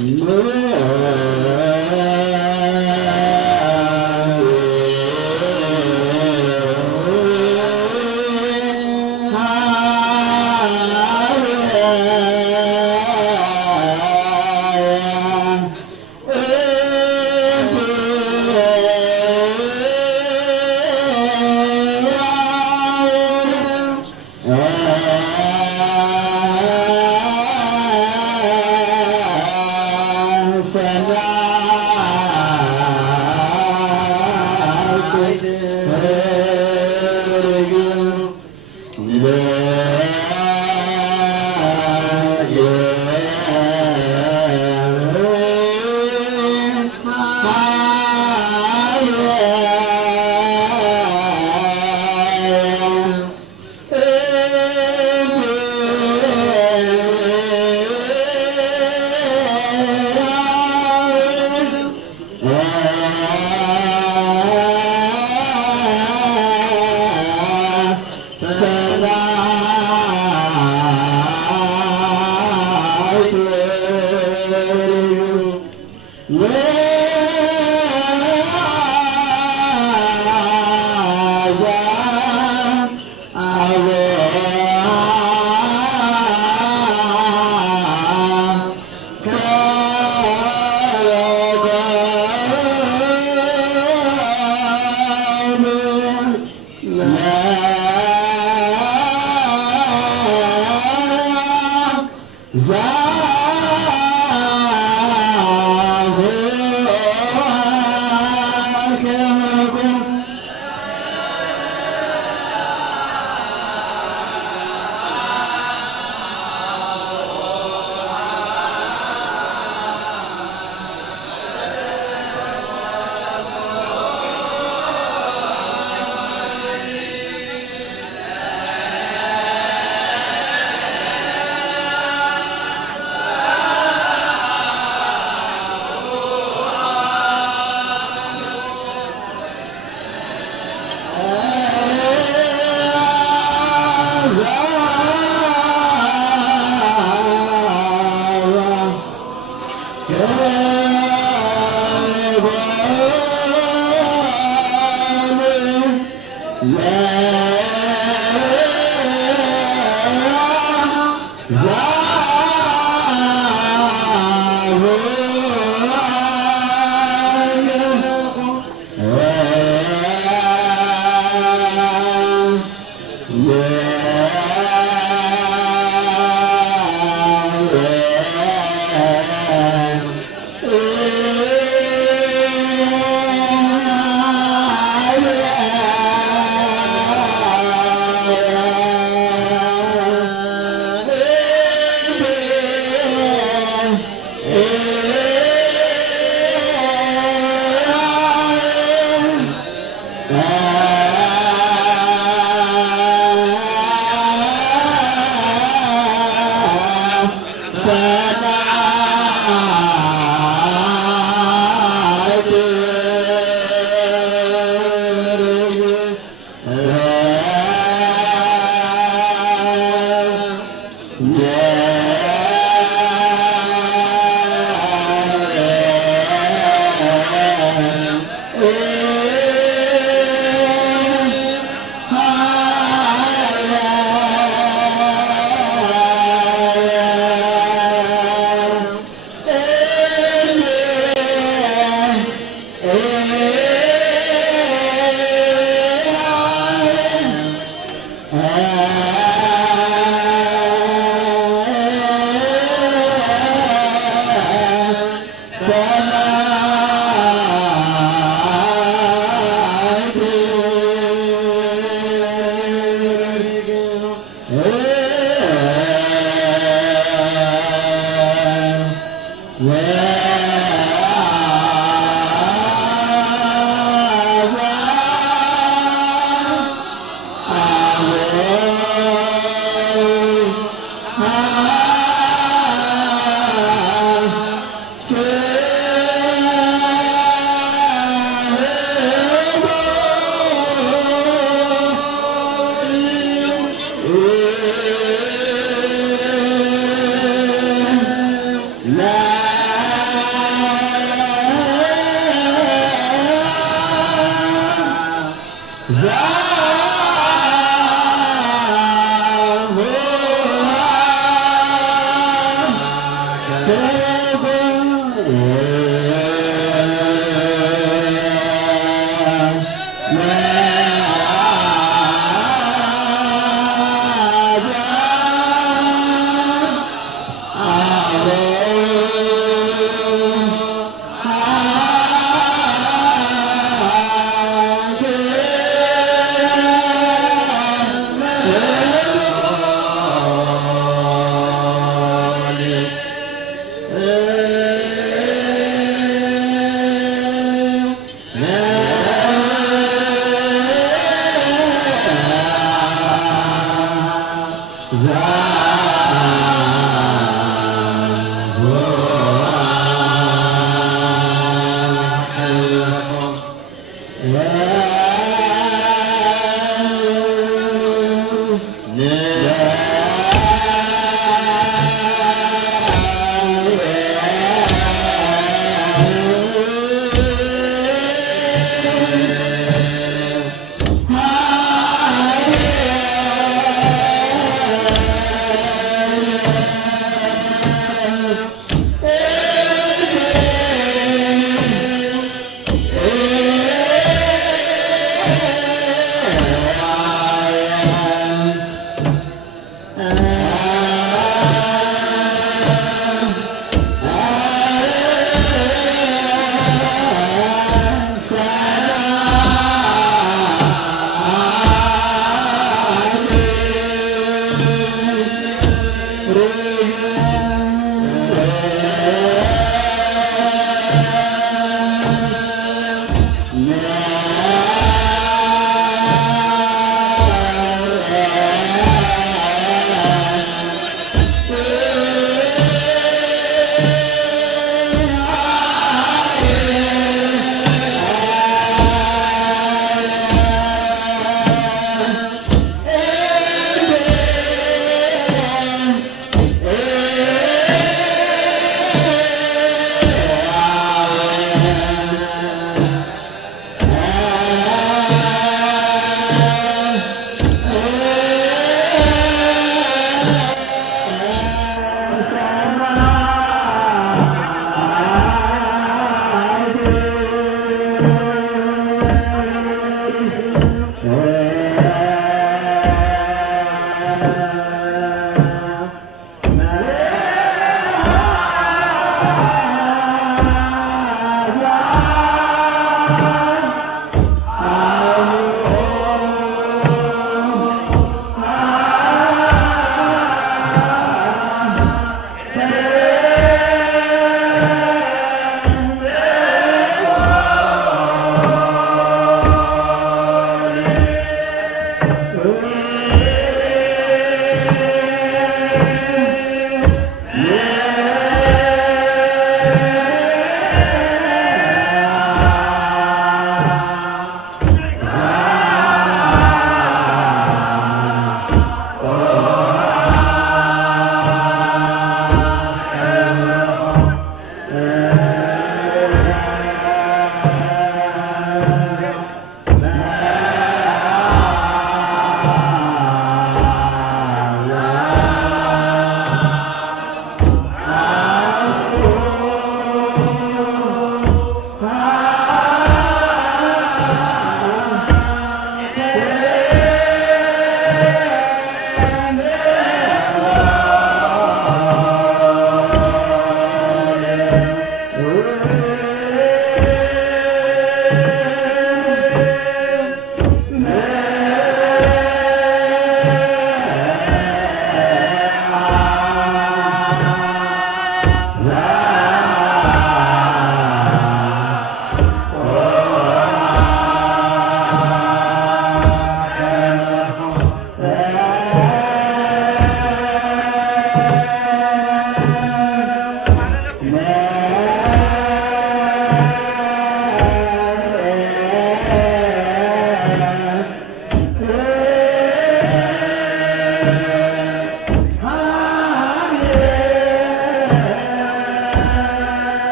Oh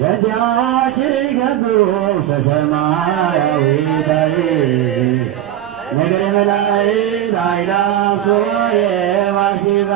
በዚያች ገቡ ሰማያዊታይ ነገረ መላእክት አይላፍ የማሲባ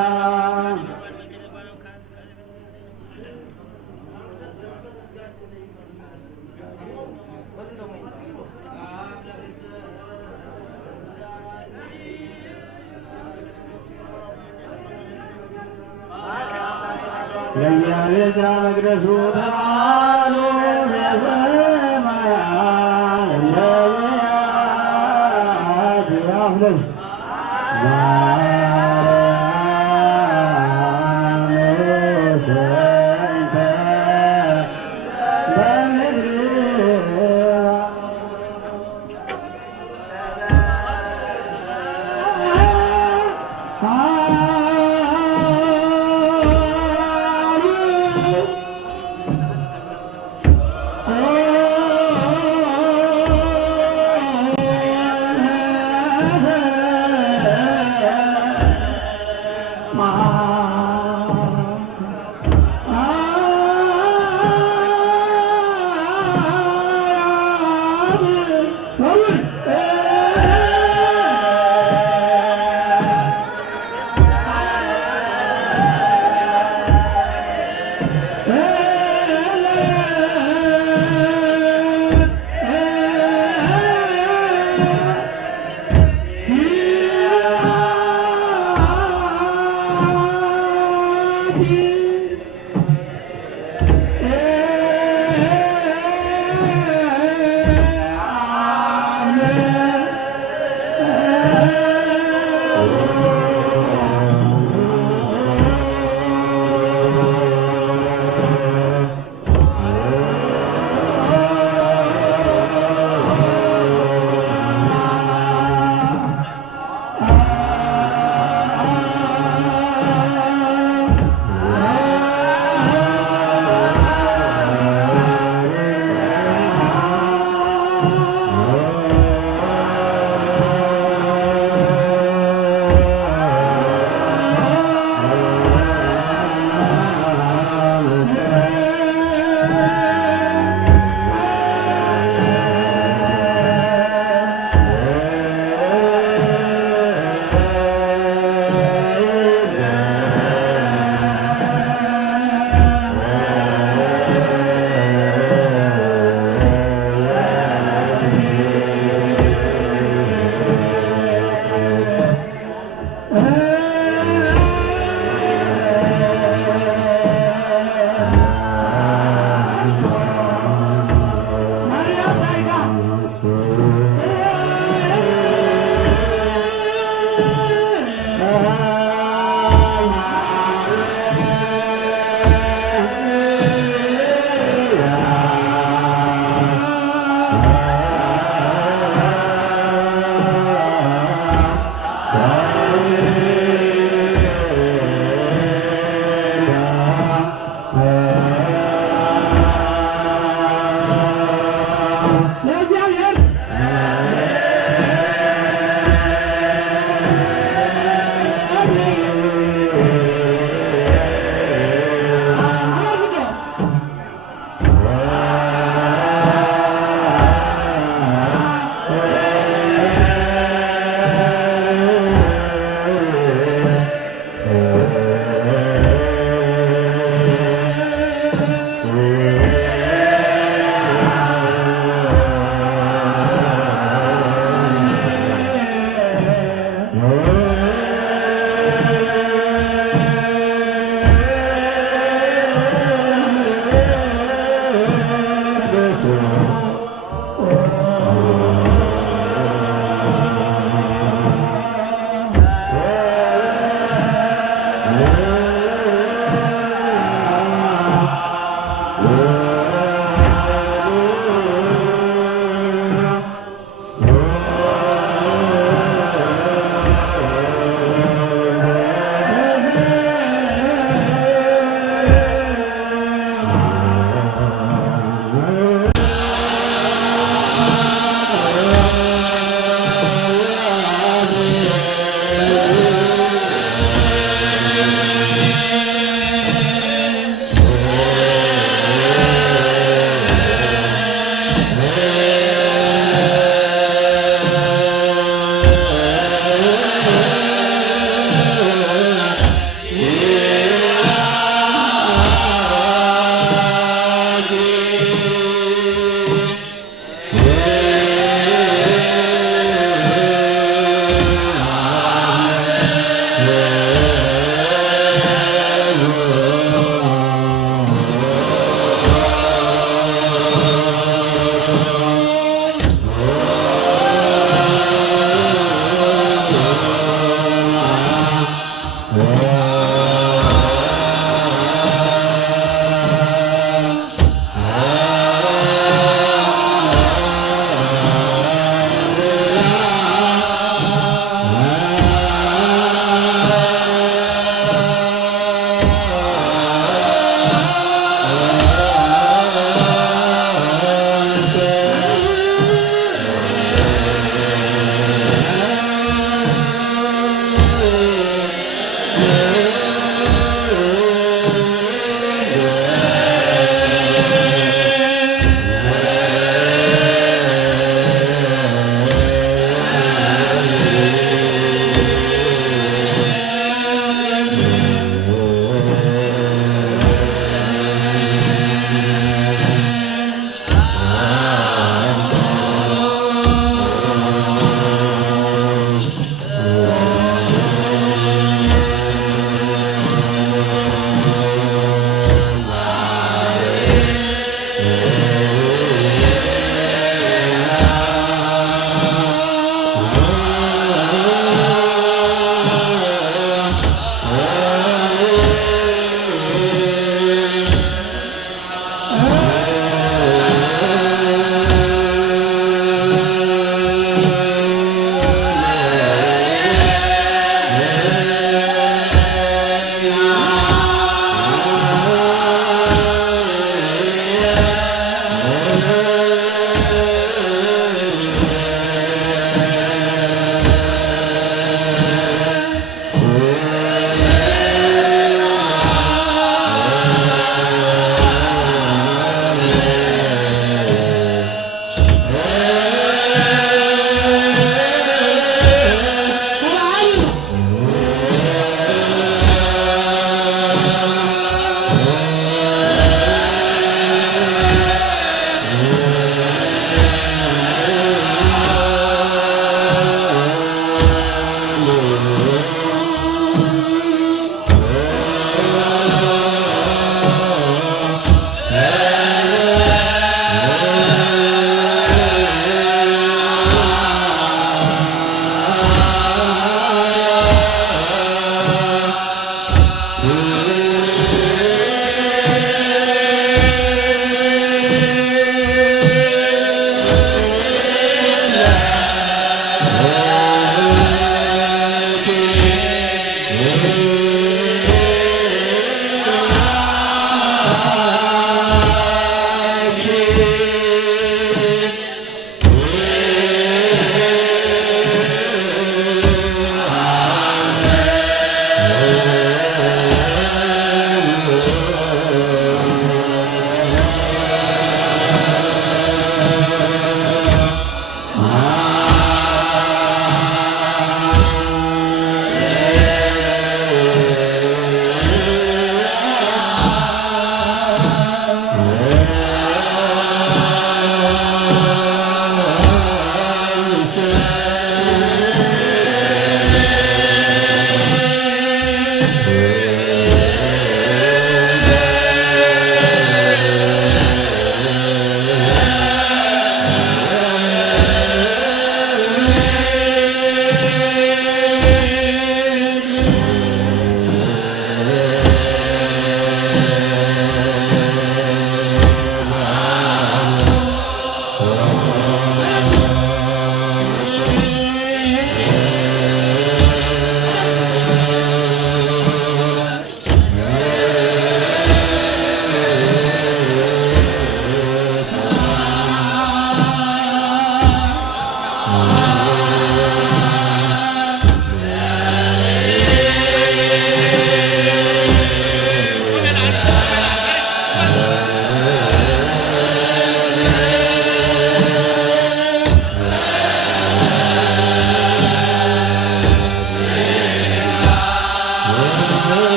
ለእግዚአብሔር ሥራ መቅደሱ ተባሉ ዘሰማያን ለያስ ያፍለስ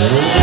Oh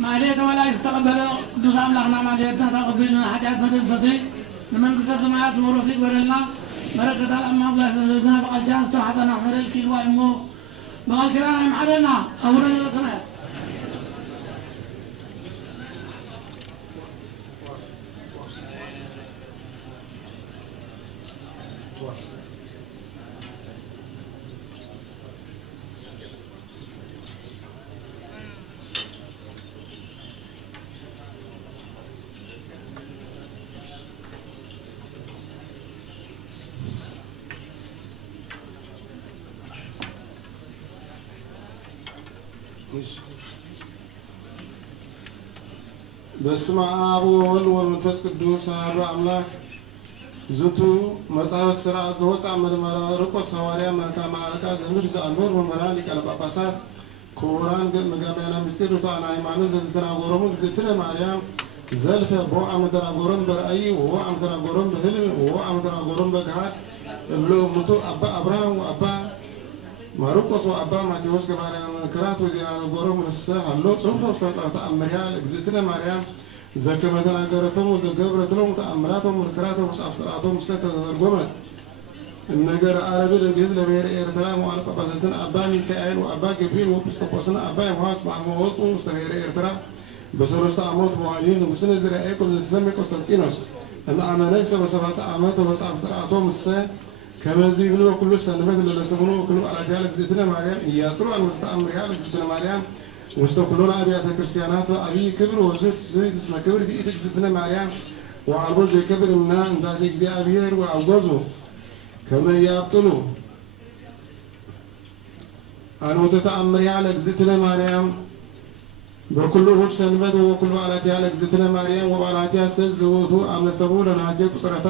مالية ولا يستقبل قدوس أملاكنا مالية تقبلنا حاجات مدن ستي لمن قصة سماعات موروثي برلنا مركة الأمام الله بذلنا بقال شان استوحتنا عمر الكيلو وإمو بقال شرانا محرنا أولا وسماعات በስመ አብ ወወልድ ወመንፈስ ቅዱስ አሐዱ አምላክ ዝቱ መጽሐፈ ሥርዓት ዘወፅአ እምርመራ ርቆስ ሐዋርያ መልክአ አለቃ ዘምድር ዘአልቦር ወመራን ሊቃነ ጳጳሳት ክቡራን መጋቢያነ ምስጢር ርቱዓነ ሃይማኖት ዘተናገሮሙ እግዝእትነ ማርያም ዘልፈ ቦአ ምድራጎሮም በራእይ ወቦአ ምድራጎሮም በህልም ወቦአ ምድራጎሮም በገሃድ እብሎ እሙቱ አባ አብርሃም ወአባ ማርቆስ ወአባ ማቴዎስ ገባርያነ መንክራት ወዜና ነገሮም ንስሐ ሀሎ ጽሑፈ ውስተ መጽሐፈ ተአምሪሃ ለእግዝእትነ ማርያም ዘከመ ተናገረቶሙ ዘገብረትሎሙ ተአምራቶሙ መንክራቶሙ ወሰአፍ ሥርዓቶሙ ተተርጎመት እምነገረ አረብ ለግዕዝ ለብሔረ ኤርትራ መዋዕለ ጳጳሳትን አባ ሚካኤል ወአባ ገብርኤል ወኤጲስቆጶስና አባ ዮሐንስ ማሞ ወፅኡ ውስተ ብሔረ ኤርትራ በሰለስተ ዓመት መዋዕሊሁ ንጉሥነ ዘርዓ ያዕቆብ ዘተሰምየ ቆስጠንጢኖስ እምአመ ነግሠ በሰባተ ዓመት ወበጽሐፈ ሥርዓቶሙ ከመዚ ብሎ ኩሉ ሰንበት ለለሰሙኑ ኩሉ አላቲያ ለእግዝእትነ ማርያም እያጽሩ አንወት ተአምሪሃ ለእግዝእትነ ማርያም ውስተ ኩሎን አብያተ ክርስቲያናት አብይ ክብር ወዙት ስሪት እስመ ክብር ትኢት እግዝእትነ ማርያም ወአልቦ ዘይከብር እምና እንታቴ እግዚአብሔር ወአውገዙ ከመ ያብጥሉ አንወት ተአምሪሃ ለእግዝእትነ ማርያም በኩሉ እሑድ ሰንበት ወኩሉ አላቲያ ለእግዝእትነ ማርያም ወበዓላቲያ ሰዝውቱ አመሰቡ ለነሐሴ ቁጽረታ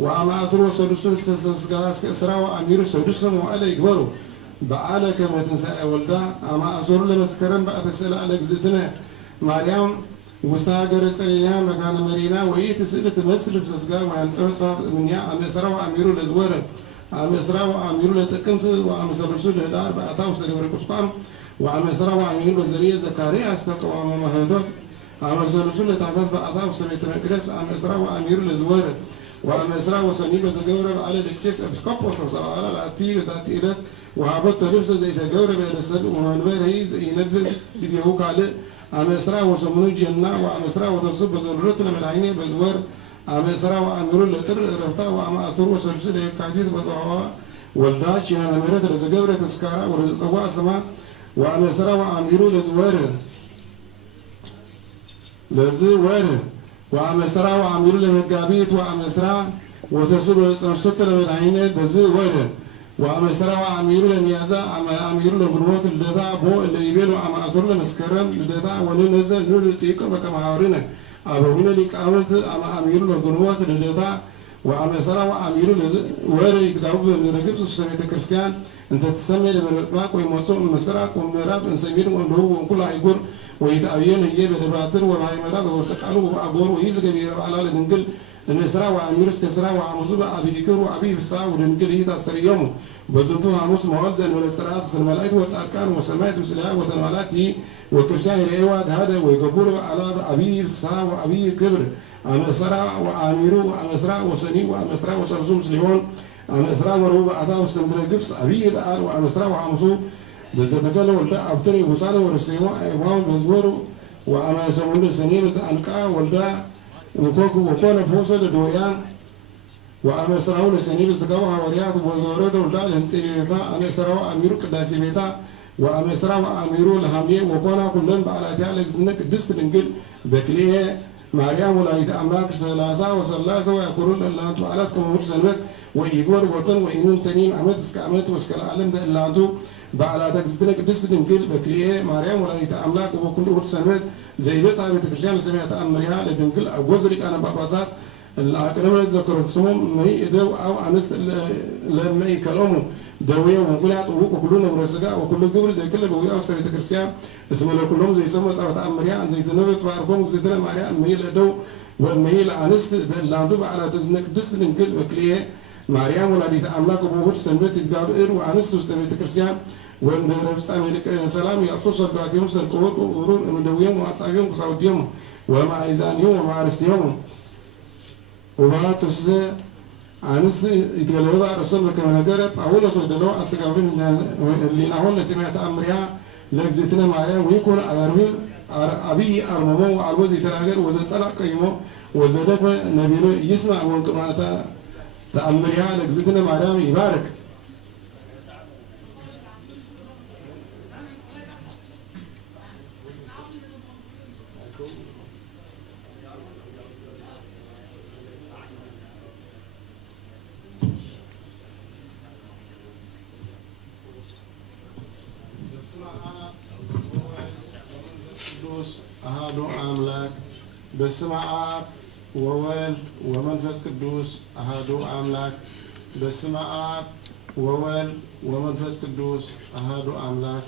وأماسر وسدس سسقاس كسرى وأمير سدس وعلى يكبروا بعلى كما تنسى ولدا أما أسر لمسكرن بعد سأل على جزتنا مريم وساجر سرينا مكان مرينا وهي تسأل تمثل بسسقا وأنسى صاف منيا أمسرى وأمير لزور أمسرى وأمير لتكمت وأمسر رسول الدار بعطاه وسلم ركوسقام وأمسرى وأمير بزرية زكاريا استقوا أمام هذا أمسر رسول تعزز بعطاه وسلم تمكرس أمسرى وأمير لزور وأمسرى وسنيب زجورة على الكيس أبسكوبوس وسأل العتي وسات إلى وعبط لبس زي تجورة بين السد ومن بين هي زي ينبذ بيهوك على أمسرى وسمنو جنة وأمسرى وتصب بزرورتنا من عينه بزور أمسرى وأمير لتر رفتا وأمسرى وسرسل كعديد بزوا والراج ينا نمرة زجورة تسكارا ورزقوا سما وأمسرى وأمير لزوار وأمسرى وأمير لمجابيت وأمسرى وتصب وسرسل من عينه بزور وأمسرى وأمير لميازا أمير لغروات اللذا بو اللي يبيلو أمسرى لمسكرم اللذا وننزل نور تيكو بكم عورنا أبوين لك أمت أمير لغروات اللذا وأمسرى وأمير ويري يتقاوب من رجب سوسية كريستيان أنت تسمي لبرقاق ويمسو مسراق ومراب إنسبير وندهو وكل عيقور ويتأوين هي بدباتر وبهايمتات وسكالو وأبور ويزق بيرا على لنقل النسرى وأميرس كسرى وعمصوب أبي ذكر وأبي بسا ولنقل هي تأثر يومه بزنتو عمص موازن والسرعات والملائكة وسأركان وسمايت وسلاء وتنوالاته وكرشان ريواد هذا ويقبول على أبي بسا وأبي كبر أمسرى وأميرو وأمسرى وسني وأمسرى وسرسوم سليون أمسرى وروب أداء وسندر جبس أبي بآل وأمسرى وعمصوب بزتكلم ولدا أبتري وصار ورسيوا أيوان بزورو وأمسرى سني بس أنكا ولدا وكوكو وكون فوسل دويان وأمسرى سني بس تكوا هوريات وزورو ولدا لنسيبيتا أمسرى وأميرو كداسي بيتا وأمسرى وأميرو لهامية وكون كلن بعلاتي على زنك دست لنجل بكليه مريم ولدت أملاك ثلاثة وثلاثة ويقولون الله تعالى كما مرسلت ويجور وطن وإنهم تنين عمت سكامت وسكال العالم بإلادو بعلاتك زدنك دست لنجل بكليه مريم ولدت أملاك وكل مرسلت زي بس عم تكشان سمعت أمريها لدنجل أجوزرك أنا بابازات الأكرم ذكرت سموم مي دو أو أنس لما يكلموا دوية وكل عطوق وكلنا ورسقة وكل جبر زي كله بويا وسوي تكرسيان اسمه كلهم زي سمو سبعة أمريا زي تنوبت وعرفهم زي تنا مريا ميل دو والميل أنس باللاندو على تزنك دس لنقل وكليه مريم ولا بيت أملاك وبوهر سنبت يتقابل وأنس وسوي تكرسيان ወንድ ረብፃ መልቀ ሰላም ያሶ ሰርጋቲም ሰርቆት ሩር እንደውየም ዋሳቢም ቁሳውዲም ወማይዛኒም ወማርስቲም ወባቱስ አንስ ይተገለባ ረሰም ከመነገረ ጳውሎስ ወደሎ አስጋብን ሊናሁን ለሰማያት አምሪያ ለእግዚእትነ ማርያም ወይኮን አብይ አርመሞ አልቦዝ የተናገር ወዘጸላ ቀይሞ ወዘደክ ነቢሎ ይስማ ወንቅማታ ተአምሪያ ለእግዚእትነ ማርያም ይባረክ አሐዱ አምላክ በስመ አብ ወወልድ ወመንፈስ ቅዱስ አሐዱ አምላክ በስመ አብ ወወልድ ወመንፈስ ቅዱስ አሐዱ አምላክ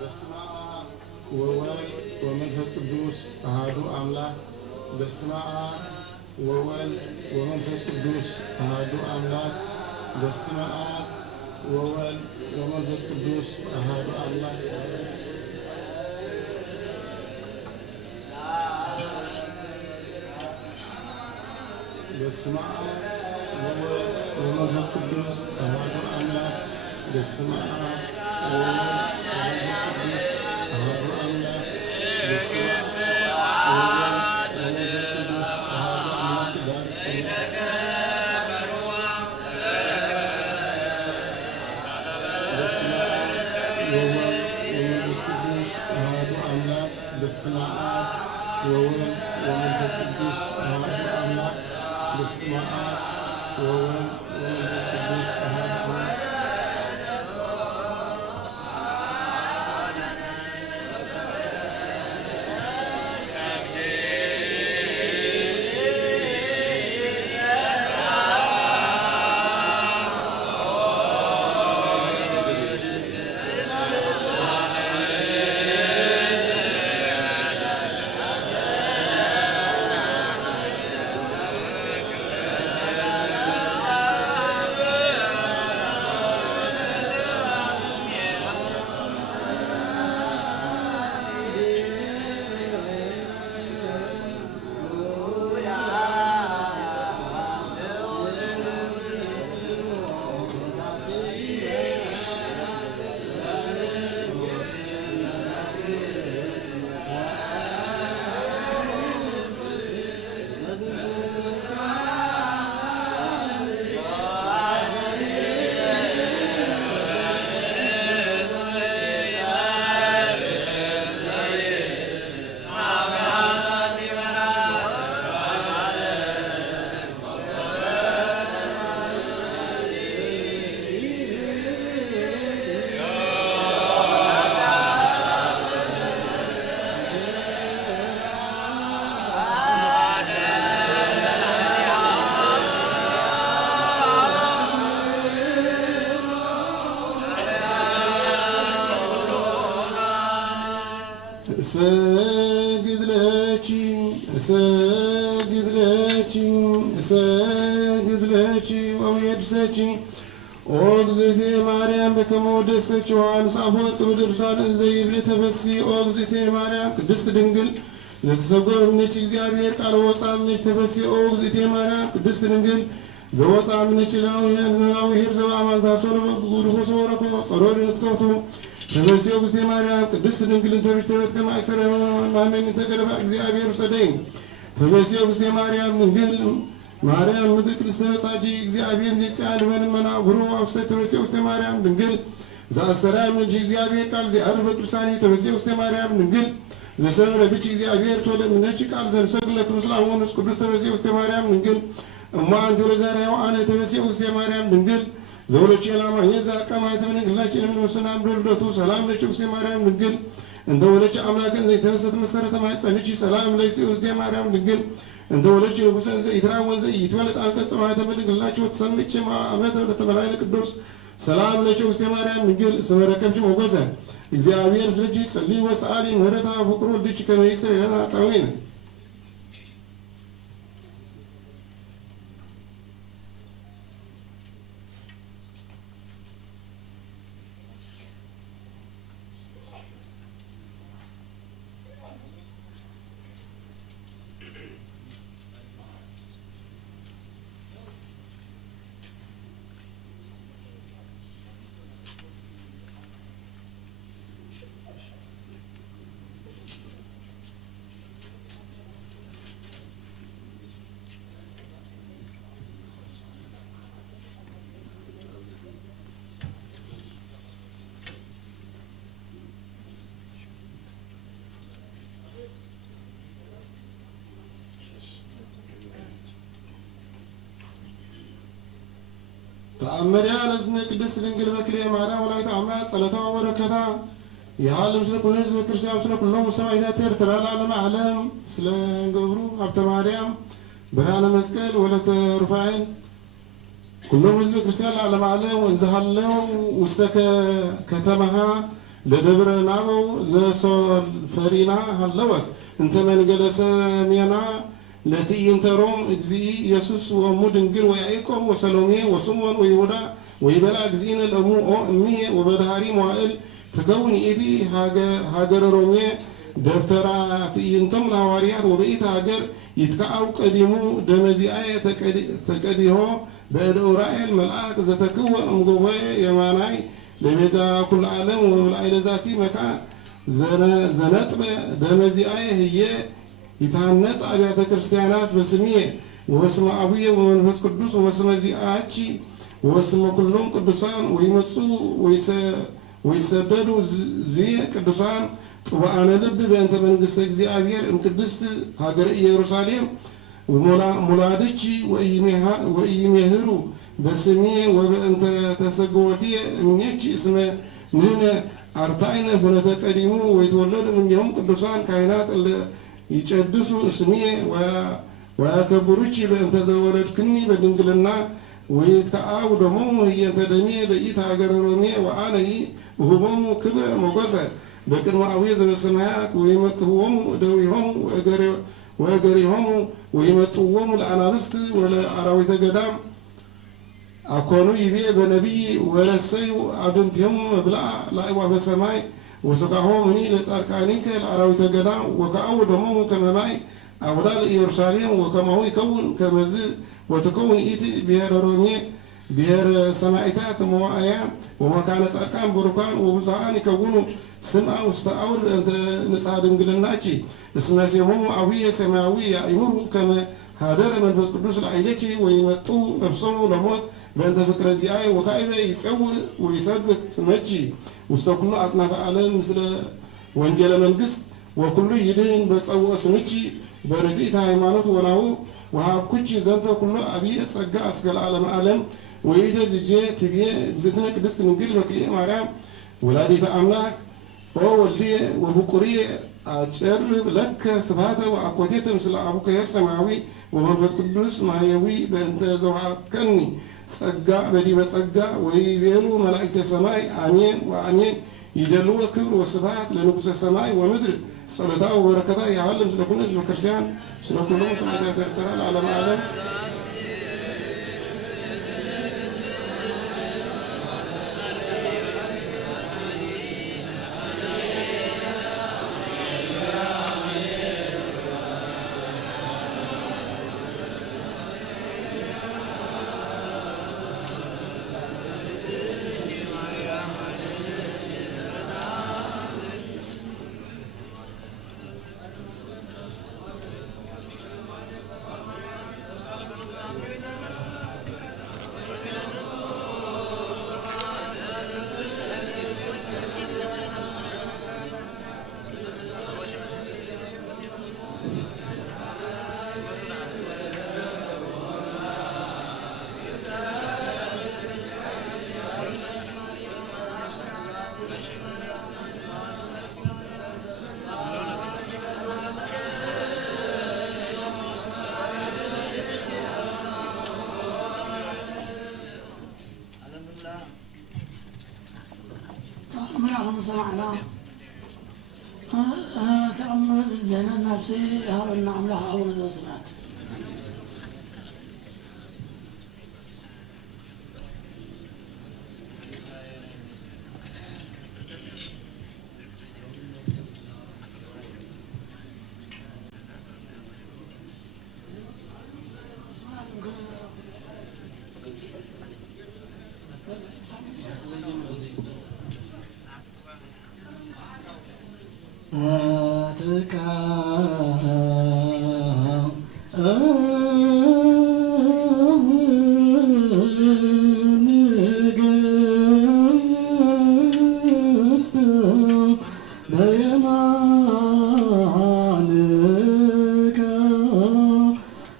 በስመ አብ ወወልድ ወመንፈስ ቅዱስ አሐዱ አምላክ በስመ አብ ወወልድ ወመንፈስ ቅዱስ አሐዱ አምላክ በስመ አብ ወወልድ ወመንፈስ ቅዱስ አሐዱ አምላክ በስመ አብ ወወልድ ወመንፈስ ቅዱስ አሐዱ አምላክ በስመ አብ ወወልድ ወመንፈስ ቅዱስ አሐዱ አምላክ በስመ አብ ወወልድ ወመንፈስ ቅዱስ አሐዱ አምላክ በስመ አብ ወወልድ ወመንፈስ ቅዱስ አሐዱ አምላክ በስመ አብ ወወልድ ወመንፈስ ቅዱስ አሐዱ አምላክ እሰግድ ለኪ ወቤድሰኪ ኦ እግዝእቴ ማርያም በከመ ወደሰኪ ዮሐንስ አፈወርቅ በድርሳን ዘይብል ተፈሲ ኦ እግዝእቴ ማርያም ቅድስት ድንግል ዘተሰጎረ እምኔኪ እግዚአብሔር ቃል ወፃ እምኔኪ ተፈሲ ኦ እግዝእቴ ማርያም ቅድስት ድንግል ዘወፃ እምኔኪ ላዊሄር ዘበአማን ዛሰሮ በጉድፎ ወረኮ ጸሮር ንትከብቱ ተፈሲ ኦ እግዝእቴ ማርያም ቅድስት ድንግል እንተብሽተበት ከማእሰረ ማመን ተገለባ እግዚአብሔር ሰደኝ ተፈሲ ኦ እግዝእቴ ማርያም ድንግል ማርያም ምድር ቅድስት ተበጻጂ እግዚአብሔር ዘጻል በልመና ጉሩ አፍሰ ተፈሲ ኦ እግዝእቴ ማርያም ድንግል ዘአሰራም እንጂ እግዚአብሔር ቃል ዘአርበ ቅዱሳን ተፈሲ ኦ እግዝእቴ ማርያም ድንግል ዘሰምረ ብቻ እግዚአብሔር ተወለ ምነጭ ቃል ዘንሰግለት ምስላው ወንስ ቅዱስ ተፈሲ ኦ እግዝእቴ ማርያም ድንግል እማ አንተ ለዛሬው አነ ተፈሲ ኦ እግዝእቴ ማርያም ድንግል ዘውለች የላማ የዛ ቀማይት ምን ግላችን ምን ወሰና ብልደቱ ሰላም ለች ኦ እግዝእቴ ማርያም ድንግል እንተ ወለች አምላክን ዘይተነሰት መሰረተ ማይጸንቺ ሰላም ለች ኦ እግዝእቴ ማርያም ድንግል እንተ ወለች ንጉሰን ዘይትራወን ዘይትወለጥ አንቀጽ ማይተ ምን ግላችሁ ተሰምች ማአመተ ለተመላእክት ቅዱስ ሰላም ለች ኦ እግዝእቴ ማርያም ድንግል ስመረከብሽ ሞገሰ እግዚአብሔር ልጅ ጸልይ ወሰአሊ ምህረታ ፍቅሩ ልጅ ከመይስር ለና ጣዊን ተአምሪያ ለዝነ ቅድስት ድንግል በክሌ ማርያም ወላዲተ አምላክ ጸሎታ ወበረከታ የዓለም ስለ ኩሉ ሕዝበ ክርስቲያን ስለ ኩሎሙ ሰማዕታት ኤርትራ ለዓለመ ዓለም ስለ ገብሩ ሀብተ ማርያም ብርሃነ መስቀል ወለተ ሩፋኤል ኩሎም ሕዝበ ክርስቲያን ለዓለመ ዓለም ወንዝሃለው ውስተ ከተማሃ ለደብረ ናበው ዘሶልፈሪና ሃለወት እንተ መንገለ ሰሜና ለትዕይንተ ሮም እግዚእ ኢየሱስ ወእሙ ድንግል ወያዕቆብ ወሰሎሜ ወስምዖን ወይሁዳ ወይበላ እግዚእነ ለእሙ ኦ እምዬ ወበዳህሪ መዋዕል ትከውን ይእቲ ሀገረ ሮሜ ደብተራ ትዕይንቶም ለሐዋርያት ወበኢት ሀገር ይትከአው ቀዲሙ ደመዚአየ ተቀዲሆ በእደ ኡራኤል መልአክ ዘተክወ እምጎቦየ የማናይ ለቤዛ ኩሉ ዓለም ወላዕለ ዛቲ መካን ዘነጥበ ደመዚአየ ህየ ይታነጽ አብያተ ክርስቲያናት በስምየ ወበስመ አቡየ ወመንፈስ ቅዱስ ወበስመ ዚአቺ ወበስመ ኩሎም ቅዱሳን ወይመጹ ወይሰደዱ ዝየ ቅዱሳን ጥቡዓነ ልብ በእንተ መንግሥተ እግዚአብሔር እምቅድስት ሀገረ ኢየሩሳሌም ሙላድቺ ወኢይሜህሩ በስምየ ወበእንተ ተሰግወትየ እምኔኪ እስመ ንሕነ አርታዕነ ፍኖተ ቀዲሙ ወይትወለዱ እምኔሆሙ ቅዱሳን ካህናት ይጨድሱ እስምየ ወያከብሩቺ በእንተ ዘወለድክኒ በድንግልና ወይትከአው ደሞሙ ህየንተ ደምየ በኢት ሀገረ ሮሜ ወአነሂ እሁቦሙ ክብረ ሞገሰ በቅድመ አቡየ ዘበሰማያት ወይመክህዎሙ እደዊሆሙ ወእገሪሆሙ ወይመጥዎሙ ለአናብስት ወለአራዊተ ገዳም አኮኑ ይቤ በነቢይ ወለሰዩ አብንቲሆሙ መብልዓ ለአዕዋፈ ሰማይ ወሰቃሆሙኒ ለጻድቃኒከ ለአራዊተ ገዳም ወከአው ደሞሙ ከመ ማይ አውዳ ለኢየሩሳሌም ወከማሁ ይከውን ከመዝ ወትከውን ኢቲ ብሔረ ሮሜ ብሔረ ሰማዕታት መዋእያ ወመካነ ጻድቃን ቡሩካን ወብዙኃን ይከውኑ ስምዐ ውስተ አውድ በእንተ ንጽሐ ድንግልናኪ እስመ ሴሞሙ አቡየ ሰማያዊ ያእምሩ ከመ ሀደረ መንፈስ ቅዱስ ላዕሌኪ ወይመጡ ነፍሶሙ ለሞት በእንተ ፍቅረ ዚአየ ወካዕበ ይጸውዕ ወይሰብክ ስመኪ ውስተ ኩሉ አጽናፈ ዓለም ምስለ ወንጌለ መንግሥት ወኩሉ ይድህን በጸውዖ ስምኪ በርትዕተ ሃይማኖት ወናሁ ወሀብኩቺ ዘንተ ኩሉ አብየ ጸጋ እስከ ለዓለመ ዓለም ወይእተ ዝጄ ትቤ እግዝእትነ ቅድስት ድንግል በክልኤ ማርያም ወላዲተ አምላክ ኦ ወልድየ ወፍቁርየ አጨርብ ለከ ስብሐተ ወአኮቴተ ምስለ አቡከ ሰማያዊ ወመንፈስ ቅዱስ ማህየዊ በእንተ ዘውሃብከኒ ጸጋ በዲበ ጸጋ ወይቤሉ መላእክተ ሰማይ አሜን ወአሜን ይደልዎ ክብር ወስብሐት ለንጉሠ ሰማይ ወምድር ጸሎታ ወበረከታ ያህል ምስለ ኩሉ ሕዝበ ክርስቲያን ስለ ኩሎሙ ሰማዕታት ኤርትራ ለዓለመ ዓለም اللهم صل على تأمل زين النفس هرنا عملها أول ذو سمعت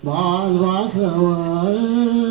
በአልባሰ ወርቅ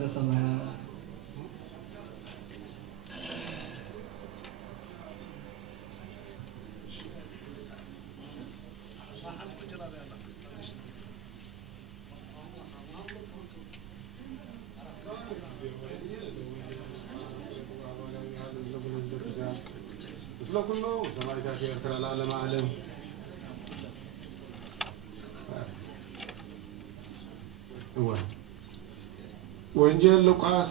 መንግሥተ ሰማያት ምስለ ኩሉ ሰማዕታት ኤርትራ ለዓለመ ዓለም ወንጌል ሉቃስ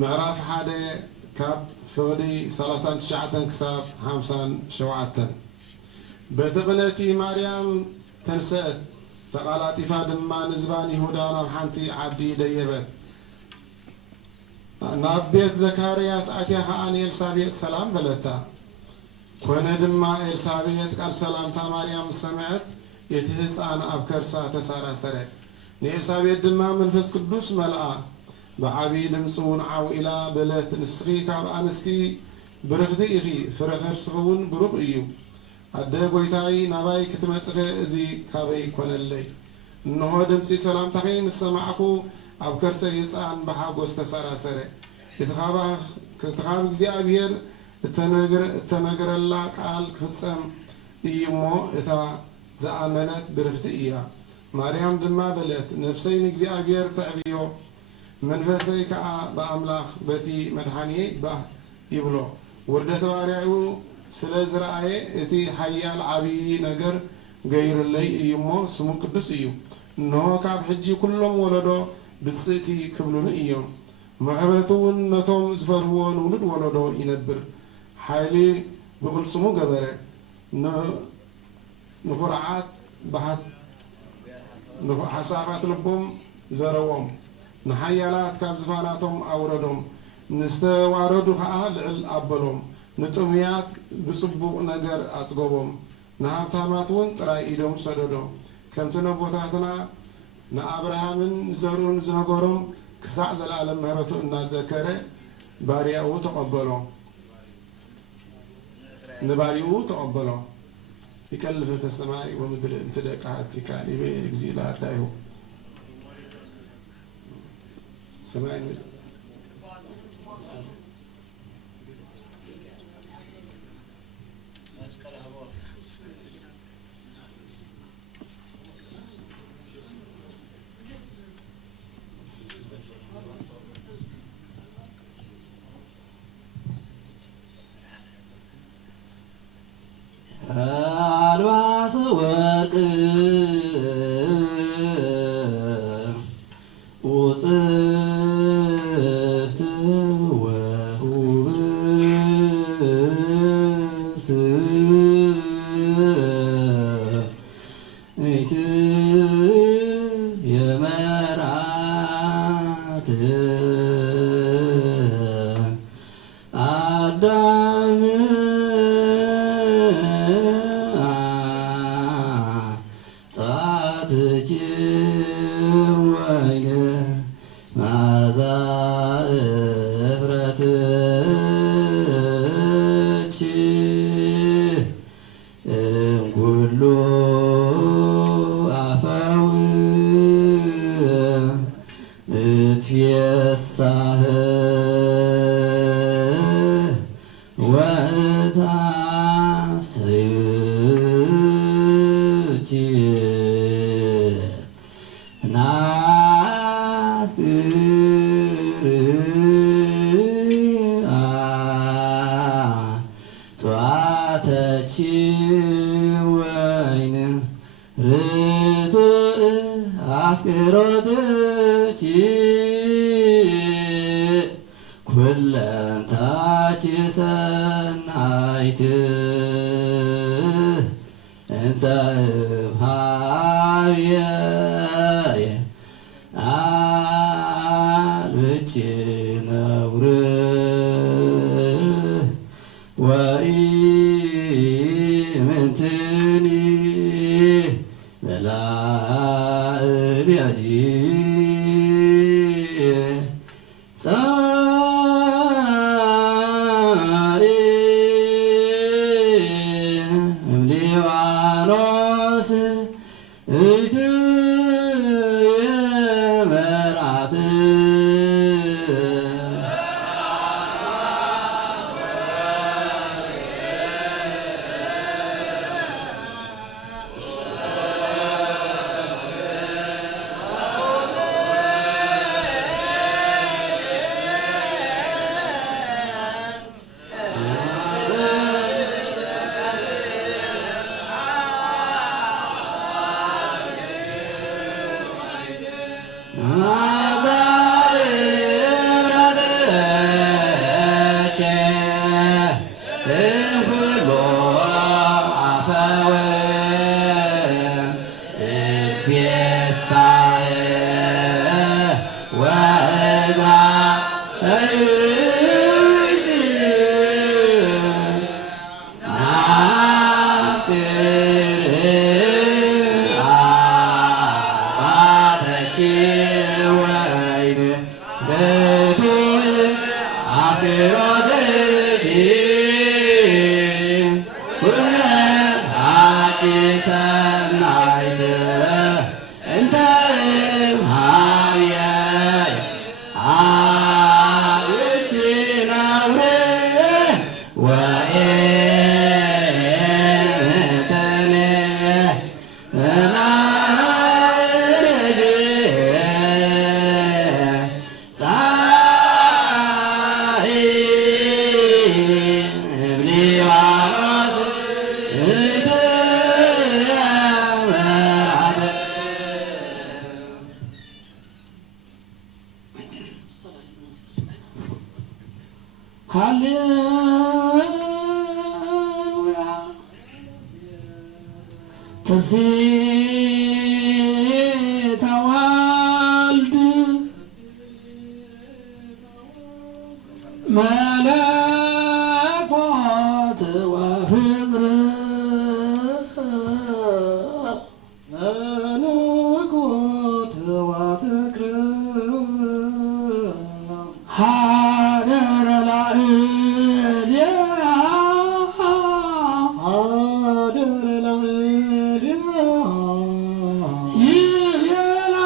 ምዕራፍ 1 ካብ ፍቕዲ 39 ክሳብ 57 በቲ ቅነቲ ማርያም ተንስአት ተቃላጢፋ ድማ ንዝባን ይሁዳ ናብ ሓንቲ ዓዲ ደየበት ናብ ቤት ዘካርያስ ኣትያ ከዓ ንኤልሳቤጥ ሰላም በለታ ኮነ ድማ ኤልሳቤጥ ቃል ሰላምታ ማርያም ሰምዐት እቲ ህፃን ኣብ ከርሳ ተሳራሰረ ንኤልሳቤጥ ድማ መንፈስ ቅዱስ መልአ ብዓብዪ ድምፂ እውን ዓዊላ በለት ንስኺ ካብ ኣንስቲ ብርኽቲ ኢኺ ፍረ ከርስኺ እውን ብሩኽ እዩ ኣደ ጎይታይ ናባይ ክትመጽኸ እዚ ካበይ ኮነለይ እንሆ ድምፂ ሰላምታኺ ምስ ሰማዕኩ ኣብ ከርሰይ ህፃን ብሓጎስ ተሰራሰረ እቲ ካብ እግዚኣብሔር እተነገረላ ቃል ክፍጸም እዩ እሞ እታ ዝኣመነት ብርክቲ እያ ማርያም ድማ በለት ነፍሰይ ንእግዚኣብሔር ተዕብዮ መንፈሰይ ከዓ ብኣምላኽ በቲ መድሓንየ ባህ ይብሎ ውርደት ባርያኡ ስለ ዝረኣየ እቲ ሓያል ዓብዪ ነገር ገይሩለይ እዩ እሞ ስሙ ቅዱስ እዩ እንሆ ካብ ሕጂ ኩሎም ወለዶ ብፅእቲ ክብሉን እዮም ምዕረቱ እውን ነቶም ዝፈርዎ ንውሉድ ወለዶ ይነብር ሓይሊ ብቕልጽሙ ገበረ ንኹርዓት ሓሳባት ልቦም ዘረዎም ንሓያላት ካብ ዝፋናቶም ኣውረዶም ንዝተዋረዱ ከዓ ልዕል ኣበሎም ንጥሙያት ብጽቡቕ ነገር ኣጽገቦም ንሃብታማት እውን ጥራይ ኢዶም ሰደዶም ከምቲ ነቦታትና ንኣብርሃምን ዘርኡን ዝነገሮም ክሳዕ ዘለዓለም ምህረቱ እናዘከረ ባርያኡ ተቐበሎ ንባርኡ ተቐበሎ ይከልፈተ ሰማይ ወምድር እንትደቃት ይካል ይቤ እግዚእ ላዳይሁ ሰማይ አልባሰ ወርቅ ውጽፍት ወውብርት እት የመራት አዳም ኩለንታች ሰናይት እንተ እምኀቤየ አልብች ነውር ወኢምንትኒ በላዕሌቲ ሊባኖስ እትዮ ሰናይት እንተ እምኀቤየ አብቲ ነውር ወኤንተን ናርጅ ፀሐይ እምሊባኖስ እትመርዓተ ሃሌሉያ ትፍሥሕተ ወልድ መለኮት ወፍቅር መለኮት ወፍቅር ሀደረ ላዕሌሃ ሀደረ ላዕሌሃ ይቤላ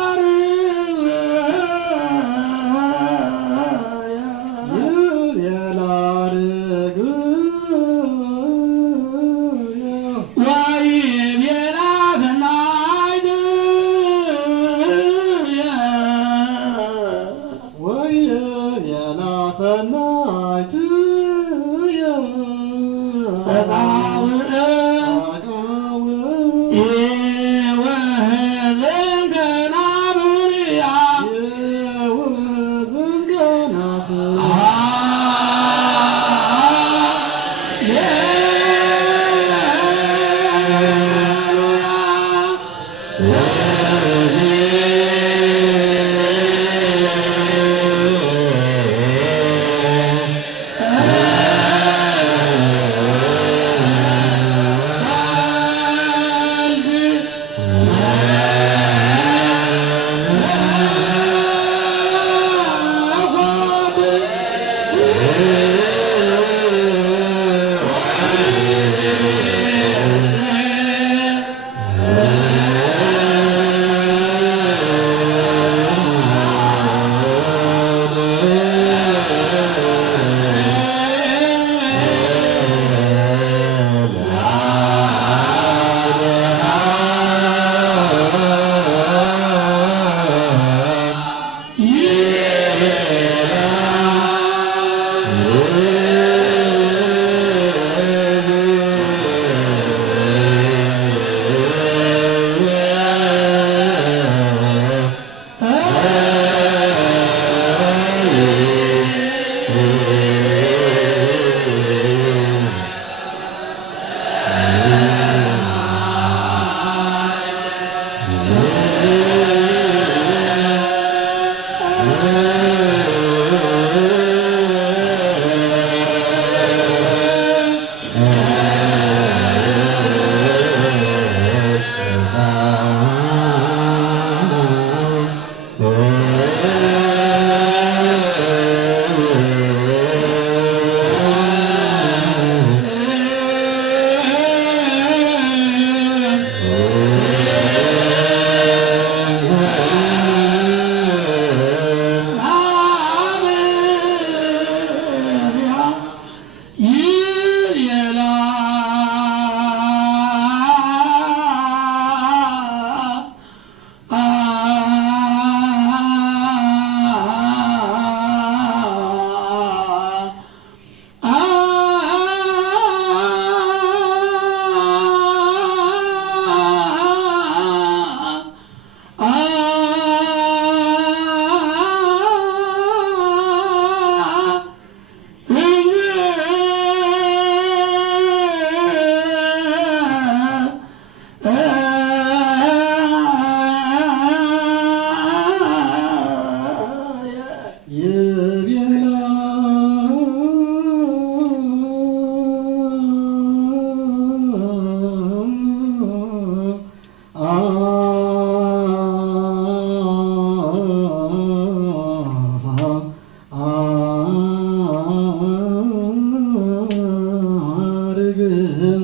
ይቤላ ርግብየ ወይቤላ ሰናይት ወይቤላ ሰናይትየ ጸቃውዕ ጸቃውዕ ይወህዝን ከናብርያ የውህዝን ከናፍር አርግም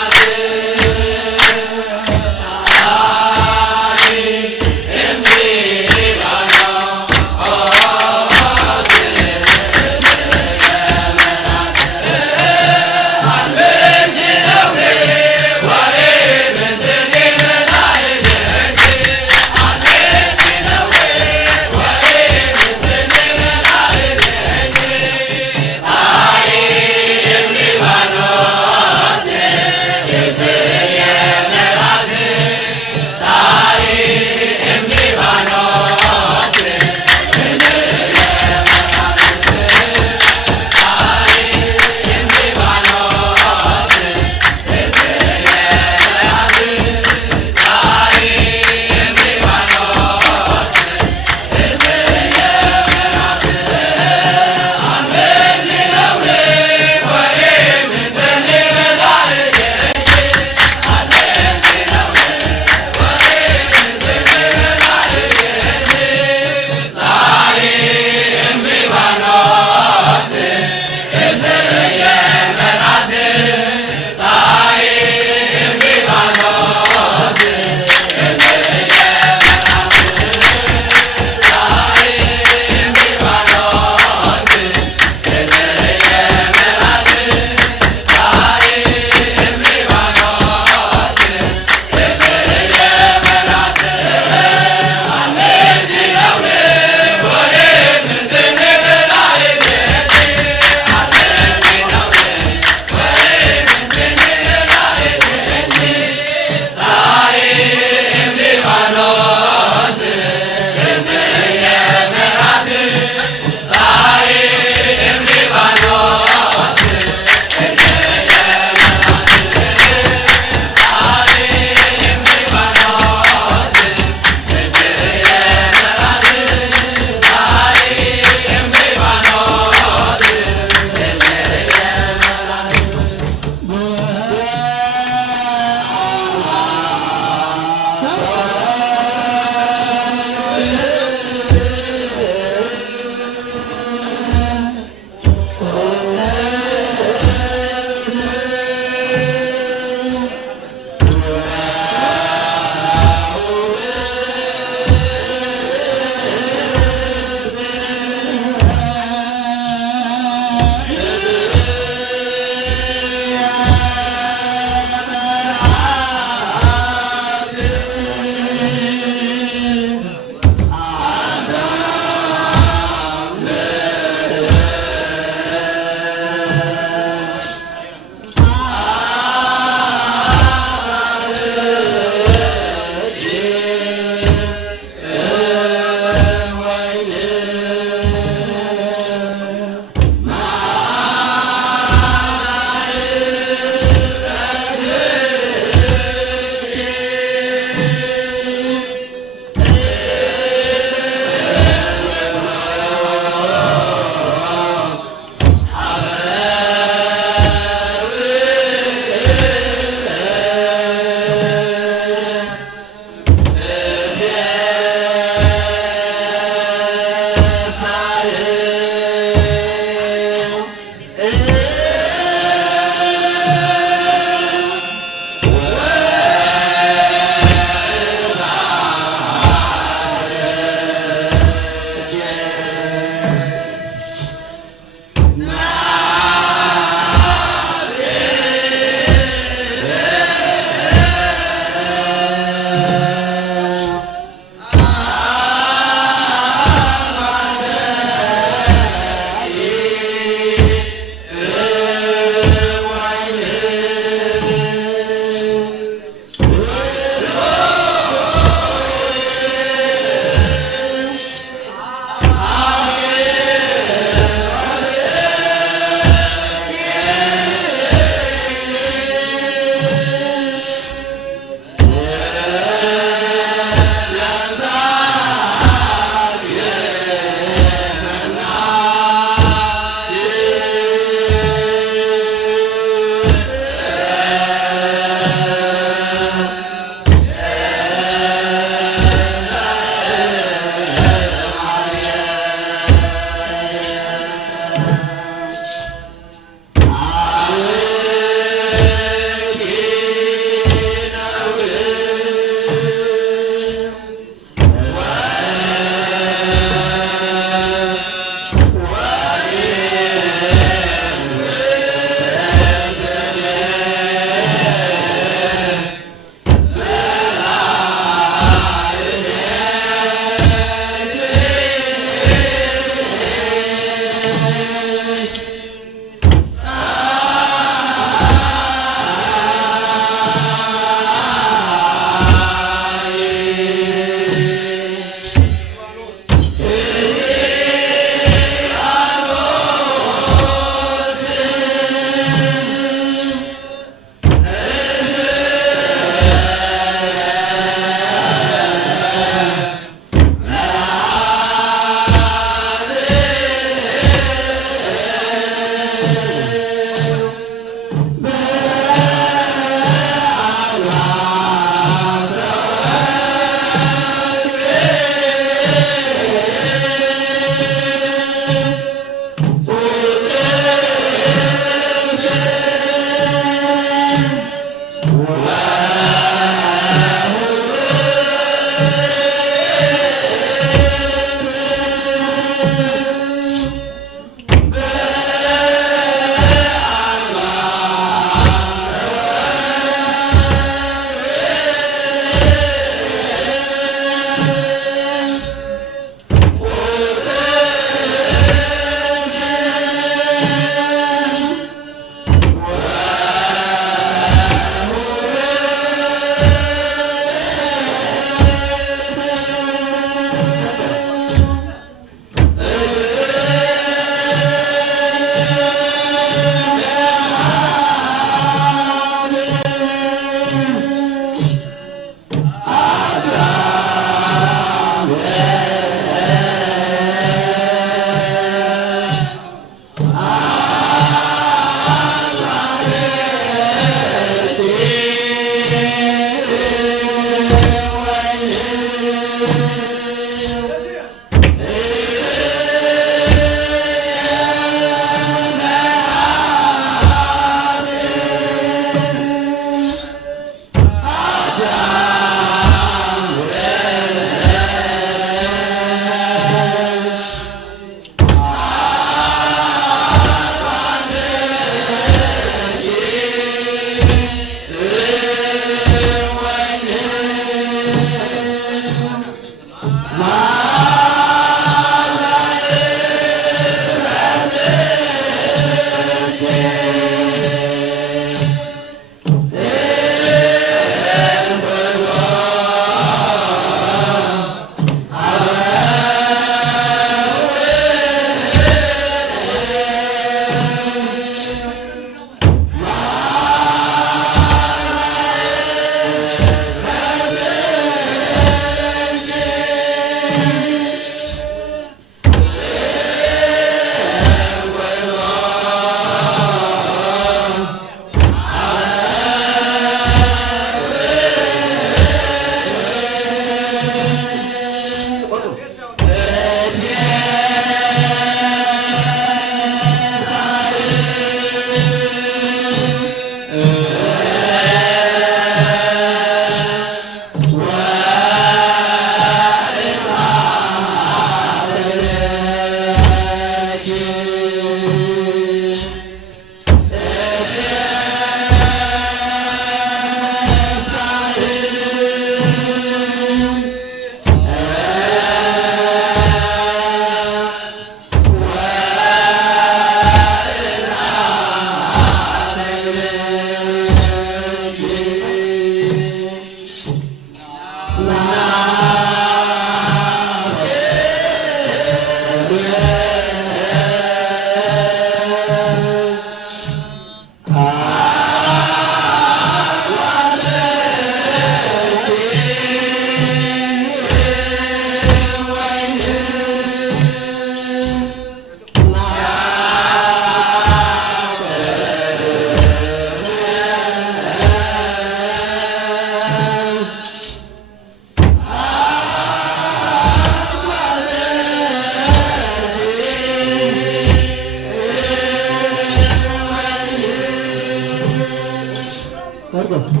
Yeah.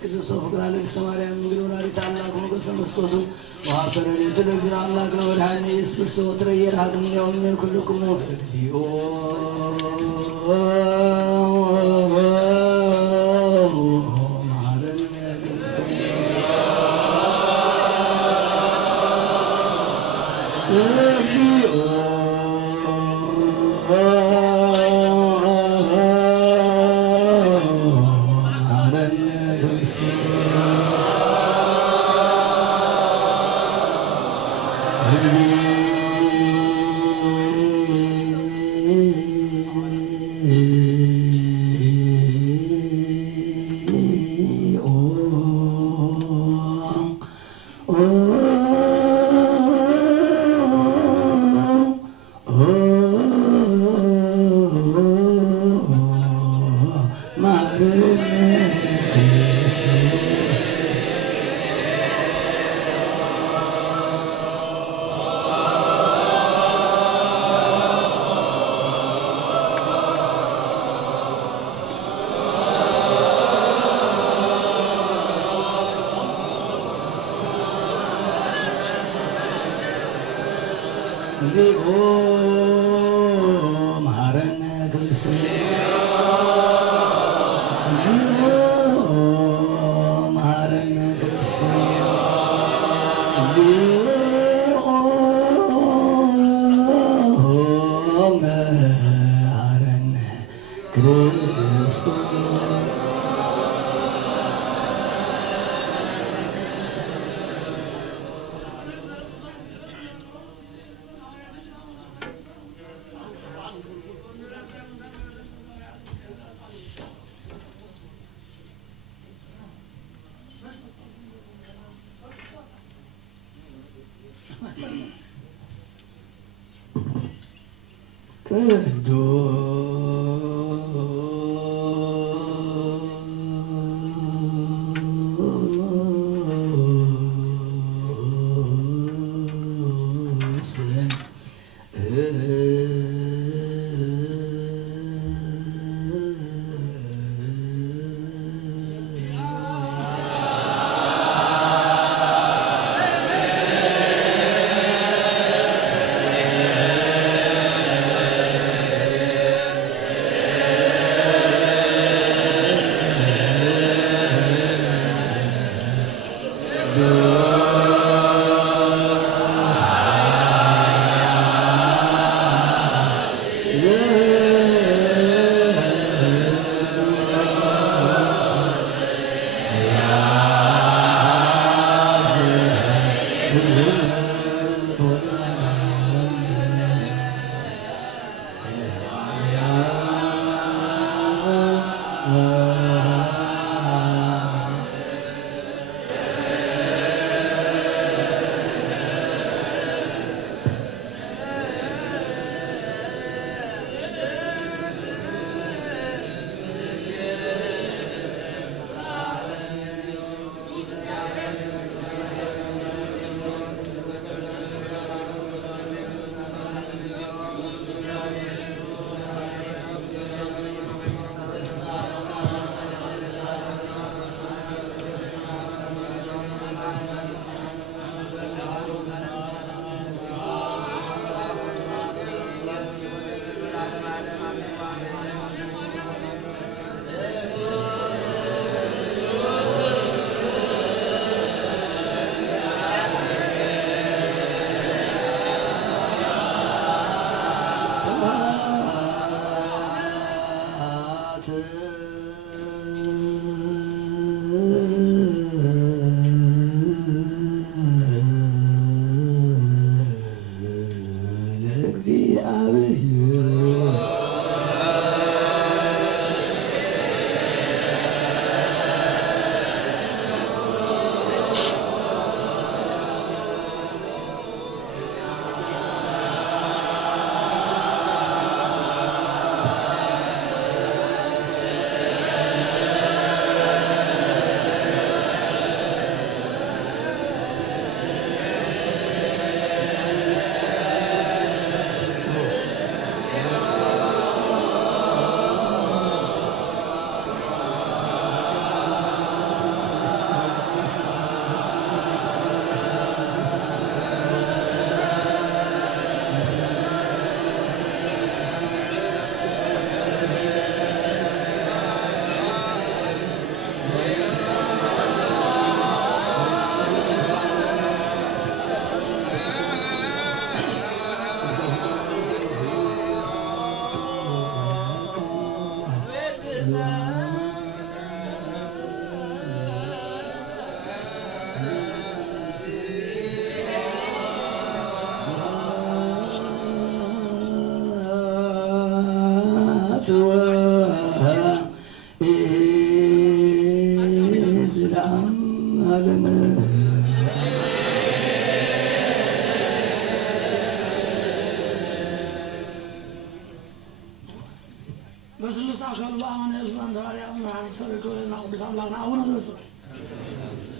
ቅዱስ ወፍቅር አለቅስተ ማርያም እንግዲህ ወላዲተ አምላክ ሞገሰ መስኮቱ ወሀፈረ ሌቱ ለእግዚእነ አምላክ ለወድኃኒነ ኢየሱስ ክርስቶስ ትረየር ሀግምኛውም ኩልክሙ እግዚኦ መሐረነ ክርስቶስ እግዚኦ እግዚኦ መሐረነ ክርስቶስ እግዚኦ መሐረነ ክርስቶስ እግዚኦ መሐረነ ክርስቶስ ዓለም በስሉስ አካሉ በአማን የሱራን ተባሪ አሁን ሰበከልና ቅዱስ አምላክና አቡነ ዘበሰማያት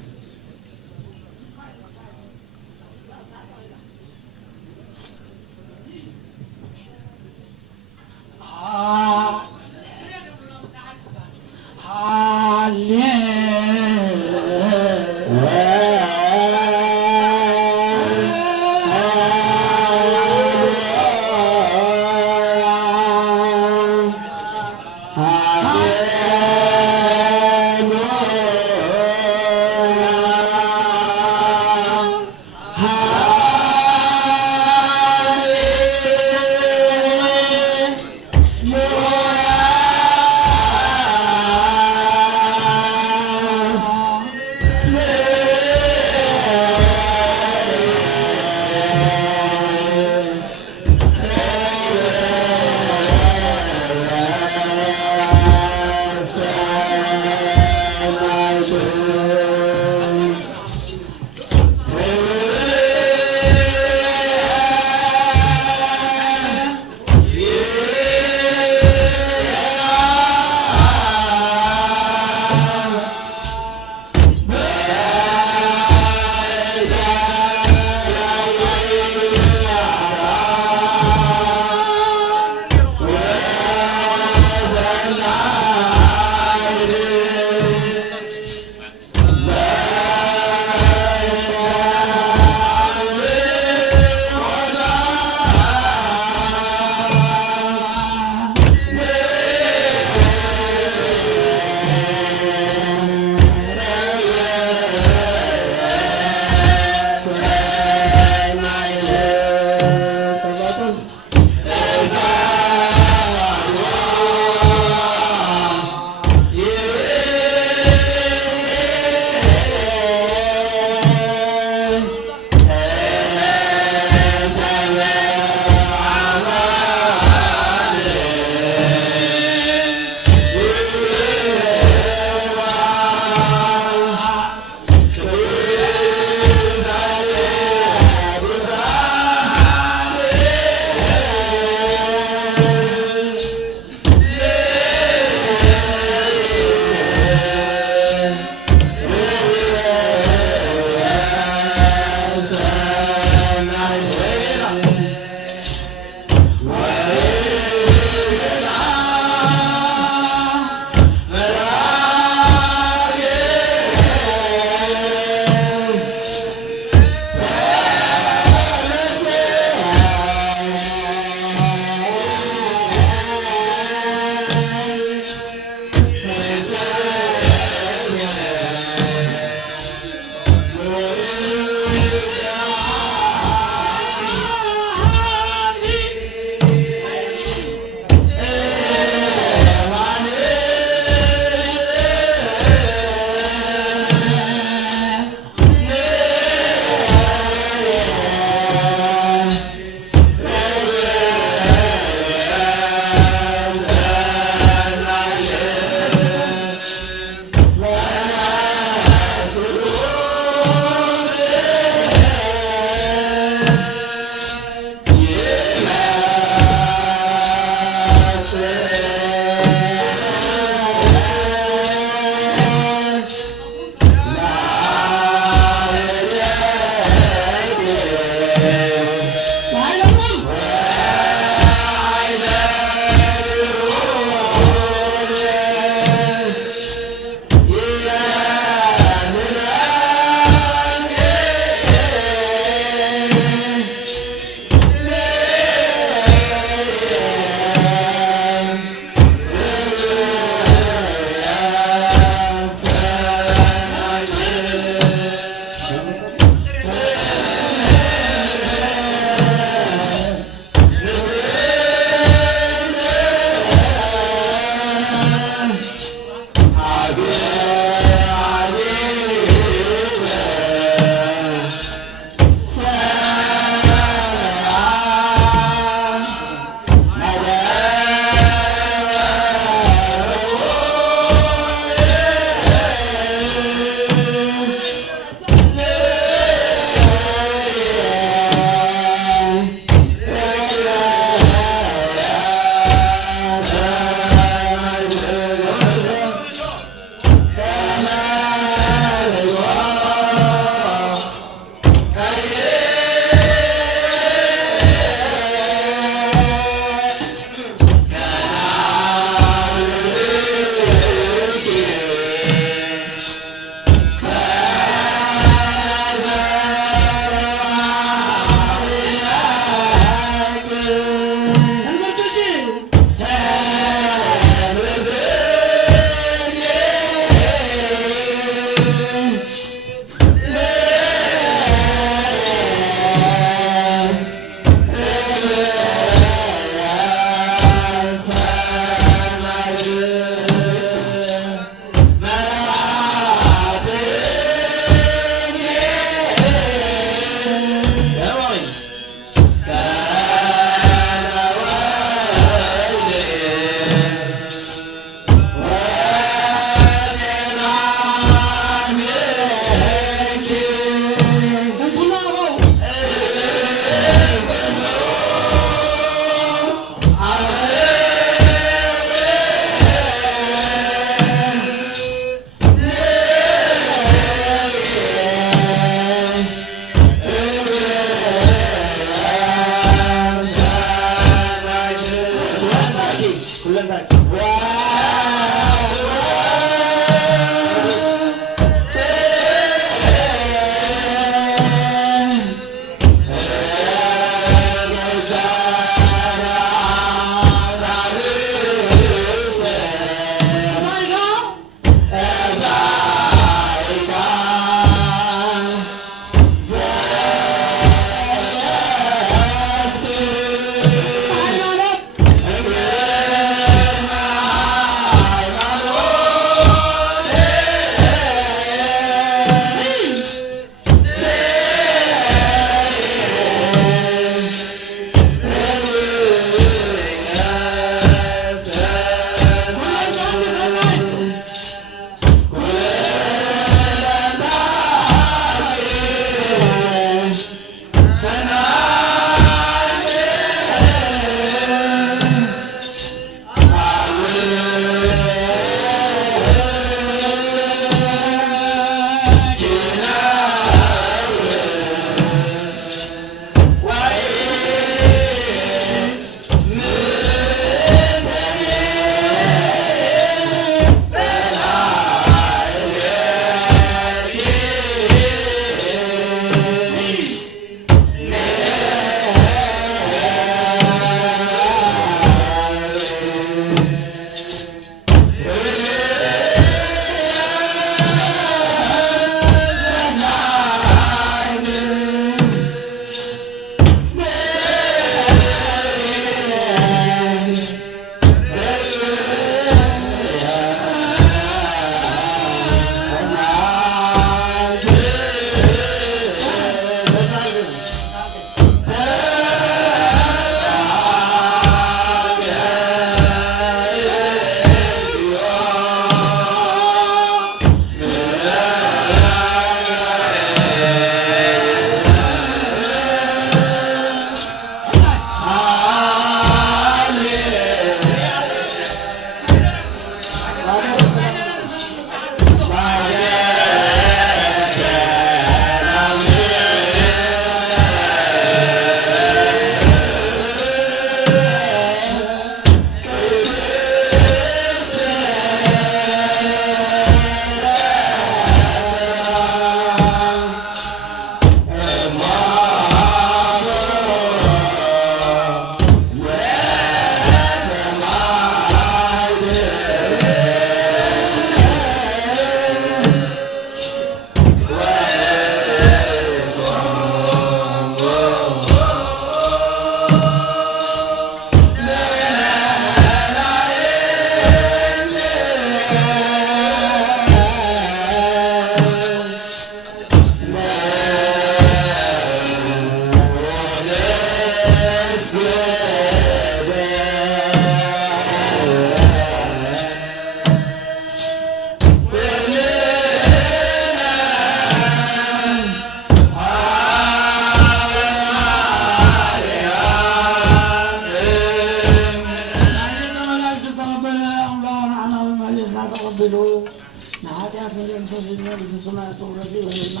ኃጢአት መደምሰስ በስማት ውረድ ይበልና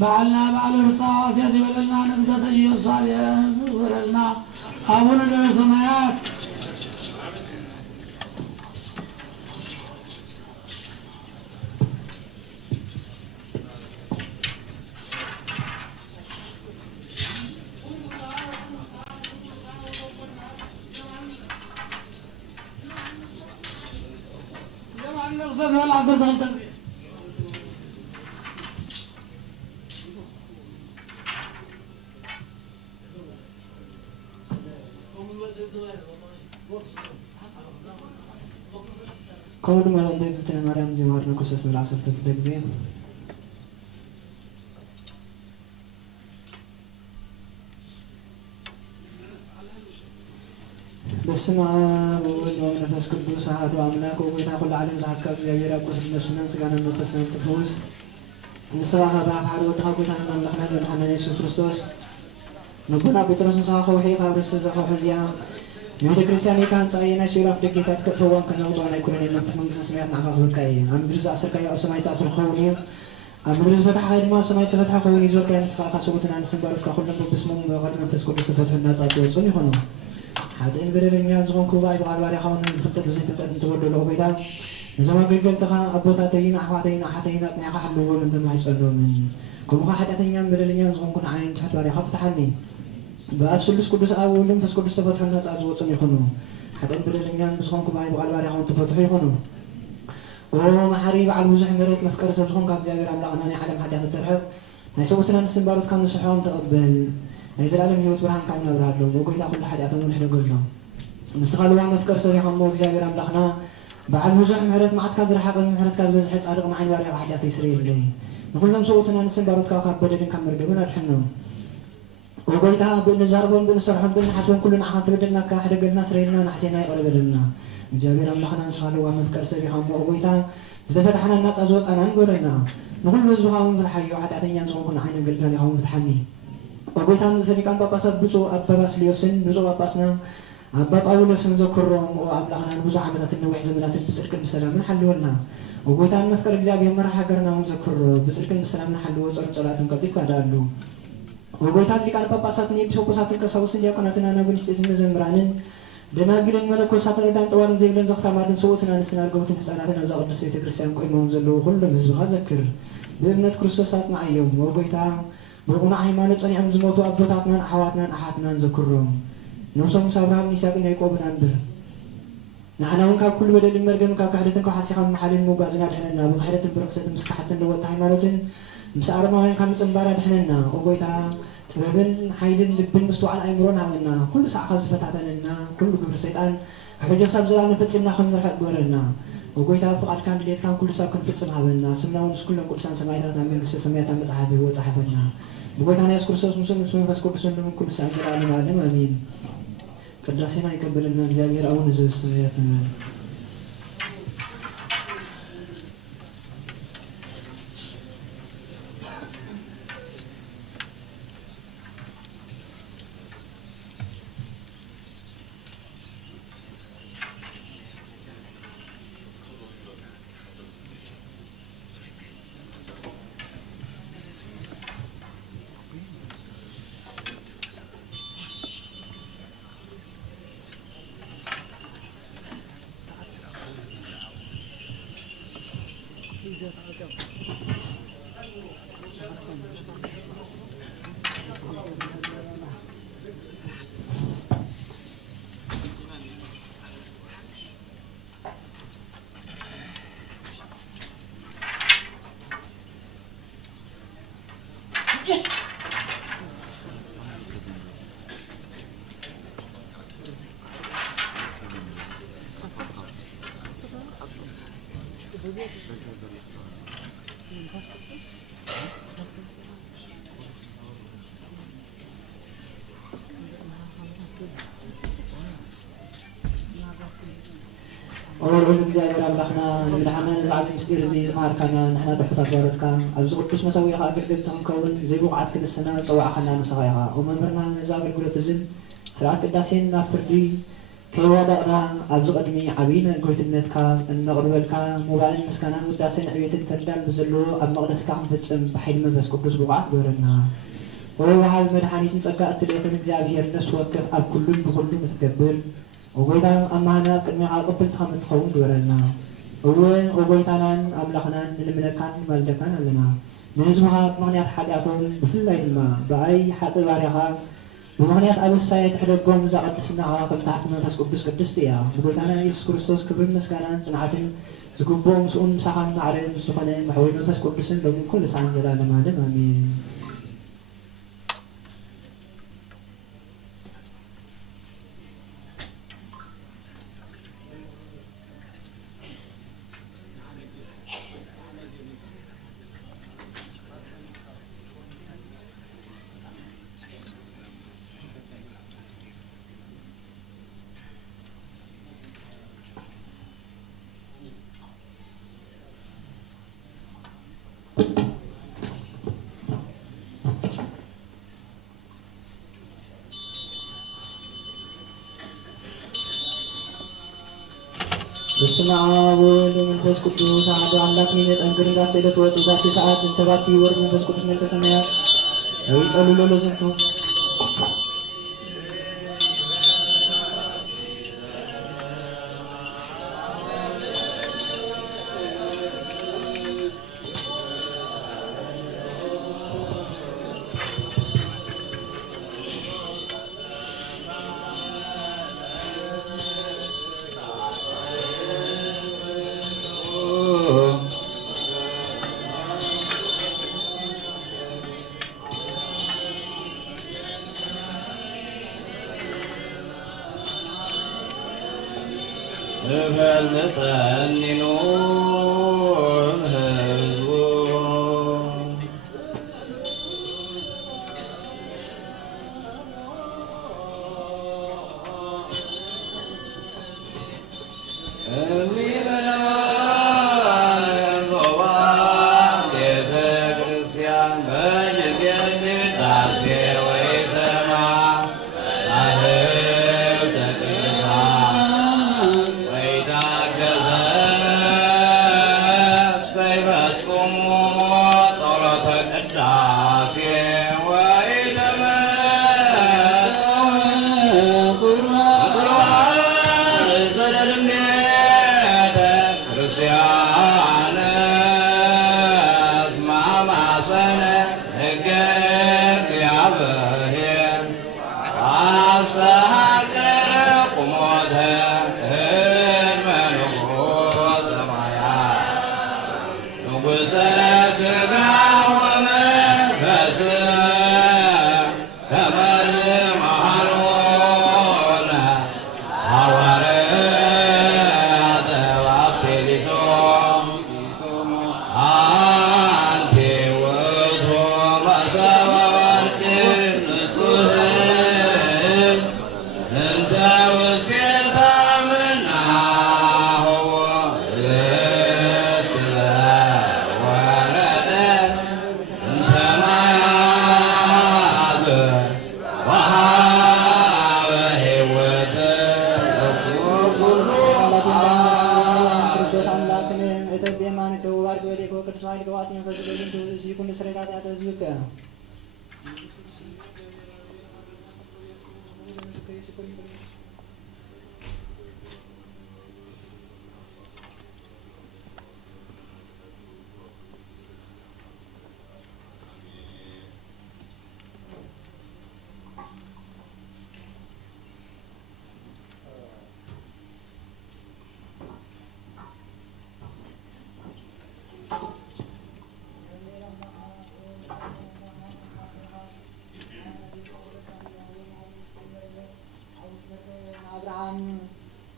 በዓልና በዓለ ፍስሐት ይበልና ንግደተ ኢየሩሳሌም ይበልና አቡነ ዘበሰማያት ከሁሉ ማለት እግዝእትነ ማርያም ዘማርነ ክርስቶስ ራስህ ተክለ ጊዜ በስመ አብ ወወልድ ወመንፈስ ቅዱስ አሐዱ አምላክ ወጌታ ኩሉ ዓለም ዘሐስካ እግዚአብሔር አቆስ ነፍስና ስጋና መንፈስና ትፈውስ ንስባኻ በአፍዓር ወድኻ ጎይታና አምላኽና መድኃኒና ኢየሱስ ክርስቶስ ንቡና ጴጥሮስን ሰኻ ከውሒ ካብ ርእሲ ዘኸውሒ እዚኣ ንቤተ ክርስቲያን ኢካ ህንፃ የናይ ሲራፍ ደጌታት ከእትወን ከነውጥዋ ናይ ኩነኔ መፍትሒ መንግስቲ ሰማያት ንዓኻ ክበካ እየ ኣብ ምድሪ ዝኣሰርካዮ ኣብ ሰማይ ተኣስር ክኸውን እዩ ኣብ ምድሪ ዝፈታሕካዮ ድማ ኣብ ሰማይ ተፈትሐ ክኸውን እዩ ዝበልካዮ ንስኻ ኢኻ ሰቡትና ንስንባሮትካ ኩሎም በብስሞም ብቐድ መንፈስ ቅዱስ ተፈትሑ ናፃ ዝወፁን ይኹኑ ሓጢእን በደለኛን ዝኾንኩ ባይ በቓል ባርያኻውን ብፍልጠት ብዘይፍልጠት እንተበደሎ ጎይታ ነዞም ኣገልገልትኻ ኣቦታተይን ኣሕዋተይን ኣሓተይን ኣጥኒዕኻ ሓልዎም እንተማይፀሎምን ከምኡኻ ሓጢኣተኛን በደለኛን ዝኾንኩ ንዓይን ትሕት ባርያኻ ፍትሓኒ በአብ ስሉስ ቅዱስ አብ ወልድ መንፈስ ቅዱስ ተፈትሑ ነፃ ዝወፁን ይኹኑ ሓጢእን በደለኛን ምስኾንኩ ባይ በቓል ባርያኻውን ተፈትሑ ይኹኑ ኦ መሓሪ በዓል ብዙሕ ምሕረት መፍቀሪ ሰብ ዝኾንካ እግዚኣብሔር ኣምላኽና ናይ ዓለም ሓጢኣት ተርሕቕ ናይ ሰቦትና ንስንባሮት ካብ ንስሕቦም ተቐበል ናይ ዘለዓለም ሂወት ብርሃን ካብ ነብርሃሎም ወጎይታ ኩሉ ሓጢኣቶም ንሕደገሎም ንስኻ ልዋ መፍቀሪ ሰብ ኢኻ እሞ እግዚኣብሔር ኣምላኽና በዓል ብዙሕ ምሕረት መዓትካ ዝረሓቐ ምሕረትካ ዝበዝሐ ፃድቕ ንዓይን ባርያኻ ሓጢኣት ይስርየለይ ንኩሎም ሰቦትና ንስንባሮትካ ካብ በደልን ካብ መርገምን ኣድሕኖም ወጎይታ ብንዛርቦን ብንሰርሖን ብንሓትቦን ኩሉ ንዓኻ ተበደልናካ ሕደገልና ስረየልና ናሕሴና ይቐረበልና እግዚኣብሔር ኣምላኽና ንስኻ ልዋ መፍቀሪ ሰብ ኢኻ እሞ ወጎይታ ዝተፈታሕና ናፃ ዝወፃና ንገረና ንኩሉ ህዝብኻ እውን ፍትሓዮ ሓጢኣተኛን ዝኾንኩ ንዓይን ኣገልጋሊ ኢኻ እውን ፍትሓኒ ወጎይታ ንሰሊቃን ጳጳሳት ብፁዕ ኣባ ባስልዮስን ብፁዕ ጳጳስና ኣባ ጳውሎስን ዘክሮም ኣምላኽና ንብዙሕ ዓመታትን ነዊሕ ዘመናትን ብፅድቅን ብሰላምን ሓልወልና ወጎይታ ንመፍቀሪ እግዚኣብሔር መራሒ ሃገርና እውን ዘክሮ ብፅድቅን ብሰላምን ሓልዎ ፀሎት ጸላትን ቀልጢፍካ ዳሉ ወጎይታ ሊቃነ ጳጳሳትን ኤጲስቆጶሳትን ቀሳውስትን ዲያቆናትን ኣናጉንስጢስን መዘምራንን ደናግልን መለኮሳትን ረዳን ጠዋርን ዘይብለን ዘኽታማትን ሰውእትን ኣንስትን ኣርገውትን ህፃናትን ኣብዛ ቅድስቲ ቤተ ክርስቲያን ቆይሞም ዘለዉ ኩሎም ህዝብኻ ዘክር ብእምነት ክርስቶስ ኣፅናዕዮም ወጎይታ ብቁና ሃይማኖት ፀኒዖም ዝሞቱ ኣቦታትናን ኣሕዋትናን ኣሓትናን ዘክሮም ነብሶም ምስ ኣብርሃም ይስሐቅን ያዕቆብን ኣንብር ንዓና እውን ካብ ኩሉ በደልን መርገምን ካብ ካሕደትን ካብ ሓሲኻ መሓልን ምውጋዝን ኣድሕነና ብካሕደትን ብርክሰትን ምስ ካሕትን ለወጥቲ ሃይማኖትን ምስ ኣረማውያን ካብ ምፅንባር ኣድሕነና ወጎይታ ጥበብን ሓይልን ልብን ምስትዋዕል ኣእምሮን ሃበና ኩሉ ሳዕ ካብ ዝፈታተነና ኩሉ ግብሪ ሰይጣን ካብ ሕጂ ክሳብ ዘላለም ፈፂምና ከም ንርክዕ ግበረና ወጎይታ ፍቓድካን ድሌትካን ኩሉ ሳብ ክንፍፅም ሃበና ስምና እውን ምስ ኩሎም ቅዱሳን ሰማዕታት ኣብ መንግስቲ ሰማያት ኣብ መፅሓፍ ህይወት ፀሓፈና ብጎይታና ኢየሱስ ክርስቶስ ምስን ምስ መንፈስ ቅዱስን ልምን ኩሉ ሰዓት ዘለዓለም ዓለም ኣሚን ቅዳሴና ይቀበለና እግዚአብሔር አቡነ ዘበሰማያት ንበል أولو እግዚአብሔር አምላኽና ንመድሓና ንዛዕባ ምስጢር እዚ ዝመሃርካና ንሕና ተሕታት ባሮትካ ኣብዚ ቅዱስ መሰዊኻ ኣገልገልቲ ክንከውን ዘይብቕዓት ክንስና ፀዋዕኻና ንስኻ ኢኻ መምህርና ነዚ ኣገልግሎት እዝን ስርዓት ቅዳሴን ናብ ፍርዲ ከይዋዳቕና ኣብዚ ቅድሚ ዓብዪ ጎይትነትካ እነቕርበልካ ሙባእን ምስጋናን ውዳሴን ዕቤትን ተድላል ብዘለዎ ኣብ መቕደስካ ክንፍፅም ብሓይሊ መንፈስ ቅዱስ ብቑዓት ግበረና። ወወሃቢ መድሓኒትን ጸጋ እትልእኽን እግዚአብሔር ነፍሲ ወከፍ ኣብ ኩሉን ብኩሉን እትገብር ወጎይታ ኣማሃና ኣብ ቅድሚኻ ቅብልቲ ከም እትኸውን ግበረልና። እውን ወጎይታናን ኣምላኽናን ንልምነካን ንማልደካን ኣለና። ንህዝብኻ ብምኽንያት ሓጢኣቶም ብፍላይ ድማ ብኣይ ሓጢ ባርያኻ ብምኽንያት ኣበሳይ ትሕደጎም እዛ ቅድስናኻ ከም ታሕቲ መንፈስ ቅዱስ ቅድስቲ እያ። ብጎይታና ኢየሱስ ክርስቶስ ክብርን ምስጋናን ጽንዓትን ዝግብኦ ምስኡን ምሳኻን ማዕረን ዝኾነ መሕወይ መንፈስ ቅዱስን ሎሚ ኩሉ ሰዓን ዘላለም ዓለም ኣሜን። በስመ አብ ወወልድ ወመንፈስ ቅዱስ አሐዱ አምላክ የሚመጠንክር እንዳት ዕለት ወጡ ዛቲ ሰዓት እንተባቲ ወርድ መንፈስ ቅዱስ መልከ ሰማያት ወይጸልሎ ለዘንቱ እፈልጠኒኑ ህዝቡ ቤተ ክርስቲያን በጊዜ ቅዳሴ ወይሰማ ጻሕፍተ ቅዱሳን ወይታገሰ እስከ ይፈጽሙ ጸሎተ ቅዳሴ ቁርባን ሰደልሜተ ክርስቲያን ማማሰነ ሕገ እግዚአብሔር አስተሐቅረ ቁሞተ ህድመ ንጉሠ ሰማያት ንጉሠ ሥጋ ወመንፈስ ከመ ዝመሃሎነ ሐዋርያተ ባፕቲሶም አንቲ ውእቱ መሰበ ወርቅ ንጹሕ እንተ ውስቴታ ምናሁ ርስት ዘወረደ እምሰማያት ወሀበ ሕይወት ለኩሉ ክርስቶስ አምላክን እተቤማን ከውባድ ወዴኮ ቅዱስ ኃይል ገባት መንፈስ ለዝንቱ ሲኩን ስሬታት ያተ ህዝብከ አብርሃም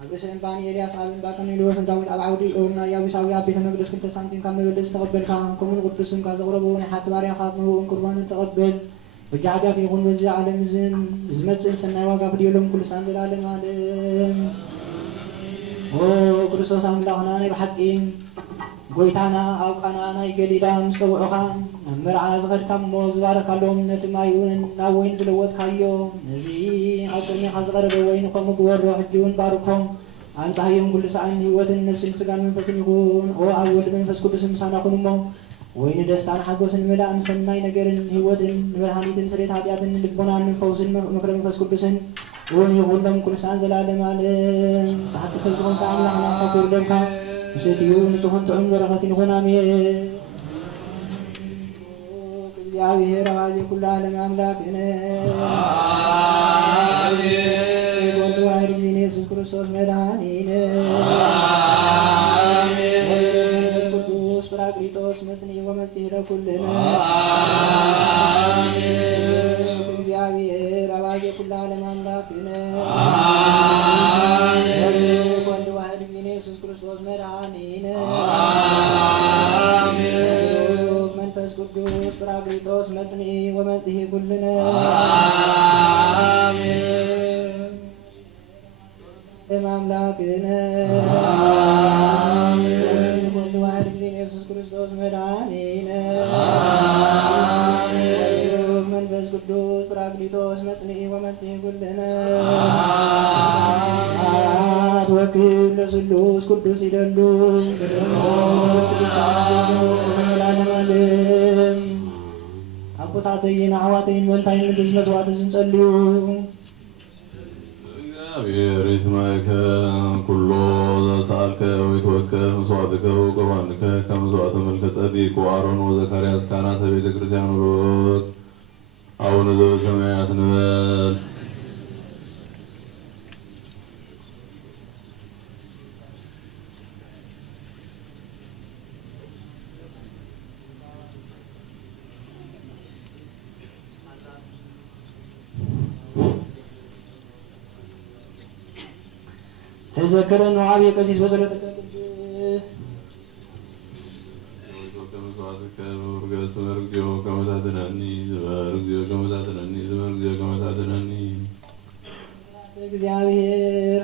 አብርሰን ባን ኤልያስ አብን ባከን ሊወስ ዳዊት ኣብ ዓውዲ ኦርና ያዊሳዊ ኣብ ቤተ መቅደስ 2 ሳንቲም ካብ መበለስ ተቀበልካ ከምኡን ቅዱስን ካብ ዘቕረቡ ናይ ሓቲ ባርያኻ ምውእን ቁርባንን ተቐበል ብጃሕዳት ይኹን በዚ ዓለም ዝመፅእን ሰናይ ዋጋ ክድየሎም ኩሉ ሳን ዘላለም ዓለም ኦ ክርስቶስ ኣምላኽና ናይ ብሓቂ ጎይታና ኣብ ቃና ናይ ገሊላ ምስ ፀውዑኻ ኣብ መርዓ ዝኸድካ እሞ ዝባረካሎም ነቲ ማይ እውን ናብ ወይኒ ዝለወጥካዮ ነዚ أكرمي خزغر بوينكم وقور حجون باركم أنت هيم كل ساعة هوة النفس السجان من فسن يكون هو أول من فس كل سمسان أكون مو وين دستان حقوس ملا أنسناي نجر هوة نبهاني تنسريت هاتيات لبنا من فوز مكرم فس كل سن وين يقول لهم كل ساعة زلالة مالهم حتى سوتهم تعمل على حقور لهم كاس وسيتيون تهون تعم ورقة هنا مية يا وير هذه كل عالم أملاكنا آمين والوارد يسوع كريستوس مدانينا آمين القدوس براكريتوس مسني ومسيح كلنا آمين يا وير هذه كل عالم أملاكنا آمين والوارد يسوع كريستوس مدانينا መንፈስ ቅዱስ ጰራቅሊጦስ መጽንዒ ወመጽሔ ኩልነ አሜን እማምላክነ አሜን ወልድ ዋሕድ እግዚእነ ኢየሱስ ክርስቶስ መድኃኒነ አሜን መንፈስ ቅዱስ ጰራቅሊጦስ መጽንዒ ወመጽሔ ኩልነ አብ ወክብር ለስሉስ ቅዱስ ይደሉ አቦታተይን አሕዋተይን መንታይን ምድዝ መስዋዕት ስንጸልዩ እግዚአብሔር ይስማዕከ ኩሎ ዘሰአልከ ወይትወከፍ መስዋዕትከ ወቁርባንከ ከመ መስዋዕተ መልከ ጼዴቅ ወአሮን ወዘካርያስ ካህናተ ቤተ ክርስቲያን ሎት አቡነ ዘበሰማያት እንበል። ተዘከረን ወአብ የቀሲስ በጸሎተ ቅዱስ እግዚአብሔር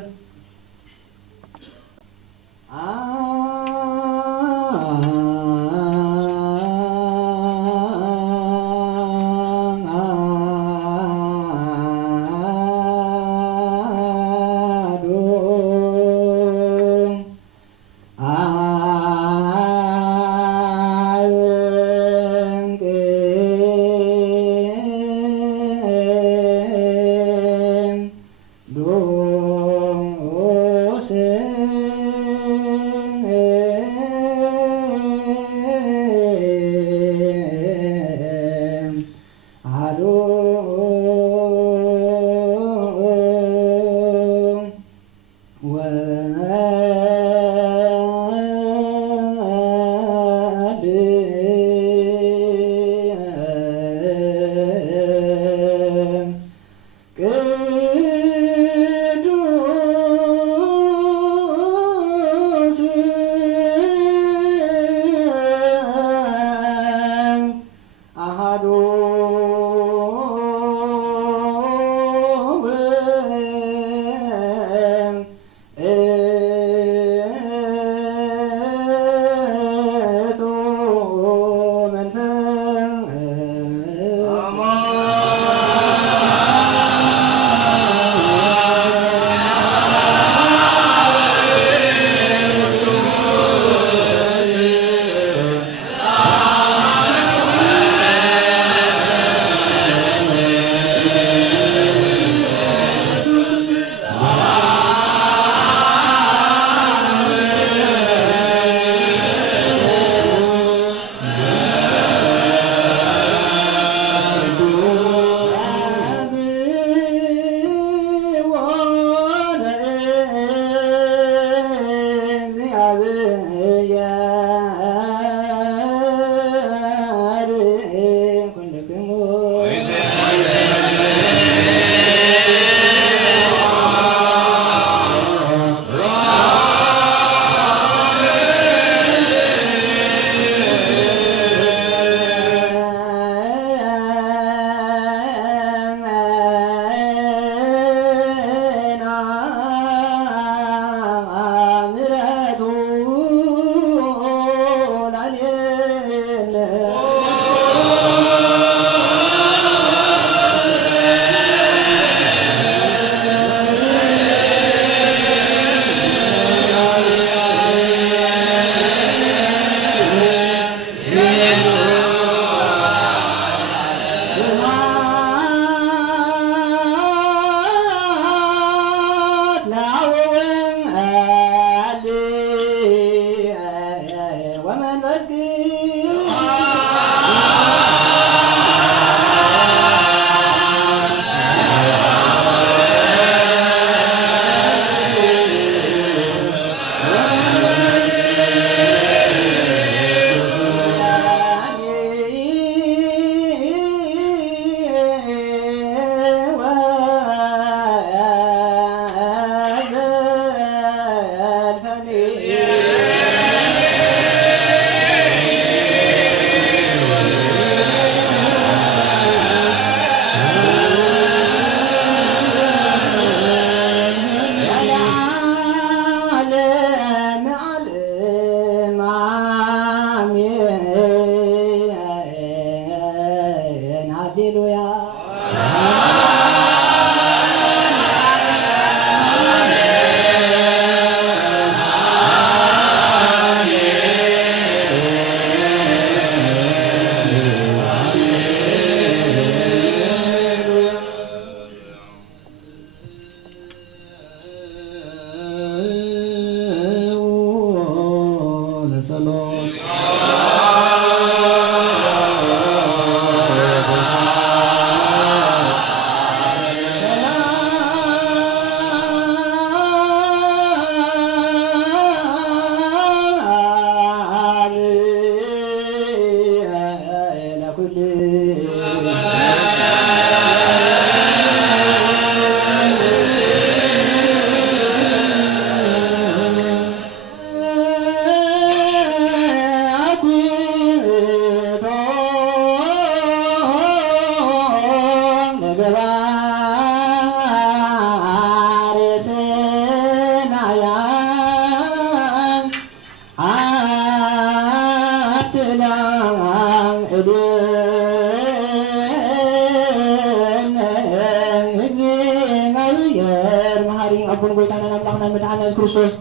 أبون قويتانا نملخنا مدحنا كريستوس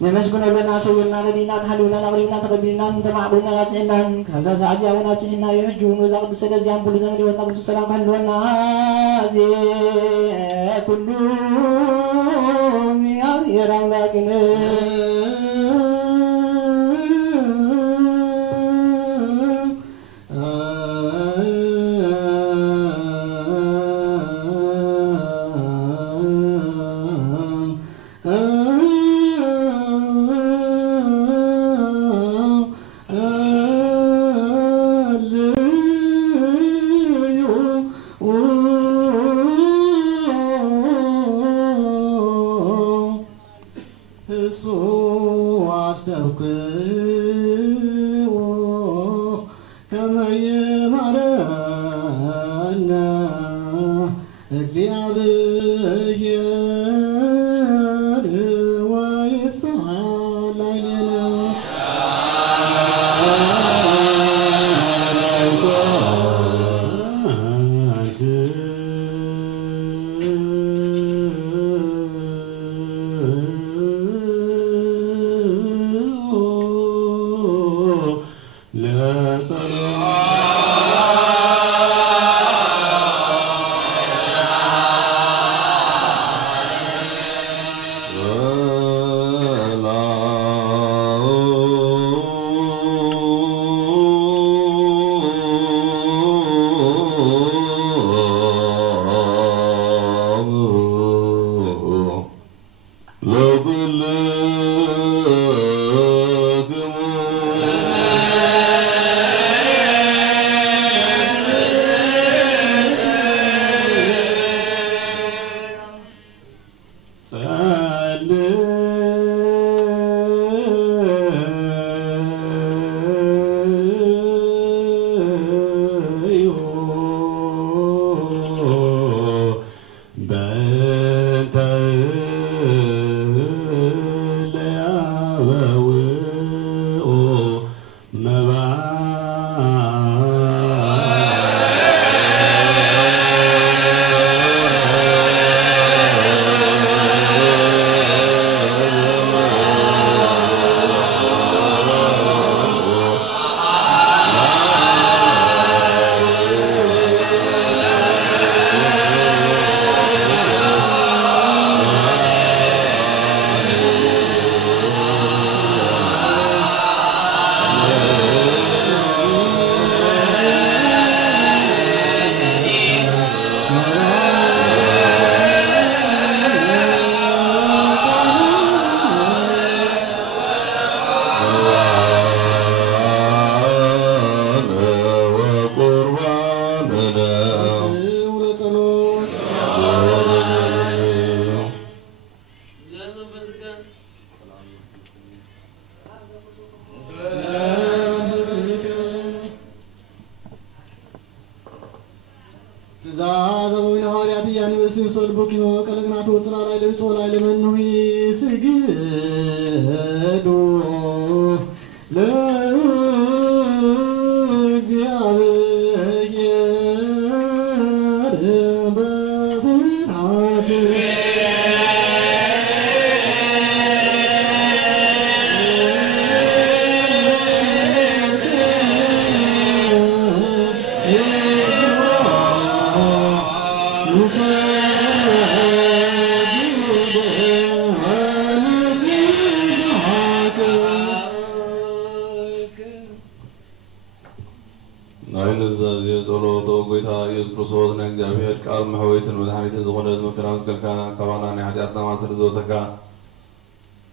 نمسكنا لنا سوينا لدينا نحلونا نغربنا تقبلنا نتمعبونا نتعنا كذا سعدي أونا تحنا يحجون وزاقد سلزيان بول زمن يوتنا بس السلام خلونا هذه كلون يا رام لكن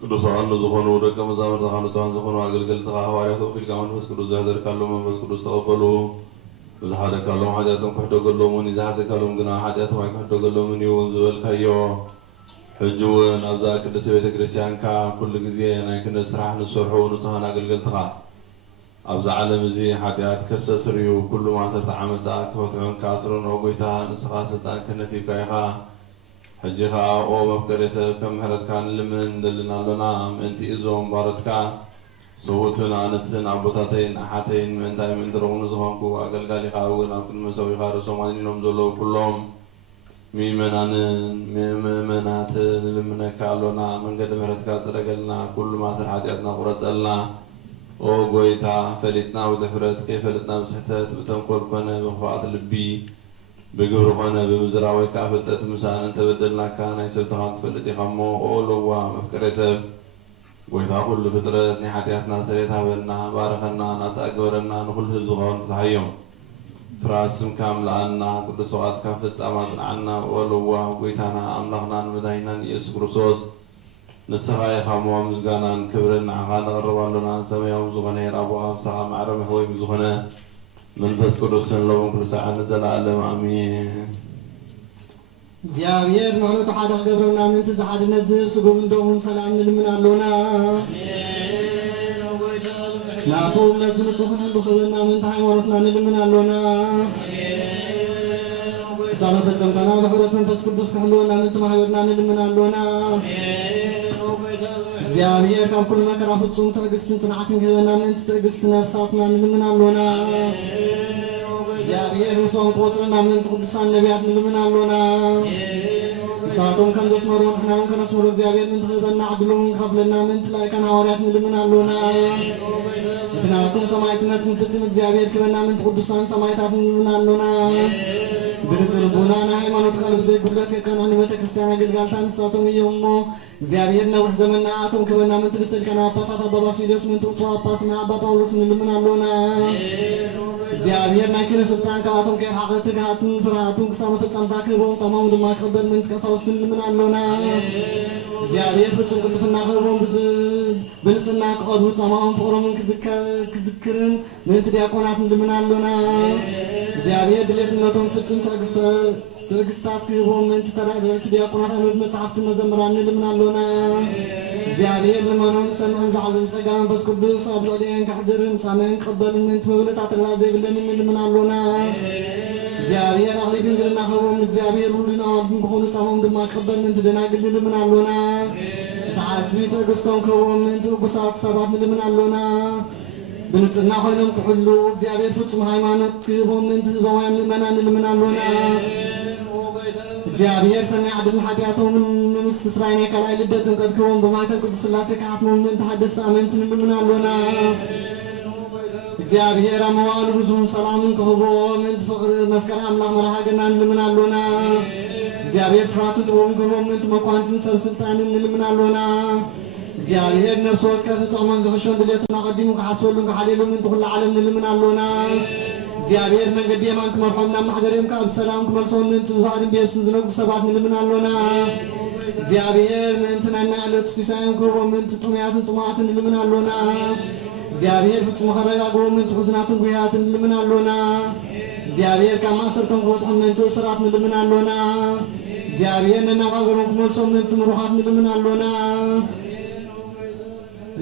ቅዱሳን ዝኾኑ ደቀ መዛሙርትኻ ንጹሃን ዝኾኑ ኣገልገልትኻ ሐዋርያት ወኪልካ መንፈስ ቅዱስ ዘህደርካሎም መንፈስ ቅዱስ ተቐበሉ ዝሓደካሎም ሓጢኣቶም ክሕደገሎምን ይዝሓደካሎም ግና ሓጢኣቶም ኣይክሕደገሎምን እዩ ዝበልካዮ ሕጂ እውን ኣብዛ ቅድስቲ ቤተ ክርስቲያንካ ኩሉ ግዜ ናይ ክህነት ስራሕ ንሰርሑ ንጹሃን ኣገልገልትኻ ኣብዛ ዓለም እዚ ሓጢኣት ከሰስር እዩ ኩሉ ማእሰርቲ ዓመፃ ክፈትዑን ክኣስሩን ጎይታ ንስኻ ስልጣን ክህነት ሂብካ ኢኻ ሕጂ ኸ ኦ መፍቀሬ ሰብ ከም ምሕረትካ ንልምን ንደልና ኣለና ምእንቲ እዞም ባሮትካ ሰውትን አንስትን አቦታተይን አሓተይን ምንታይ ምንድረውኑ ዝኾንኩ አገልጋሊ ኻውን ኣብ ቅድሚ ሰዊኻ ርእሶም ኣኒኖም ዘለዉ ኩሎም ምእመናንን ምእመናትን ልምነካ ኣሎና መንገዲ ምሕረትካ ፅረገልና ኩሉ ማሰር ሓጢኣትና ቁረፀልና ኦ ጎይታ ፈሊጥና ብድሕረት ከይፈለጥና ብስሕተት ብተንኮል ኮነ ብኽፍኣት ልቢ ብግብሪ ኮነ ብምዝራ ወይ ከዓ ፍልጠት ምሳን እንተበደልናካ ናይ ሰብ ተኻን ትፈልጥ ኢኻ እሞ ኦ ለዋ መፍቀሬ ሰብ ጎይታ ኩሉ ፍጥረት ናይ ሓጢኣትና ሰሬት ሃበና ባረኸና ናፃ ግበረና ንኩሉ ህዝቢ ኸውን ፍትሓዮም ፍራስ ስምካ ምልኣና ቅዱስ ወቓትካ ፍጻማ ጽንዓና ኦ ለዋ ጎይታና ኣምላኽናን መድኃኒናን ኢየሱስ ክርስቶስ ንስኻ ኢኻ እሞ ምስጋናን ክብርን ንዓኻ ነቕርብ ኣሎና ሰማያዊ ዝኾነ ሄራቦ ኣብስኻ ማዕረ መሕወይ ብዝኾነ መንፈስ ቅዱስን ሎውን ኩሉ ሰዓት ንዘለኣለም ኣሚን እግዚአብሔር ንሕነቱ ሓደ ክገብረና ምንቲ ዝሓድነት ዝህብ ስጉም እንደኦም ሰላም ንልምን ኣሎና ናቱ እምነት ብንጹህ ክንህሉ ክህበና ምንቲ ሃይማኖትና ንልምን ኣሎና እሳነ ፈጸምተና ብሕብረት መንፈስ ቅዱስ ክህልወና ምንቲ ማህበርና ንልምን ኣሎና እግዚአብሔር ካብ ኩሉ መከራ ፍጹም ትዕግስትን ጽንዓትን ክህበና ምንቲ ትዕግስቲ ነፍሳትና ንልምን ኣሎና እግዚአብሔር ንሶም ክወፅረና ምንቲ ቅዱሳን ነቢያት ንልምን ኣሎና ንሳቶም ከም ዘስመሩ ንሕና እውን ከነስምሩ እግዚአብሔር ምንቲ ክህበና ዕድሎም ክኸፍለና ምንቲ ላይካን ሃዋርያት ንልምን ኣሎና እቲ ናቶም ሰማዕትነት ንፍጽም እግዚአብሔር ክህበና ምንቲ ቅዱሳን ሰማዕታት ንልምን ኣሎና ብንጹህ ልቡና ናይ ሃይማኖት ቃል ብዘይጉድለት ከከንሑ ንቤተ ክርስቲያን ኣገልጋልታ ንሳቶም እዮም እሞ እግዚአብሔር ነዊሕ ዘመን ንኣቶም ክህበና ምንቲ ንስልከና ጳጳሳት ኣባ ባስልዮስ ምንቲ እቱ ጳጳስና ኣባ ጳውሎስ ንልምን ኣሎና እግዚአብሔር ናይ ክህነ ስልጣን ካብኣቶም ከይርሓቐ ትግሃትን ፍርሃቱን ክሳብ መፈጸምታ ክህቦም ጸማኦም ድማ ክቕበል ምንቲ ቀሳውስቲ ንልምን ኣሎና እግዚአብሔር ፍጹም ቅልጥፍና ክህቦም ብንጽህና ክቐርቡ ጸማኦም ፍቕሮምን ክዝክርን ምንቲ ዲያቆናት ንልምን ኣሎና እግዚአብሔር ድሌትነቶም ፍጹም ትዕግስታት ክህቦም ምንቲ ተራእቲ ዲያቆናት ኣንብብ መጽሓፍቲ መዘምራን ንልምን ኣሎና እግዚአብሔር ልመኖን ሰምዕን ዝሓዘ ጸጋ መንፈስ ቅዱስ ኣብ ልዕሊአን ካሕድርን ጻመን ክቕበልን ምንቲ መብለታት ተግራ ዘይብለንን ንልምን ኣሎና እግዚአብሔር ኣኽሊ ድንግልና ክህቦም እግዚአብሔር ሁሉን ኣዋልድን ክኾኑ ጻሞም ድማ ክቕበል ምንቲ ደናግል ንልምን ኣሎና እቲ ሓስቢ ትዕግስቶም ክህቦም ምንቲ እጉሳት ሰባት ንልምን ኣሎና ብንጽህና ኮይኖም ክሕሉ እግዚአብሔር ፍጹም ሃይማኖት ክህቦም ምንቲ ህዝባውያን ምእመናን ንልምን ኣሎና እግዚአብሔር ሰናይ ዓድልን ሓጢኣቶምን ንምስቲ ስራይ ናይ ካልኣይ ልደት ጥምቀት ክህቦም ብማይተር ቅዱስ ሥላሴ ክሓትሞም ምንቲ ሓደስቲ ኣመንቲ ንልምን ኣሎና እግዚአብሔር ኣብ መዋእሉ ብዙሕን ሰላምን ክህቦ ምንቲ ፍቕሪ መፍቀሪ ኣምላኽ መርሃ ገና ንልምን ኣሎና እግዚአብሔር ፍርሃትን ጥበብን ክህቦም ምንቲ መኳንትን ሰብ ስልጣንን ንልምን ኣሎና እግዚአብሔር ነፍሲ ወከፍ ጥቕሞን ዝኽሾን ድሌቱን ኣቐዲሙ ክሓስበሉን ክሓልየሉን ምንቲ ኩሉ ዓለም ንልምን ኣሎና እግዚአብሔር መንገዲ የማን ክመርሖም ናብ ማሕደርዮም ካብ ሰላም ክመልሶም ምንቲ ብባዕድን ብየብስን ዝነጉዱ ሰባት ንልምን ኣሎና እግዚአብሔር ምእንቲ ናይ ዕለቱ ሲሳዮም ክህቦም ምንቲ ጥሙያትን ጽሙዓትን ንልምን ኣሎና እግዚአብሔር ፍጹም ከረጋግቦም ምንቲ ሕዙናትን ጉያትን ንልምን ኣሎና እግዚአብሔር ካብ ማእሰርቶም ክወጥሖም ምንቲ እስራት ንልምን ኣሎና እግዚአብሔር ነናባገሮም ክመልሶም ምንቲ ምሩኻት ንልምን ኣሎና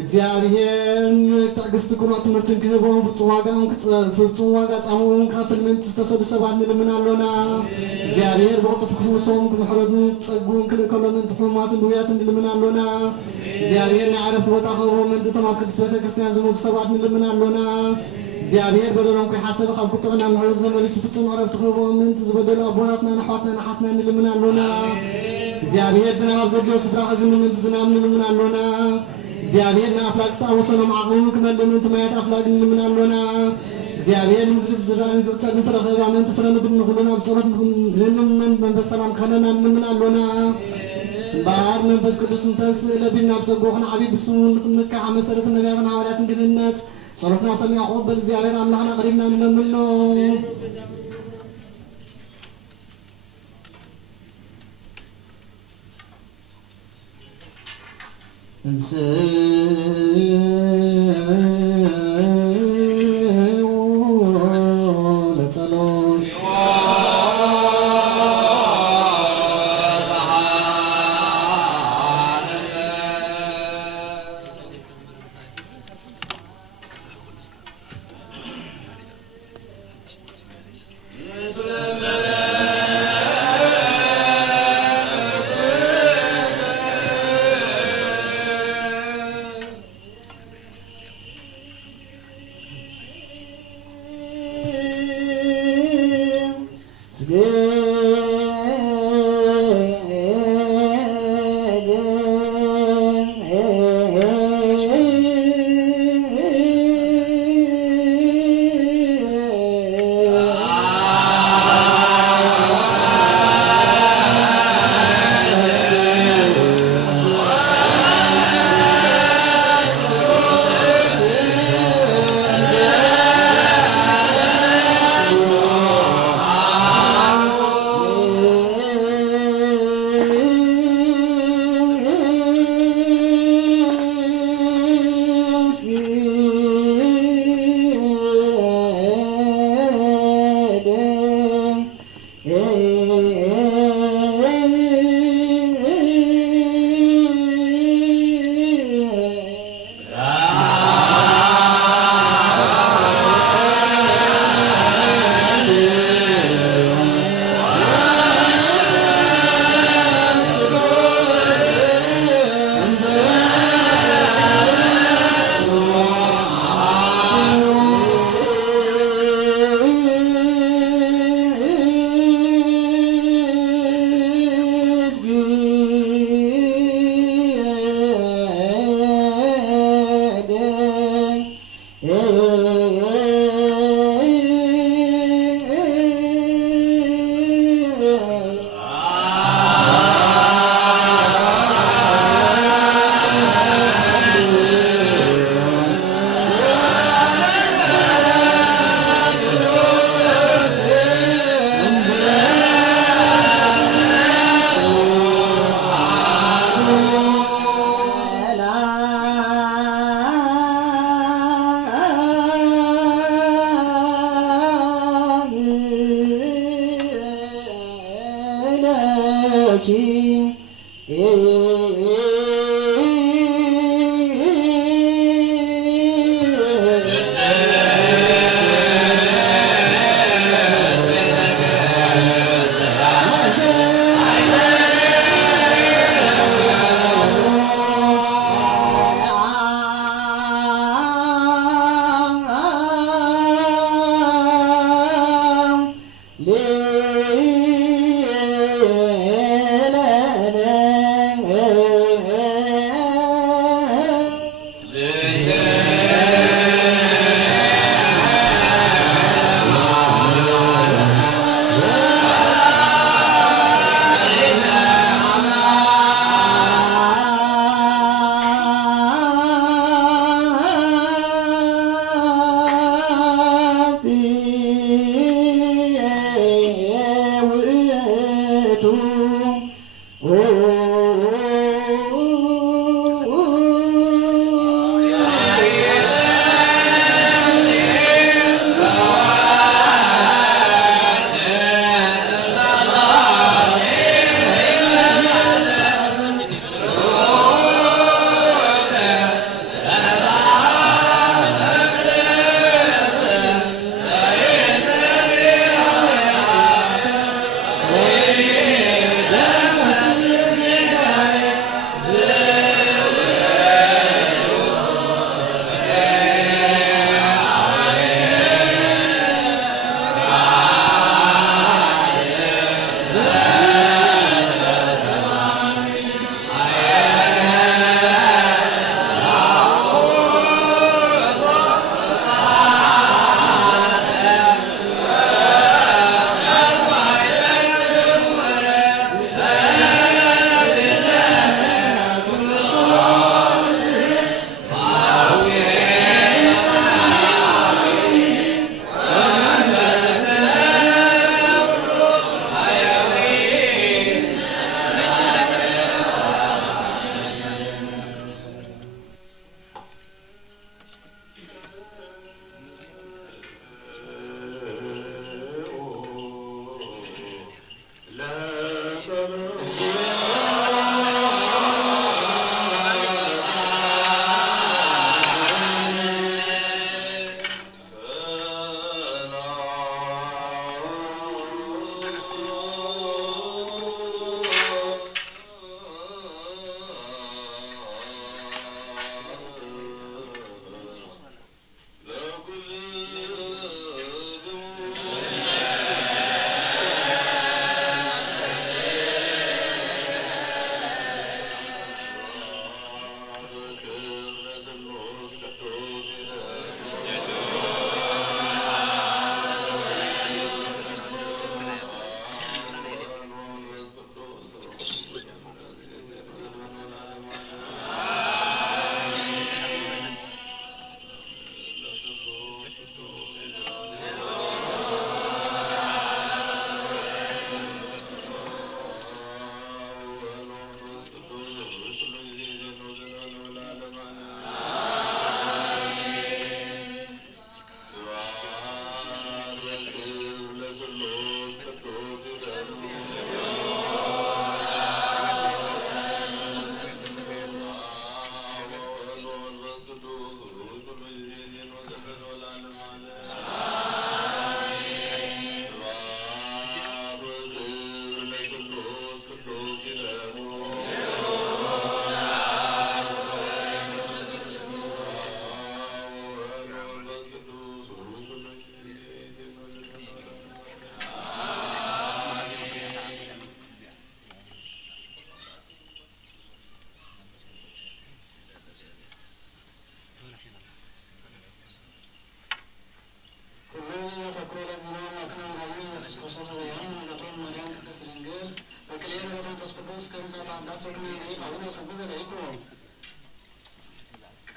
እግዚአብሔር ትዕግስቲ ቅኑዕ ትምህርትን ክህቦም ፍጹም ዋጋ ጻምኦም ክኸፍል ምንቲ ዝተሰዱ ሰባት ንልምን ኣሎና እግዚአብሔር ብቕጥፍ ክፍውሶም ክምሕረቱን ክጸጉን ክልእከሎም ምንቲ ሕሙማትን ድውያትን ንልምን ኣሎና እግዚአብሔር ናይ ዓረፍቲ ቦታ ክህቦም ምንቲ እቶም ኣብ ቅድስት ቤተ ክርስቲያን ዝሞቱ ሰባት ንልምን ኣሎና እግዚአብሔር በደሎም ከይሓሰበ ካብ ቁጥዕና ምሕረት ዘመሊሱ ፍጹም ዕረፍቲ ክህቦም ምንቲ ዝበደሉ ኣቦታትናን ኣሕዋትናን ኣሓትና ንልምን ኣሎና እግዚአብሔር ዝናብ ኣብ ዘድልዮ ስፍራ ኸዝኒ ምንቲ ዝናብ ንልምን ኣሎና እግዚአብሔር ንኣፍላግ ዝኣወሰኖም ዓቕሞም ክመልእ ምንቲ ማያት ኣፍላግ ንልምን ኣሎና እግዚአብሔር ምድሪ ዝራእን ዝዕፀድን ፍረ ክህባ ምንቲ ፍረ ምድሪ ንኹሉና ብጸሎት ንህንምን መንፈስ ሰላም ክኸለና ንልምን ኣሎና እምበር መንፈስ ቅዱስ እንተንስእለ ቢልና ብጸጉ ክንዓብይ ብስሙ ንክንካሕ መሰረት ነቢያትን ሃዋርያትን ግንነት ጸሎትና ሰሚዑ ክቕበል እግዚአብሔር ኣምላኽና ቀሪብና ንለምኖ ለጸሎት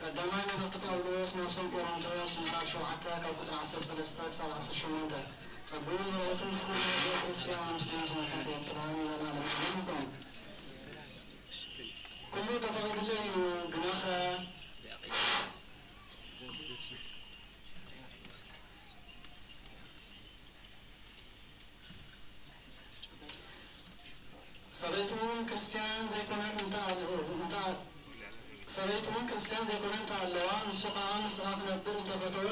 ቀዳማዊ ቤተ ጳውሎስ ነፍሰን ቆሮንቶስ ምዕራፍ 7 ከቁጥር 13 እስከ 18 ጸጉሩን ምሕረቱን ሁሉ ክርስቲያን ሙስሊሞች መካከል ያጥራን ለማለት ነው። ኩሉ ተፈቅድልኝ ግናኸ ሰበይቱን ክርስቲያን ዘይኮነት እንታ ሰበይቱን ክርስቲያን ዘይኮነት ኣለዋ ንሱኻ ምስኣፍ ነብር እንተፈተወ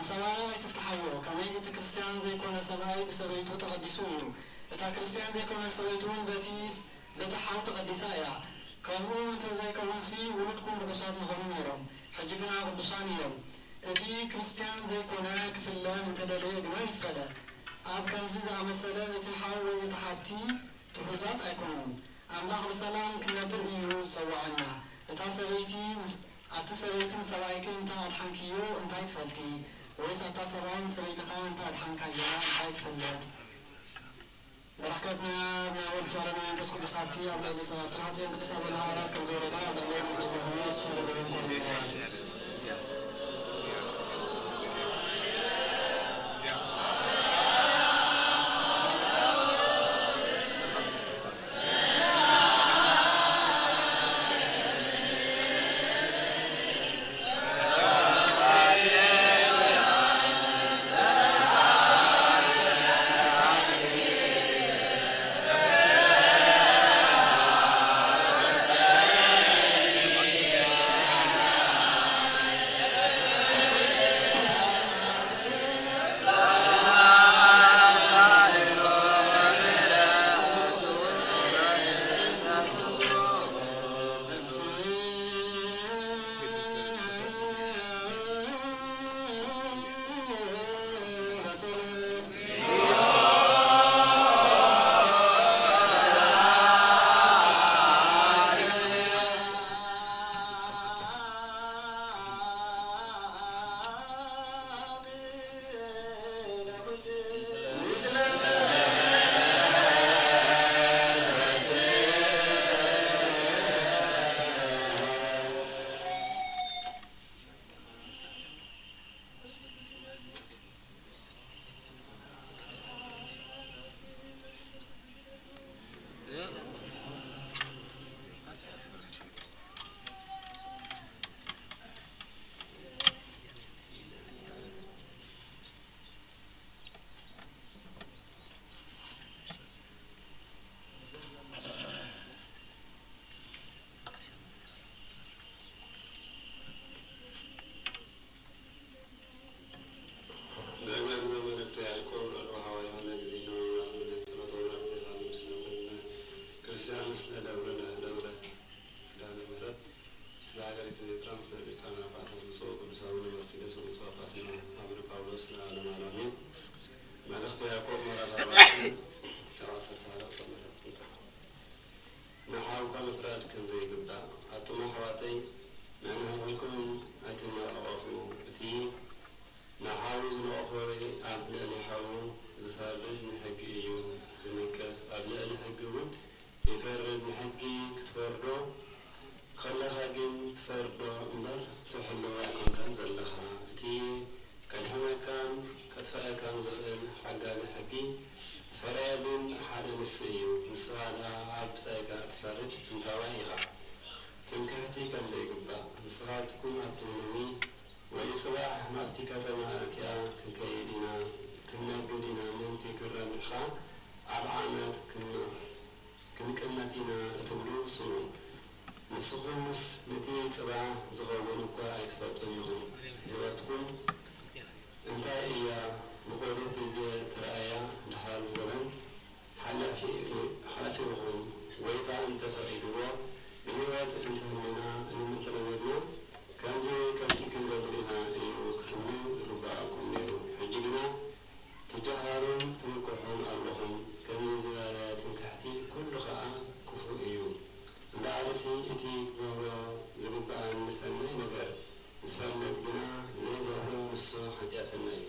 ንሰብኣይ ኣይትፍትሓዮ ከመይ እቲ ክርስቲያን ዘይኮነ ሰብኣይ ብሰበይቱ ተቐዲሱ እዩ እታ ክርስቲያን ዘይኮነ ሰበይቱን በቲ ሓው ተቐዲሳ እያ ከምኡ እንተዘይከውንሲ ውሉድኩም ርኩሳት ምኾኑ ነይሮም ሕጂ ግና ቅዱሳን እዮም እቲ ክርስቲያን ዘይኮነ ክፍለ እንተደለየ ግና ይፈለ ኣብ ከምዚ ዝኣመሰለ እቲ ሓው ወይ እቲ ሓብቲ ትሑዛት ኣይኮኑን ኣምላኽ ብሰላም ክነብር እዩ ዝፀዋዐና እታ ሰበይቲ ኣቲ ሰበይትን ሰብኣይክን እንታ ኣድሓንክዮ እንታይ ትፈልጢ ወይስ ኣታ ሰብኣይን ሰበይትኻ እንታ ኣድሓንካያ እንታይ ትፍለጥ በረከትና ወድ ፈረና መንፈስ ቅዱስ ኣብቲ ኣብ ልዕሊ ሰባት ናፅዮን ቅዱስ ኣበ ሃዋርያት ከም ዘወረዳ ኣብ ልዕሊ መንፈስ ዝኾነ ስፈለገበን ምስለ ደብረ ኪዳነ ምሕረት ምስለ ሀገሪቱ ኤርትራ ምስለ ሊቃነ ጳጳሳት ብፁዕ ቅዱስ አቡነ መርሲዴስ ወብፁዕ ጳጳስና አቡነ ጳውሎስ ለዓለመ ዓለሚን መልእክተ ያዕቆብ ምዕራፍ 4 ከ10 ንሓውካ ምፍራድ ከምዘይግባእ ኣቱማ ኣሕዋተይ ንሕና ኣይትነቐቐፉ እቲ ንሓዊ ዝነቐፎ ኣብ ልዕሊ ሓዊ ዝፈርድ ንሕጊ እዩ ዝምከት ኣብ ልዕሊ ሕጊ እውን ይፈርድ ንሕጊ ክትፈርዶ ከለኻ ግን ትፈርዶ እምበር ትሕልዋ ኮንካን ዘለኻ እቲ ከድሕነካን ከጥፍአካን ዝኽእል ሓጋዚ ሕጊ ፈርያ ግን ሓደ ንስ እዩ ንስኻ ድኣ ኣብ ብፃይካ ትፈርድ እንታዋይ ኢኻ ትምክሕቲ ከምዘይግባእ ንስኻ ትኩን ኣትምኒ ወይ ፅባሕ ናብቲ ከተማ እትያ ክንከይድ ኢና ክንነግድ ኢና ምንቲ ክረብሕኻ ኣብ ዓመት ክንቅመጥ ኢና እትብሉ ስሙ ንስኹምስ ነቲ ፅባሕ ዝኸውን እኳ ኣይትፈልጡን ኢኹም ህይወትኩም እንታይ እያ ንቆዱ ግዜ ትረኣያ ድሓር ዘበን ሓላፊ ኢኹም ወይታ እንተፈቒድዎ ብህይወት እንተህልና እንምንተለመድና ከምዚ ከምቲ ክንገብር ኢና እዩ ክትብሉ ዝግባአኩም ነይሩ ሕጂ ግና ትጀሃሩን ትምክሑን ኣለኹም ከምዚ ዝበለ ትምክሕቲ ኩሉ ከዓ ክፉእ እዩ እንዳኣለሲ እቲ ክገብሮ ዝግባአን ሰናይ ነገር ዝፈልጥ ግና ዘይገብሮ ንሱ ሓጢኣተና እዩ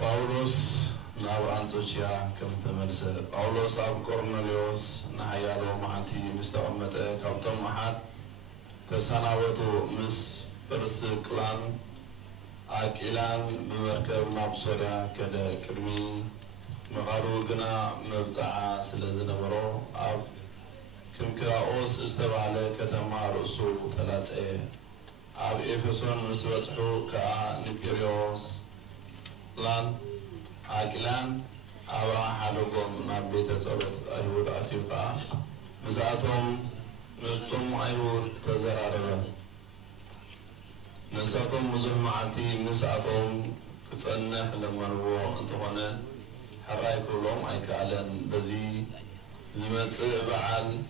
ጳውሎስ ናብ አንጾኪያ ከም ዝተመልሰ ጳውሎስ ኣብ ቆርኔሌዎስ ንሓያሎ መዓልቲ ምስ ተቐመጠ ካብቶም ኣሓት ተሰናበቱ ምስ ጵርስቅላን ኣቂላን ብመርከብ ናብ ሶርያ ከደ ቅድሚ መቓዱ ግና መብፅዓ ስለ ዝነበሮ ኣብ ክንክራኦስ ዝተባሃለ ከተማ ርእሱ ተላፀየ ኣብ ኤፌሶን ምስ በፅሑ ከዓ ንጴርዮስ ላን ኣቂላን أبا حالكم ما بيت صلوت أيهود أتيقا مساتهم نستم أيهود تزرارا نساتهم مزح معلتي مساتهم كتصنح لما نبو انتخونا حراي كلهم أي كالن بزي زمت بعال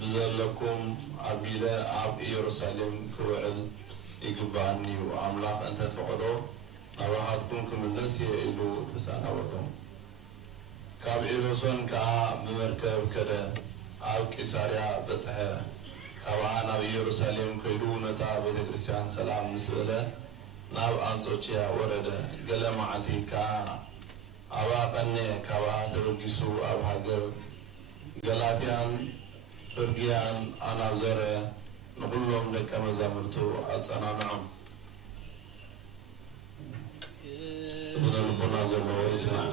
بزلكم عبيلة عب يروساليم كوعل يقبعني وعملاق أنت فقدو أباحاتكم كملس يئلو تساناوتهم كاب إيروسون كا بمركب كده عب كيساريا بصحة كابا ناب يروساليم كيدو نتا بيت كريستيان سلام مسؤولة ناب أنصوتيا ورد قلم عتي كا أبا قنة كابا ترجسو أب هاجر غلاطيان فرقيان أنا زره نقول لهم لك مزامرتو أتصنعهم إذن ربنا زل ويسمع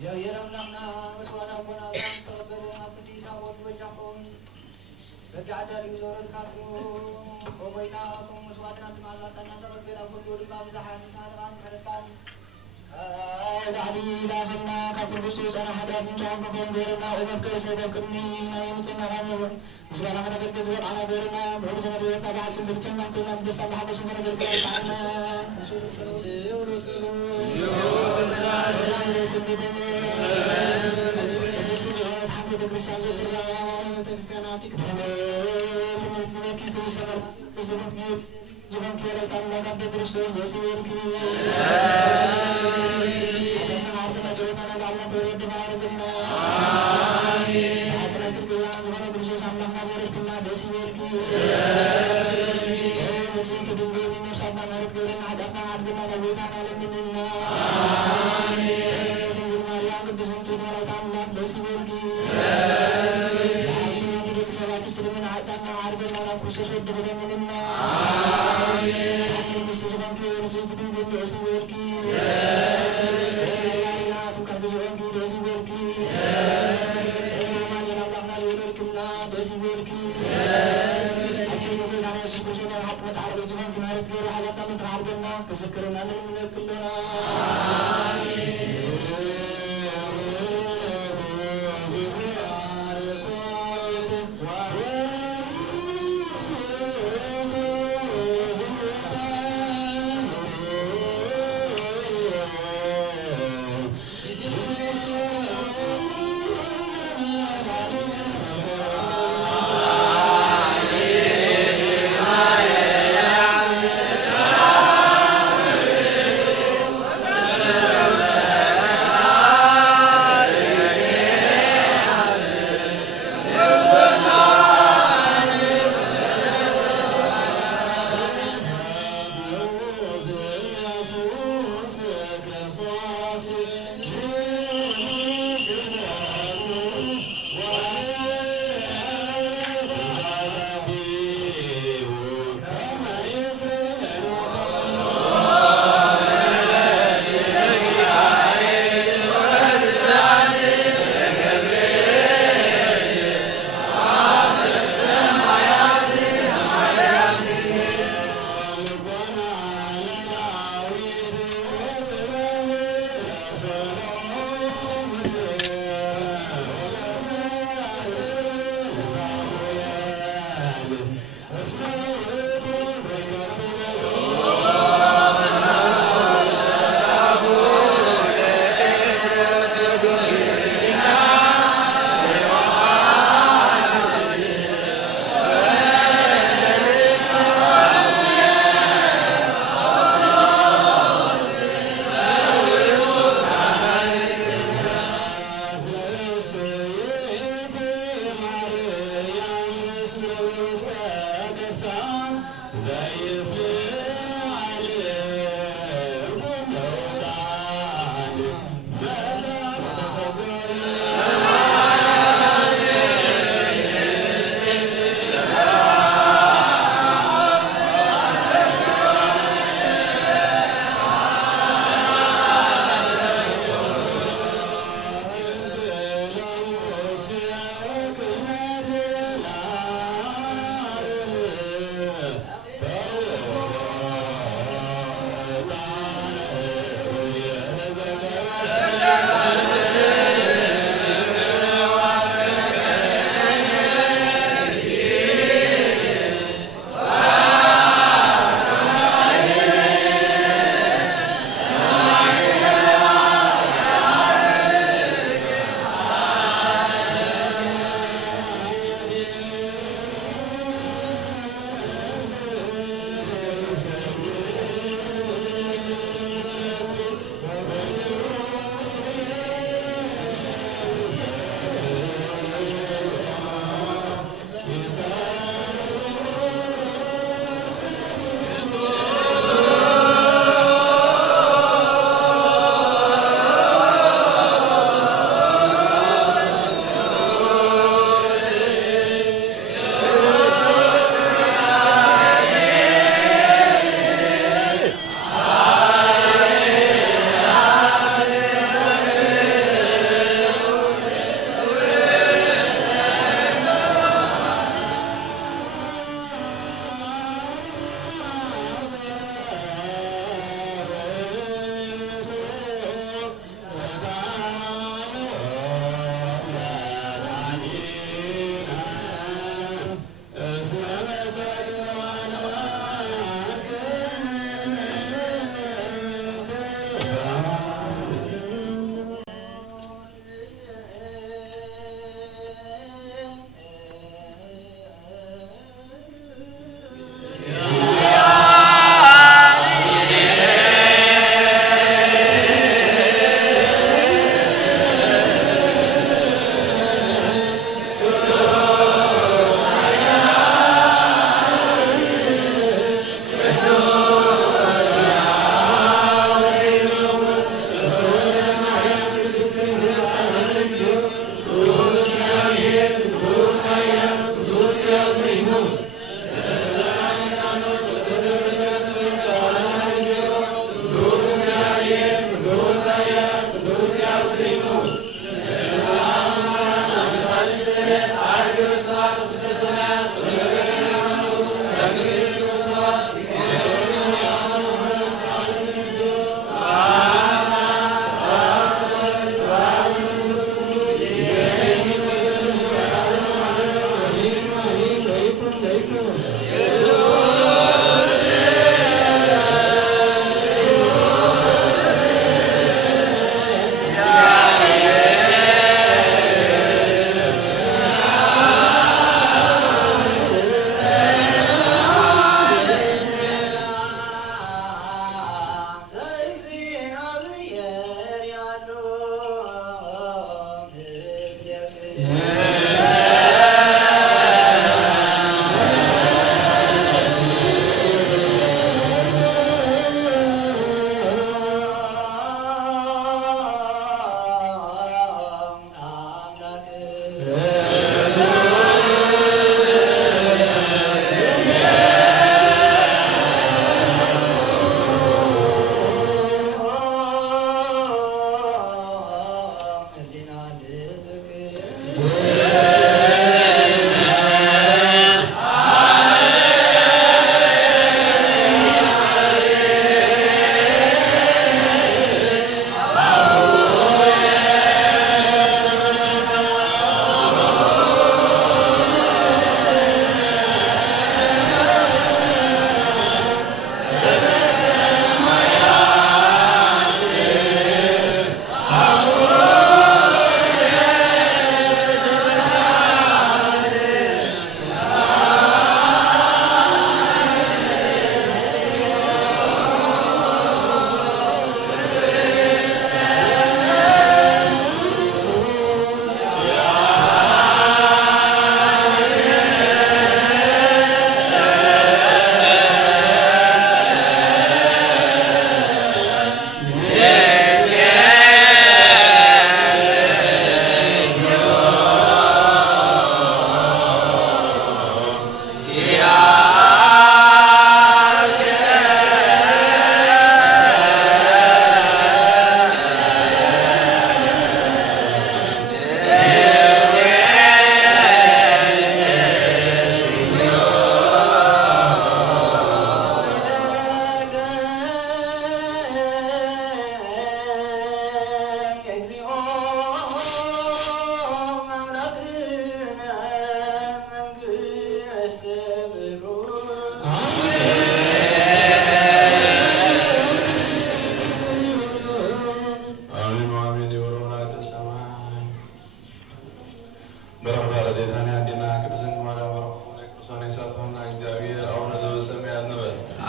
እግዚአብሔር አምላክና መስዋዕት አቦና አብርሃም ተቀበለ አብቲ ሳቦን በጃቆን በጋዳሪ ዞረን ካሉ በቦይታ ቆም መስዋዕትና ዝማዛታና ተቀበለ ሁሉ ድማ ብዛሓት ሳራን ከለካን ባዕሊ ላፍና ከኩሉ ሰና ሓዳት ምንጫን በኮንጎርና ወመፍከር ሰበብ ቅድሚ ናይ ንጽህና ካኑ ምስጋና ከነገልገል ዝበቃና ገርና ብሕሉ ዘመድወታ ባዓስን ብልፅና ኮይና ብደሳ ባሓጎስ ከነገልገል ይከዓልና ቤተክርስቲያን ዘትራን ቤተክርስቲያናት ትምህርት ሰበር ዝሆን ክበለት አምላክ አብ ክርስቶስ በሲወልክ كسكرنا من كلنا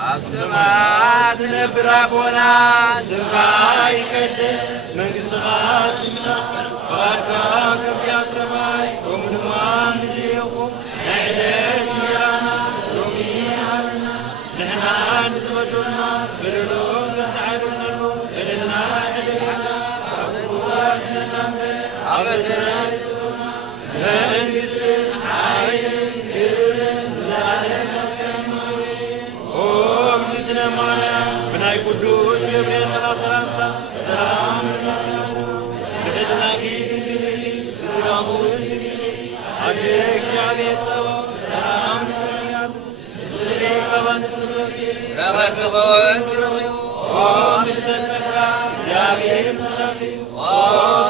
አብስማት ነብራቦና ስምካ ይቀደስ መንግሥትኻ ትምጻ ፈቃድካ ከብያት ሰማይ ከምኡድማ ምድሪ ይኹን ናይ ዕለት እንጀራና ሎሚ ሃበና ንሕና ንዝበደሉና በደሎ ዘተዓደግናሉ በደልና ዕደገና ኣብ ኩዋትነና ኣብ መንግሥትን ሓይልን ክብርን ዘለዓለም ማርያም ብናይ ቅዱስ ገብርኤል መልአክ ሰላምታ ሰላም ንላክልሽ ብሕድናኪ ድንግል ዝስጋኹ ድንግል ኣዴ እግዚአብሔር ጸባኦት ሰላም ንለኪያሉ ስሬ ቀባንስትበቂ ረበርስኽን ብርኽዩ ኦ ምልዕተ ጸጋ እግዚአብሔር ምሳኺ ኦ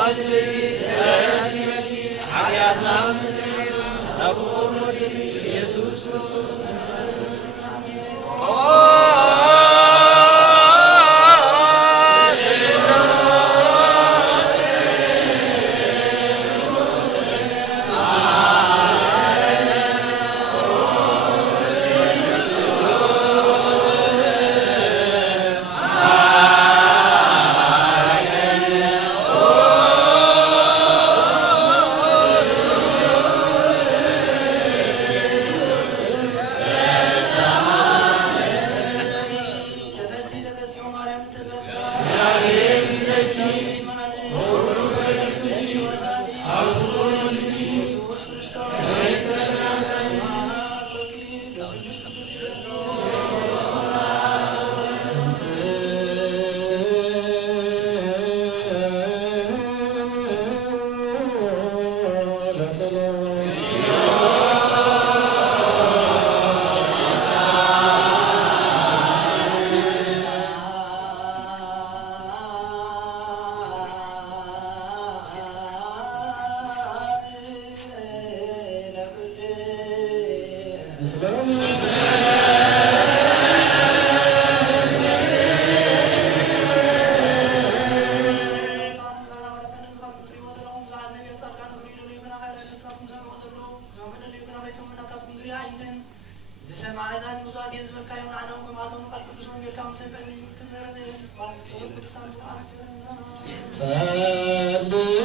እስኪ ደስ ይበልኪ ኃጢአትና ምትሪሉ ናብ ፍቁር ወድኒ ኢየሱስ ክርስቶስ ጸልይ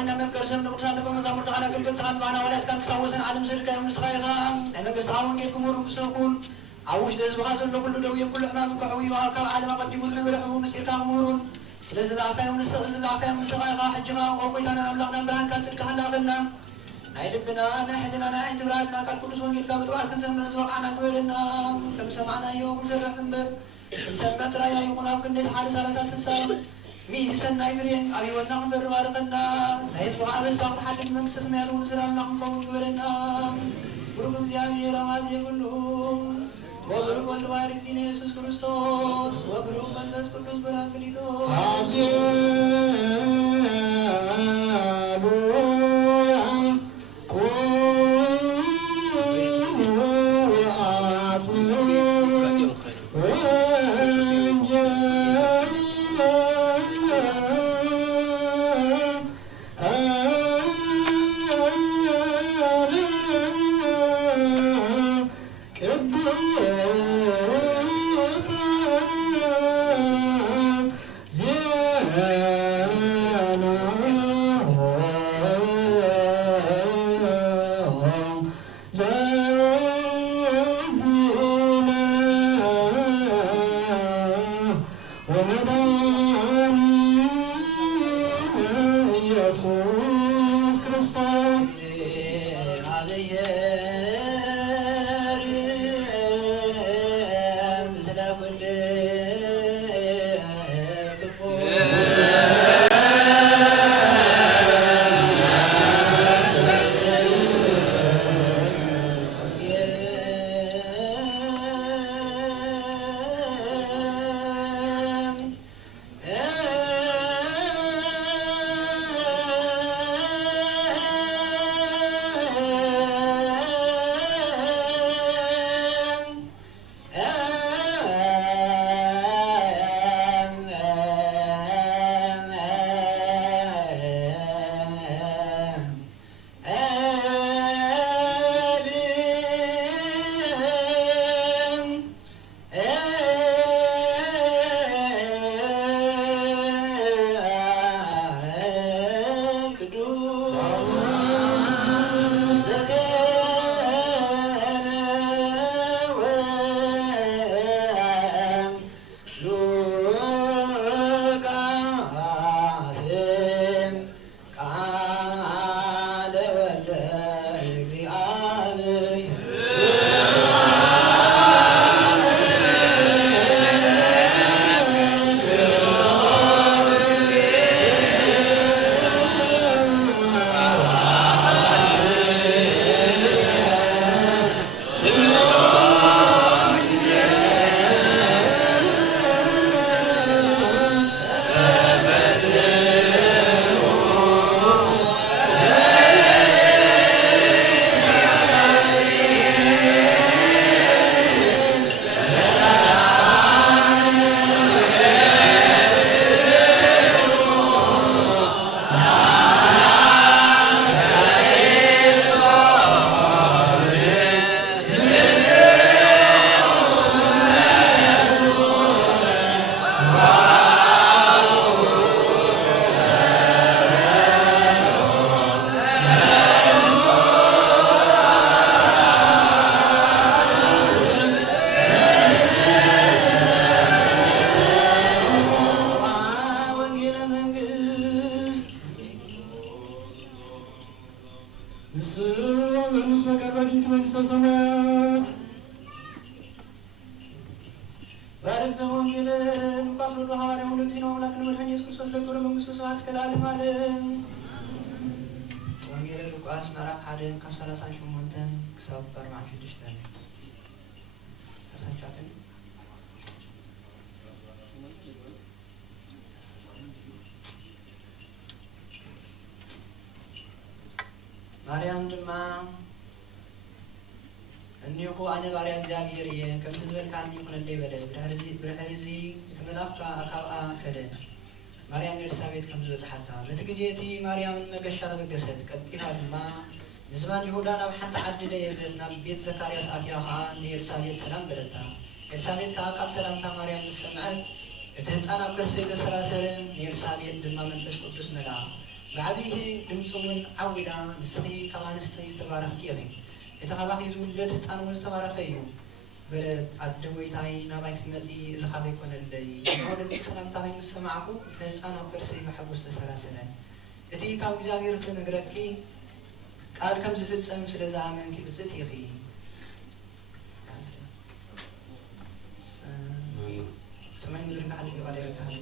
عنا مفكر سم نقطة نقوم مزامر تعالى كل قصة عن معنا ولاد كان كسوسن عالم سرك يوم نسخيها أنا قصة عون كيكم ورم كسوكون عوش دز بغاز إنه كل دويم كل إحنا نكحوي وهركب عالم قديم وزن برحوه مسير كامورون سلسلة العقاية ونستغل العقاية ونسخيها حجنا وقويتنا أملاقنا بران كان سرك هلا غلنا نايلبنا نحلنا ناعد برادنا قال كل زوج الكابت وعد نسمع زوج عنا كويلنا كم سمعنا يوم نزرح نبر كم سمعت رأي يوم كندي حارس على أساس السام ميت سنة يبرين أبي ودنا نبر وارقنا نايز وعابس صار حد من مكسس مالون زرع نعم قوم كويلنا بركض جامي رمادي كلهم وبركض الوارث دين يسوع كريستوس وبركض الناس كلهم برانكليتوس ማርያም ድማ እኒሁ ኣነ ባርያ እግዚአብሔር እየ ከም ትዝበልካኒ ይኹነለይ በለ ብድሕሪዚ የተመላኽካ ኣካብኣ ከደ ማርያም ኤልሳቤጥ ከም ዝበፅሓታ በቲ ግዜ እቲ ማርያም መገሻ ተበገሰት ቀጢፋ ድማ ንዝባን ይሁዳ ናብ ሓንቲ ዓዲ ደየብል ናብ ቤት ዘካርያስ ኣትያ ከዓ ንኤልሳቤጥ ሰላም በለታ ኤልሳቤጥ ከዓ ቃል ሰላምታ ማርያም ምስ ሰምዐት እቲ ህፃን ኣብ ከርሰ የተሰራሰረ ንኤልሳቤጥ ድማ መንፈስ ቅዱስ መልኣ بعبيه دمصون عودا نسخي كمان نسخي تبارك يدي يتخبخ يزولد حصان وز تبارك يو بلد عدويتاي نابايك مزي زخاب يكون اللي هذا السلام تاعي مسمعكو فحصان برسي محبوس تسراسنا اتي كاو እግዚአብሔር ተነግረኪ ቃል ከም ዝፍጸም ስለዛ አመንኪ ብጽት ይኺ ሰማይ ምድር ካለ ይባል ይረካል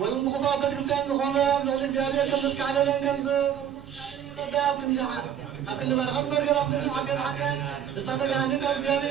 ወይም ምኹፋ ቤተክርስቲያን ዝኾነ እግዚአብሔር ከምስካለ ለን ከምዝ ረዳብ ክንዚ أكل برغب برغب أكل حاجة حاجة استطاع عنك أجزاء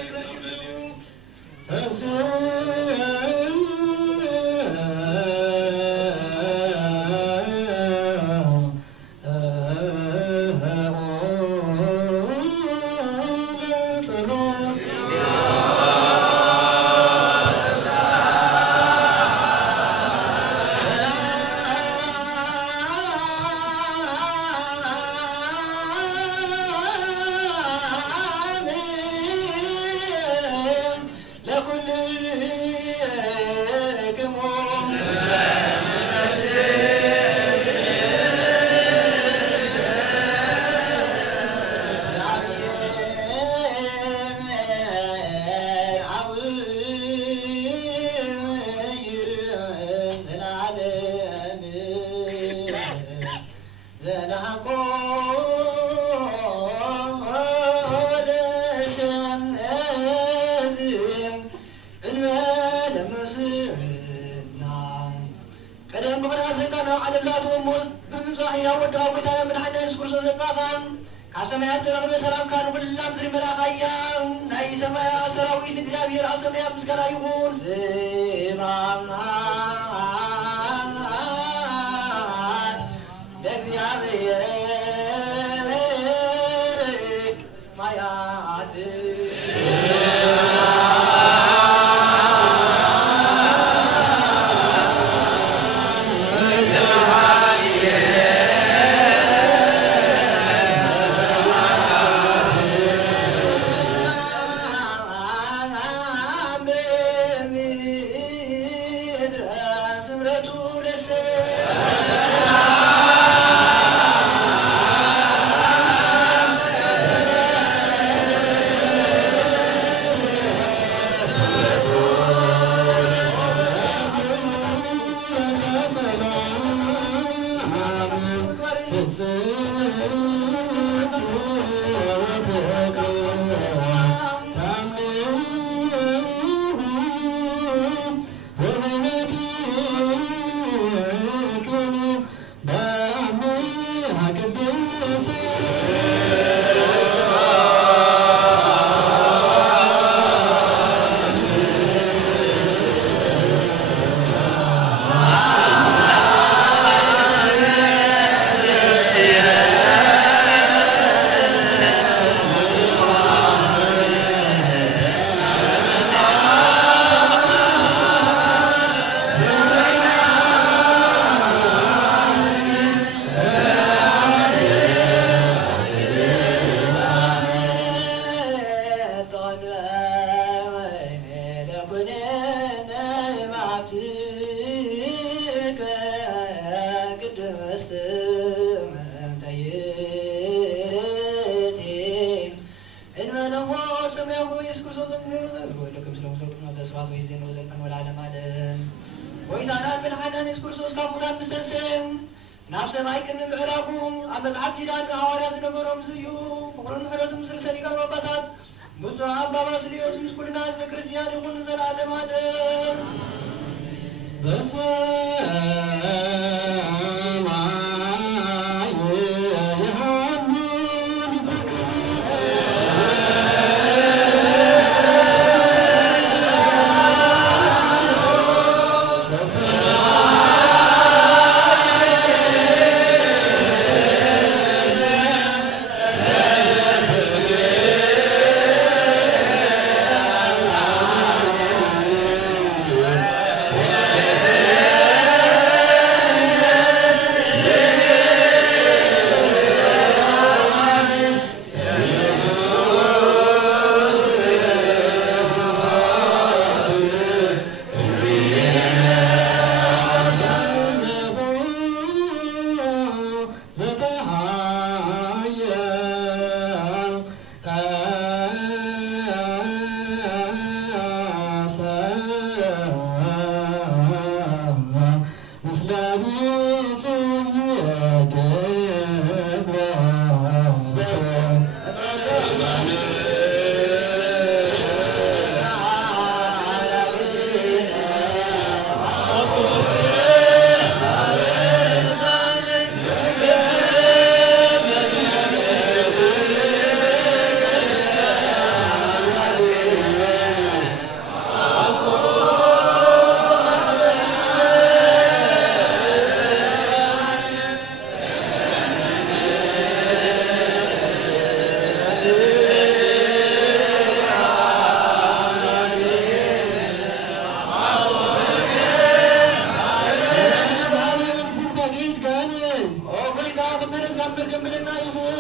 የታምር ግንብልና ይሁን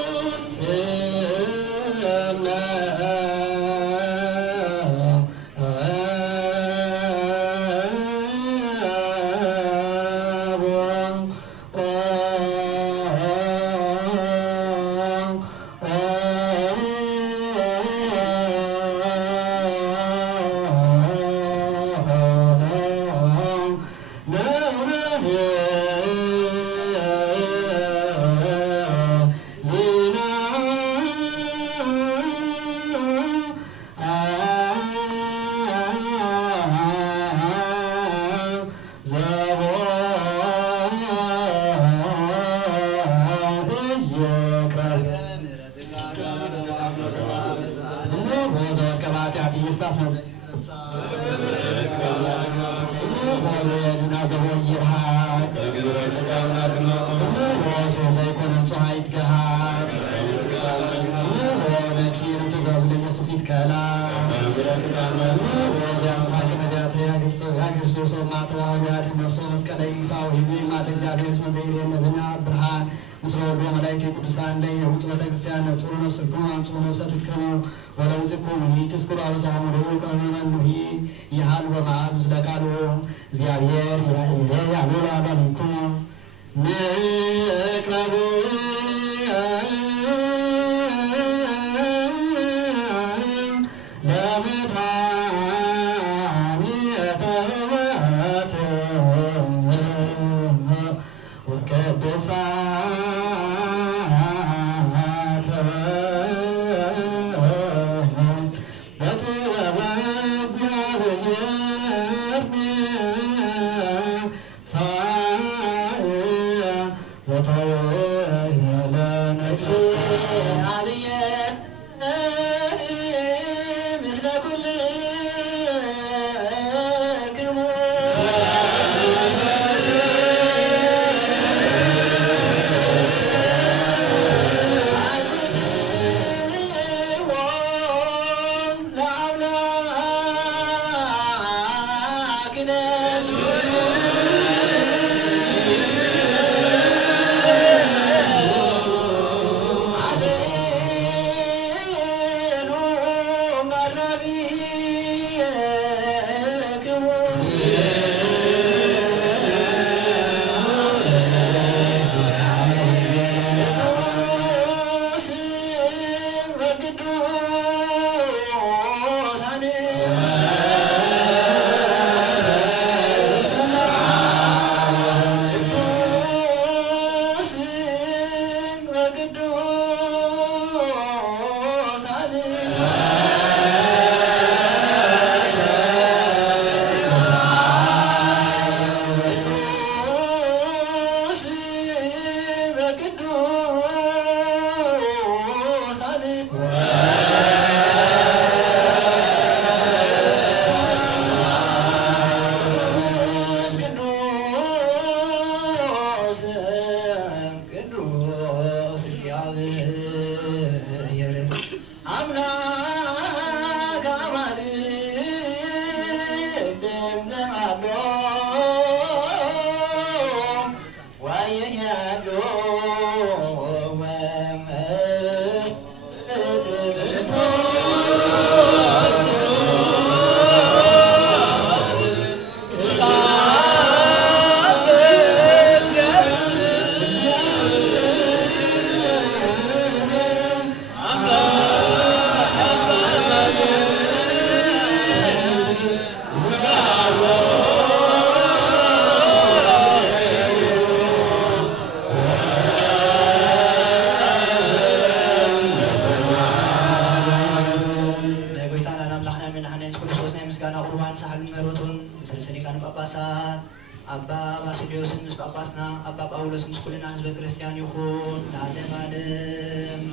አባ ባስልዮስን ምስ ጳጳስና አባ ጳውሎስ ምስ ኩልና ህዝበ ክርስቲያን ይኹን ለዓለም ዓለም።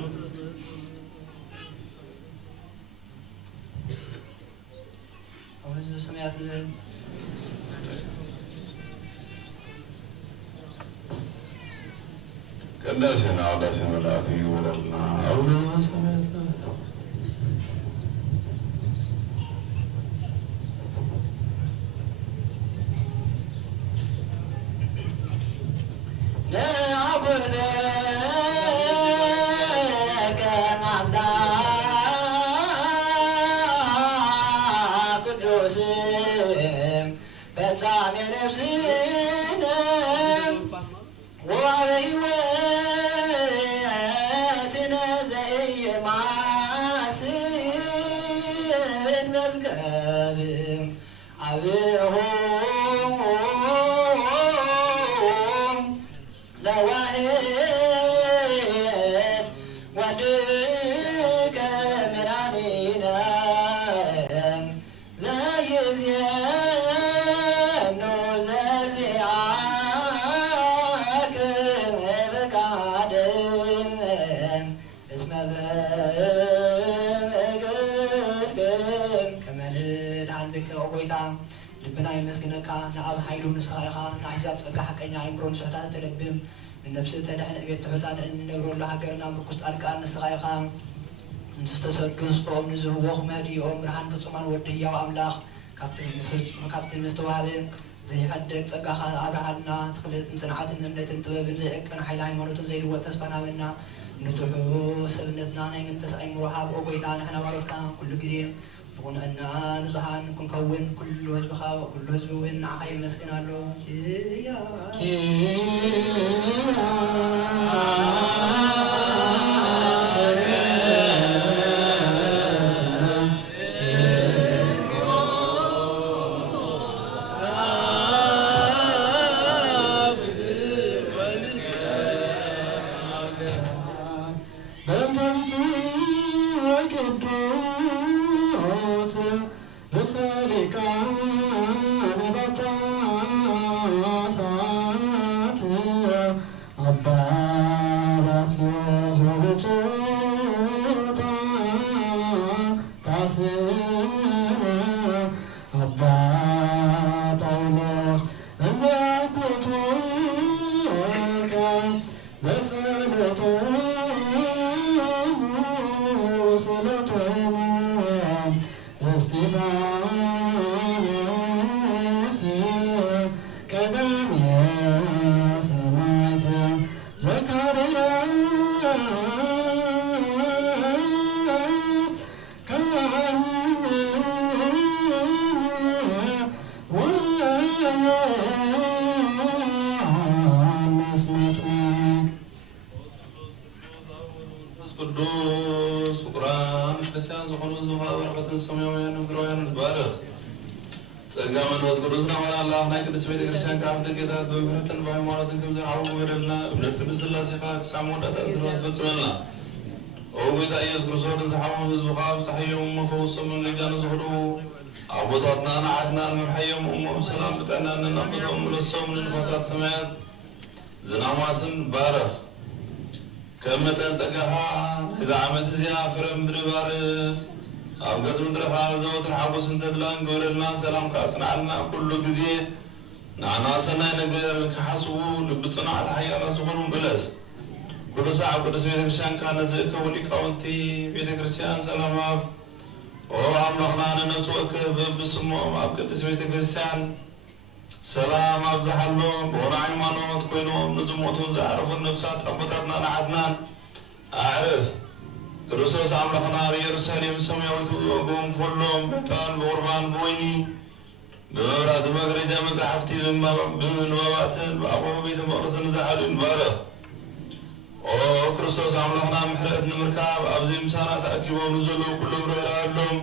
አቡነ ዘበሰማያት ንበል። ቅዳሴና ውዳሴ መላእክት ይግበረልና። አቡነ ዘበሰማያት ለአቡነ ለዋህድ ወድከ መድኃኒነ ዘይእዜኑ ዘዚአከ ፈቃድ እስመ በግልግል ከመ ንድኃንከ ኦጎይታ ልብና ይመስግነካ ንኣብ ሓይሉ ንስኻ ኢኻ ንኣሕዛብ ፀጋ ሓቀኛ ኣእምሮ ንስሕታት ተለብም ንነብሲ ተድሕነ ቤት ትሑታን እንነብረሉ ሃገርና ምርኩስ ጻድቃን ንስኻ ኢኻ ንዝተሰዱ ህዝቦም ንዝህቦኹ መህድኦም ብርሃን ፍጹማን ወዲ ህያው ኣምላኽ ካብቲ ምስተዋህበ ዘይሐደግ ፀጋኻ ኣብርሃልና ትኽልትን ጽንዓትን እምነትን ጥበብን ዘይዕቅን ሓይሊ ሃይማኖትን ዘይልወጥ ተስፋ ናበና ንትሑ ሰብነትና ናይ መንፈስ ኣእምሮ ሃብ ኦጎይታ ንሕና ባሮትካ ኩሉ ግዜ ብቑንዕና ንጹሓን ክንከውን ኩሉ ህዝቢ እውን ንዓኻ ይመስግን ኣሎ ቅዱስ ፍቁራን ክርስቲያን ዝኾኑ ዝውሃ በረኸትን ሰማያውያን ምድራውያን ባርኽ ጸጋ መንፈስ ቅዱስ ናሆን አላህ ናይ ቅድስት ቤተ ክርስቲያን ካብ ደገታት በምህረትን በሃይማኖትን ከም ዘርዓቡ ወደልና እምነት ቅዱስ ሥላሴኻ ክሳብ መወዳእታ ዝድረስ ፈጽመልና ኦ ጌታ ኢየሱስ ክርስቶስ ንዝሓመሙ ህዝብኻ ብፀሓዮም መፈውሶም መንገጃኑ ዝኽእሉ ኣቦታትና ንዓድና ንመርሓዮም እሞም ሰላም ብጥዕና ነናበቶም ምለሶም ንንፋሳት ሰማያት ዝናማትን ባርኽ ከም መጠን ጸጋኻ ናይዛ ዓመት እዚኣ ፍረ ምድሪ ባርኽ ኣብ ገጽ ምድርኻ ዘወትር ሓጎስን ተድላን ግበረልና ሰላምካ ኣጽንዓልና ኩሉ ግዜ ንዓና ሰናይ ነገር ክሓስቡ ልቢ ጽኑዓት ሓያላት ዝኾኑ በለስ ኩሉ ሰዓብ ቅዱስ ቤተ ክርስቲያንካ ነዝእከቡ ሊቃውንቲ ቤተ ክርስቲያን ሰላም ኣብ ኦ ኣምላኽና ንነብሲ ወከፍ በብስሞም ኣብ ቅዱስ ቤተ ክርስቲያን ሰላም ኣብ ዝሓሎም ብቑና ሃይማኖት ኮይኖም ንዝሞቱን ዝዓረፉን ነብሳት ኣቦታትና ንዓድናን ኣዕርፍ ክርስቶስ ኣምላኽና ብኢየሩሳሌም ሰማያዊት ወጎም ፈሎም ዕጣን ብቁርባን ብወይኒ ብመብራህቲ መግረጃ መጻሕፍቲ ብምንባባትን ብኣቕሑ ቤተ መቕደስን ዝሓሉን ባርኽ ኦ ክርስቶስ ኣምላኽና ምሕረት ንምርካብ ኣብዚ ምሳና ተኣኪቦም ንዘለዉ ኩሎም ርህራሎም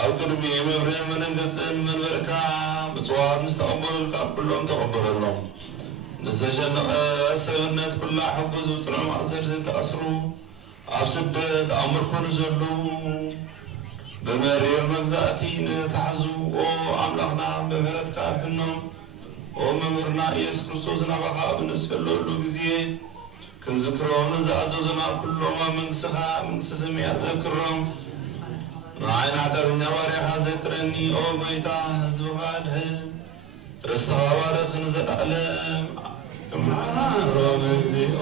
ኣብ ቅድሚ መብርህን መደንገጽን መንበርካ ብፅዋት ንዝተቐበሉልካ ኩሎም ተቐበለሎም ንዝተሸነቐ ሰብነት ኩላ ሕጉዝ ብፅኑዕ ማእሰርቲ ተኣስሩ ኣብ ስደት ኣብ ምርኮ ንዘለዉ ብመሪር መግዛእቲ ንተሓዙ ኦ ኣምላኽና ብምህረትካ ኣድሕኖም ኦ መምህርና ኢየሱስ ክርስቶስ ናባኻ ብንጽለሉ ግዜ ክንዝክሮም ንዝኣዘዙና ኩሎም ኣብ መንግሥትኻ መንግሥቲ ሰማያት ዘክሮም ንዓይና ሓጢአተኛ ባርያኻ ዘክረኒ ኦ ጐይታ ህዝብኻ ድሕን ርስትኻ ባርኽ ንዘለዓለም እምሃሮም እግዚኦ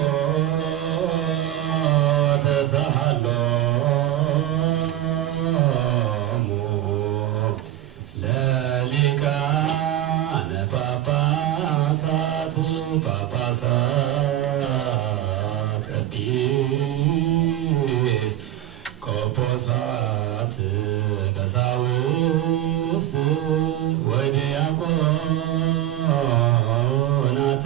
ተሳሃሎሙ ለሊቃነ ጳጳሳት ኤጲስ ቆጶሳት ቀሳውስት ወዲያቆናት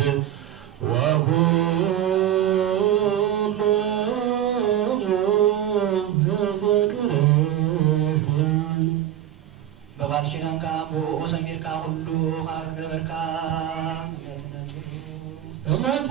በባልሽናንካ ብኡ ሰሚርካ ሁሉ ካገበርካ Oh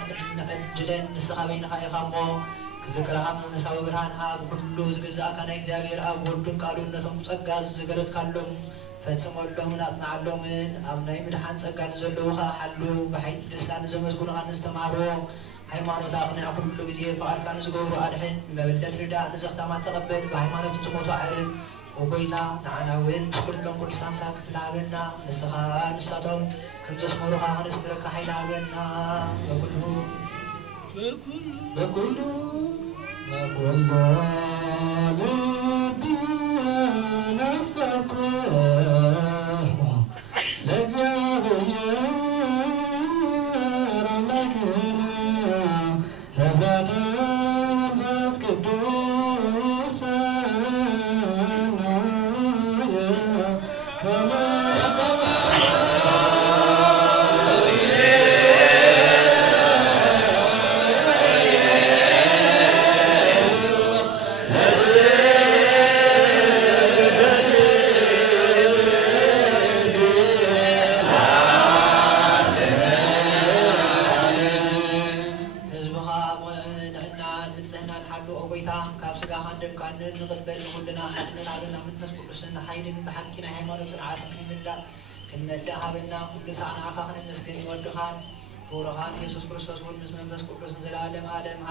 ብርሃን ንዕድለን ንስኻ በይንኻ ኢኻ እሞ ክዝክርኻ መንፈሳዊ ብርሃንኻ ብኩሉ ዝግዛእካ ናይ እግዚኣብሔር ኣብ ወዱን ቃሉነቶም ጸጋ ዝገለጽካሎም ፈጽመሎምን ኣጽናዓሎምን ኣብ ናይ ምድሓን ጸጋ ንዘለዉኻ ሓሉ ብሓይሊ ልሳን ንዘመዝጉኑኻ ንዝተምሃሮ ሃይማኖት ኣቕንዕ ኩሉ ግዜ ፍቓድካ ንዝገብሩ ኣድሕን መበለት ርዳእ ንዘኽታማት ተቐበል ብሃይማኖት ዝሞቱ ኣዕርብ ወጎይታ ንዓና እውን ኩሎም ቅዱሳንካ ክፍሊ ሃበና ንስኻ ንሳቶም ከም ዘስመሩኻ ክነስምረካ ሓይሊ ሃበና በኩሉ كنمدأ هابنا كل ساعة عقاقنا مسكين ودخان فورغان يسوس كريستوس والمس منفس قدوس من العالم عالم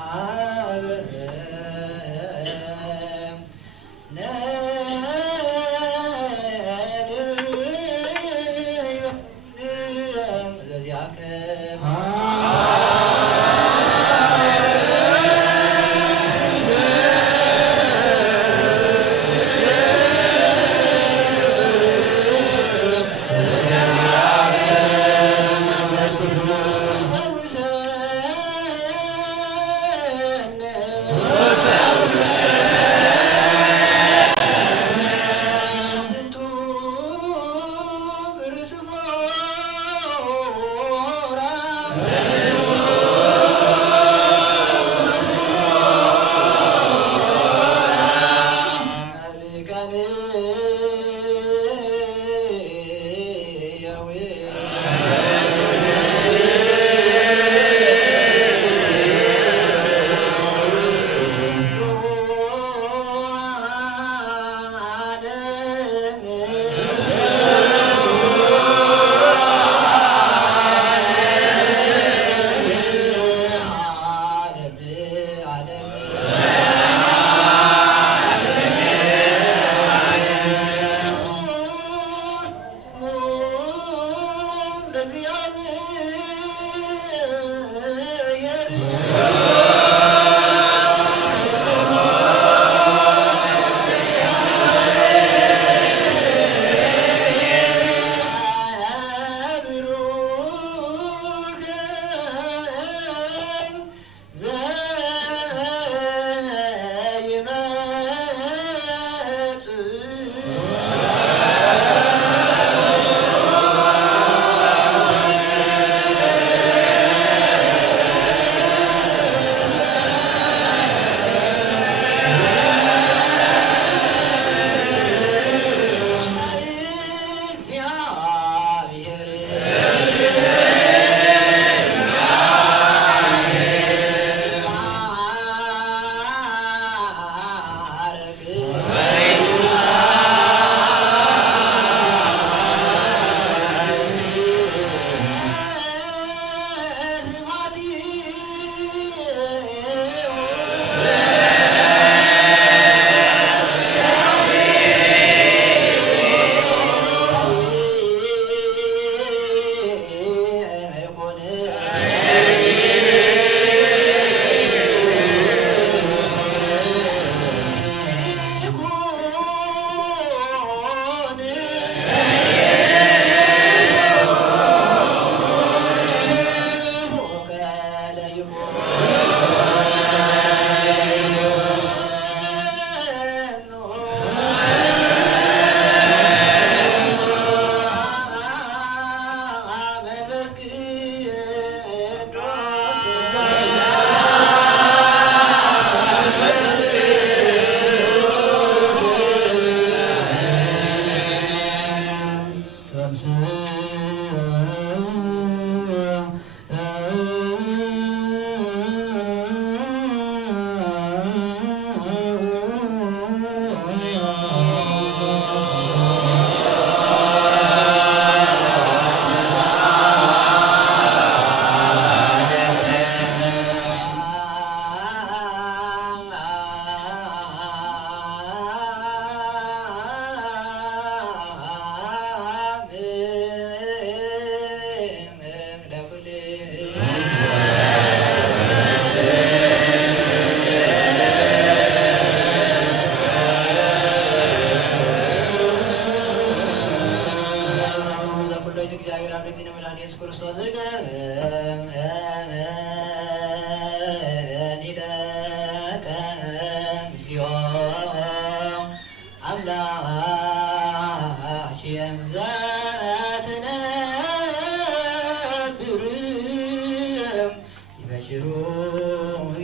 በሽሩ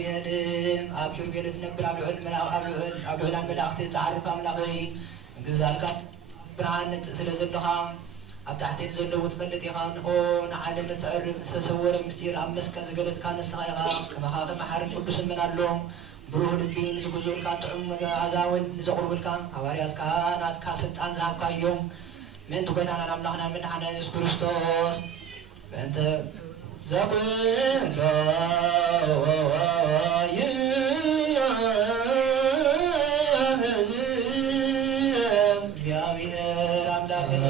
የድም ኣብ ሽሩ ቤት ትነብር ኣብ ልዑላን መላእኽቲ ተዓርፍ ኣምላኸይ ግዛልካ ብርሃን ስለ ዘለኻ ኣብ ታሕተን ዘለዉ ትፈልጥ ኢኻ ንኦ ንዓለም ተዕርፍ ዝተሰወረ ምስጢር ኣብ መስቀል ዝገለጽካ ንስኻ ኢኻ ከመኻ ከመሓርን ቅዱስን ምን ኣሎ ብሩህ ልቢ ንዝግዝኡልካ ጥዑም ኣዛውን ንዘቕርቡልካ ሃዋርያትካ ናትካ ስልጣን ዝሃብካ እዮም ምእንቲ ጎይታናን ኣምላኽና መድሓና ኢየሱስ ክርስቶስ በእንተ ዘኩሎ እግዚአብሔር አምላክነ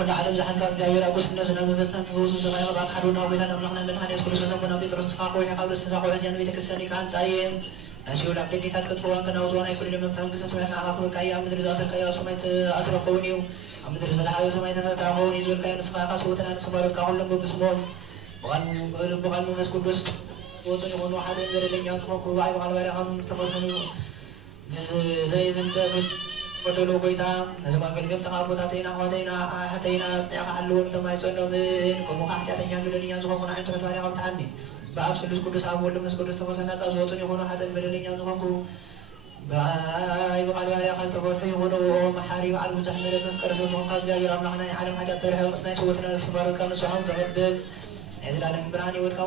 كل عالم زحزك እግዚአብሔር አጎስ ነፍስና መንፈስና ተፈውሱ ሰማይ ባክ ሐዱና ወይታና አምላክና እንደናን ኢየሱስ ክርስቶስ ነው ጴጥሮስ ሳቆ ያካው ተሳቆ ያዚያን ቤተክርስቲያን ካንጻዬ ናሲው ለአብደዲታት ከተዋን ከናው ዞና ይኩል ለመፍታን ግሰ ሰማይ አካፉ ካያ ምድር ዛሰካ ያው ሰማይ አስረፈውኒው ምድር በላዩ ሰማይ ተፈታውን ይዞልካ ንስኻ ካሶተና ንስባረካ ሁሉም በስሞን በቃል መንፈስ ቅዱስ ወጡን የሆኑ ሀዘን በደለኛ ትኮኩ በአይ በቃል ባሪያኸም ተቆርተኑ ዘይፍንተ ወደሎ ጎይታ ነዞም አገልገል ተቃቦታተይና ኣሕዋተይና ሓተይና ጥዕኻ ኣለዎም ተማይፀሎምን ከምኡ ከዓ ሓጢኣተኛ በደለኛ ዝኾንኩን ዓይነቱ ሕት ባሪኻ ብትሓኒ በአብ ስሉስ ቅዱስ አብ ወልድ መንፈስ ቅዱስ ተፈተና ነፃ ዝወጡን የሆኑ ኃጢአት በደለኛ ዝኾንኩ በአይ በቃል ባሪያኻ ዝተፈትሑ የሆኑ መሓሪ በዓል ብዙሕ ምሕረት መፍቀሪ ሰብ ዝኾንካ እግዚአብሔር ኣምላኽና ናይ ዓለም ኃጢአት ተርሒ ቅስናይ ሰውትና ዝስባረትካ ንስሖም ተቐብል ናይ ዘላለም ብርሃን ሂወትካ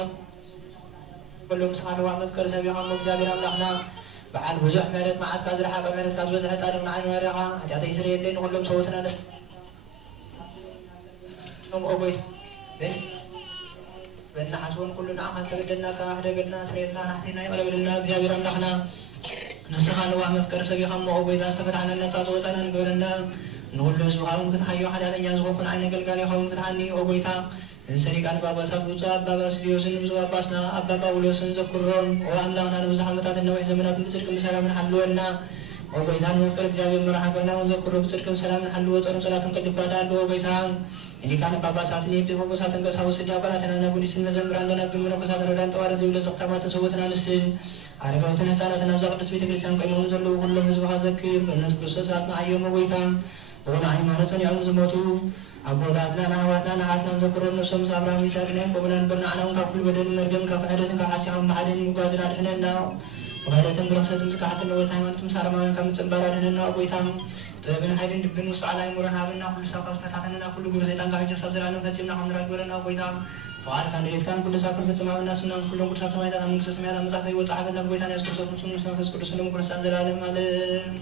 ኩሉ ምስኻ ለዋ መፍቀሪ ሰብ ኢኻ እሞ እግዚአብሔር ኣምላኽና በዓል ብዙሕ ምሕረት መዓትካ ዝረሓቐ ምሕረትካ ዝበዝሐ ጻድቕ ንዓይኒ ባሪያኻ ኃጢአተይ ይስረየለይ ንኩሎም ሰውትና ኦጎይት በልና ሓስቦን ኩሉ ንዓኻ ተበደልና ካሕደገልና ስረየልና ናሕቲና ይቐለበልና እግዚአብሔር ኣምላኽና ንስኻ ለዋ መፍቀሪ ሰብ ኢኻ እሞ ኦጎይታ ዝተፈትሐና ነፃ ዝወፀና ንግበረና ንኩሉ ህዝብኻ እውን ክትሓዮ ሓጢአተኛ ዝኾንኩን ዓይነ ገልጋሊ ኢኻ እውን ክትሓኒ ኦጎይታ ሰሪቃን ጳጳሳት ብፁዕ አባ ባስልዮስን ብፁዕ ጳጳስና አባ ጳውሎስን ዘኩሮም አምላኽና ንብዙሕ ዓመታት ነዊሕ ዘመናትን ብፅድቅን ሰላምን ሓልወልና ኦጎይታን መፍቀሪ እግዚአብሔር መራሓ ገርና ዘኩሮ ብፅድቅን ሰላምን ሓልወ ፆም ፀላትን ቀጅባታ ኣለዎ ኦጎይታ ሊቃነ ጳጳሳትን ኤጲስቆጶሳትን ቀሳውስትን ዲያቆናትን አናጉዲስን መዘምራን ደናግል መነኮሳትን ረዳን ጠዋሪ ዝብለ ዘኽተማትን ሰዎትን አንስትን አረጋዊትን ህፃናትን ኣብዛ ቅዱስ ቤተክርስትያን ቀይሞም ዘለዉ ኩሎም ህዝብኻ ዘክር በእምነት ክርስቶስ ኣጽናዕዮም ኦጎይታ ብኹነ ሃይማኖትን እዮም ዝሞቱ ኣቦታትና ንኣሕዋትና ንሓትና ዘክሮም ነፍሶም ምስ ኣብርሃም ይስሐቅን ያዕቆብን በርናዕና እውን ካብ ኩሉ በደልን መርገምን ካብ ሕደትን ካብ ሓሲሖም መሓድን ምጓዝን ኣድሕነና ወሕደትን ብርክሰትን ምስ ካሕትን ነወት ሃይማኖት ምስ ኣረማውያን ካብ ምፅንባር ኣድሕነና ኦጎይታ ጥበብን ሓይልን ልብን ውስዓል ኣእምሮን ሃበና ኩሉ ሰብ ካብ ዝፈታተነና ኩሉ ግብሪ ሰይጣን ካብ ሕጂ ሳብ ዘላለም ፈፂምና ከም ንረክብ ግበረና ኦጎይታ ፍቓድካ ንደሌትካን ኩሉ ሳብ ክንፍፅም ኣብና ስምናን ኩሎም ቅዱሳት ሰማዕታት ኣብ መንግስተ ሰማያት ኣብ መፅሓፈ ሂወት ፀሓፈና ብጎይታ ናይ ክርስቶስ ምስ መንፈስ ቅዱስ ሎም ኩልሳን ዘላለም ኣለም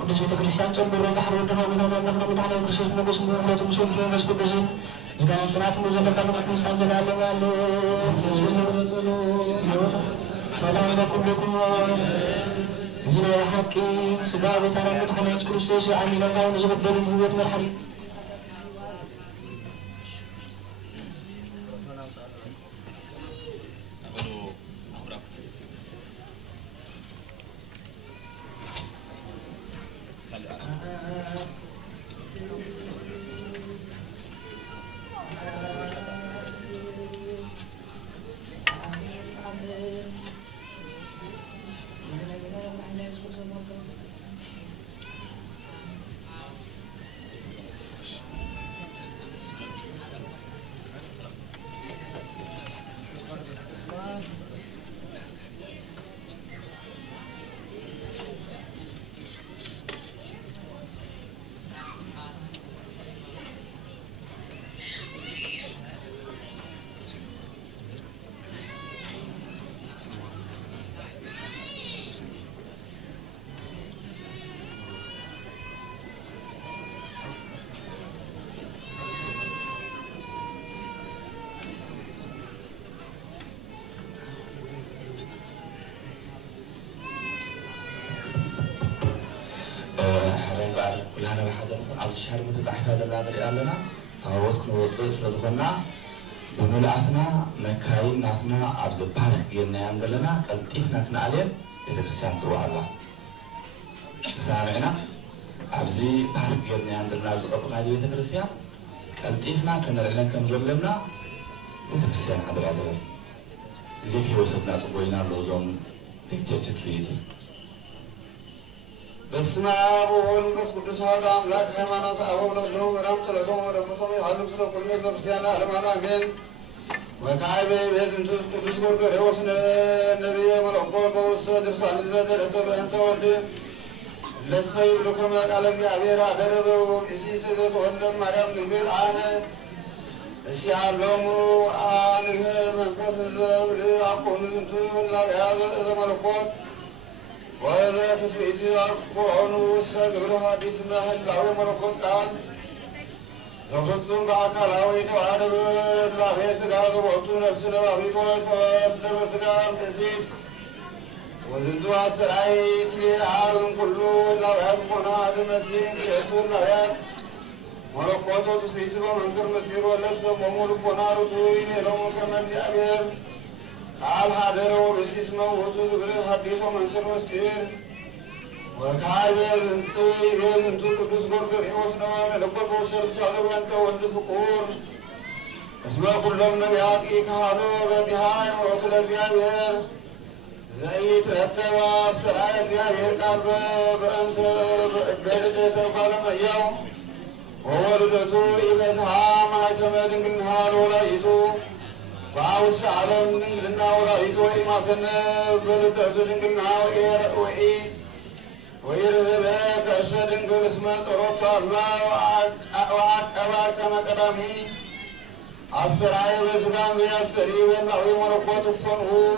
ቅዱስ ቤተክርስቲያን ጨምሮ ባህር ወደ ማውጣት ወደ ባህር ክርስቶስ ንጉስ ምሕረቱ ምስል መንፈስ ቅዱስ ዝጋና ጽናት ነው ዘለቀለ ክርስቲያን ዘላለም አለ ሰላም ለኩልኩም ዝና ሐቂ ስጋ ቤታና መድኃኒት ክርስቶስ የአሚና ጋር ዘበደሉ ህይወት መርሐሪ كلنا بحدا عبد الشهر متزعف هذا اللي نري لنا تعوض كنوصل سلطنا بملأتنا مكاين ناتنا عبد البارك جينا عندنا كالتيف ناتنا عليه يتكسيان سوى الله سامعنا عبزي بارك جينا عندنا عبد قصرنا هذه يتكسيان كالتيفنا كنا لنا كم ظلمنا يتكسيان هذا العذاب زي كي وصلنا صبوينا لوزون ديكتور سكيورتي بسم الله والقدس قدس هذا أملاك حيمانات أبو له ورحمة الله ورحمته يعلم سلوك كل الناس بخسيانا ألمان آمين وكعبه بيزن قدس قرقر وسن النبي ملقول بوس درسان الزادر أسر أنت ودي للسيب لكم قالك يا أبيرا دربه إسيت تولم مريم نقل عانه الشعب لهم آنه منفس الزبري أقول انتو الله هذا ملقول ولا تسبيتي أكون وسجرها باسم الله وملكوت قال تفصل بعكلاوي توعد بالله يسقى وقت نفس الوابيت وتولد بسقى بسيط وزندوا السرعيت للعالم كله لا يكون هذا مسيح يأتون لا ملكوته تسبيت بمنكر مسير ولا سبهم ربنا رتوي لهم كما جابر قال هذا هو بسيس موته بره حديث ومنكر مسير وكاي بيزنتو قدوس غرغر يوسنا ملكوت وشر سالو انت ود فقور اسمع كلهم نبيات كانوا بتهاي وقت الجابر زي تركوا سرايا الجابر قال بانت بدت قال ما يوم وولدته إبنها ما تمدن النهار ولا يدو وعاوس على من النهار ولا يدو إما سنة بلدته دنقلنا ويرهب كرشة دنقل اسمه طرط الله وعاك كما قدامي السرعي بزغان ليستري والله مرقوة فنه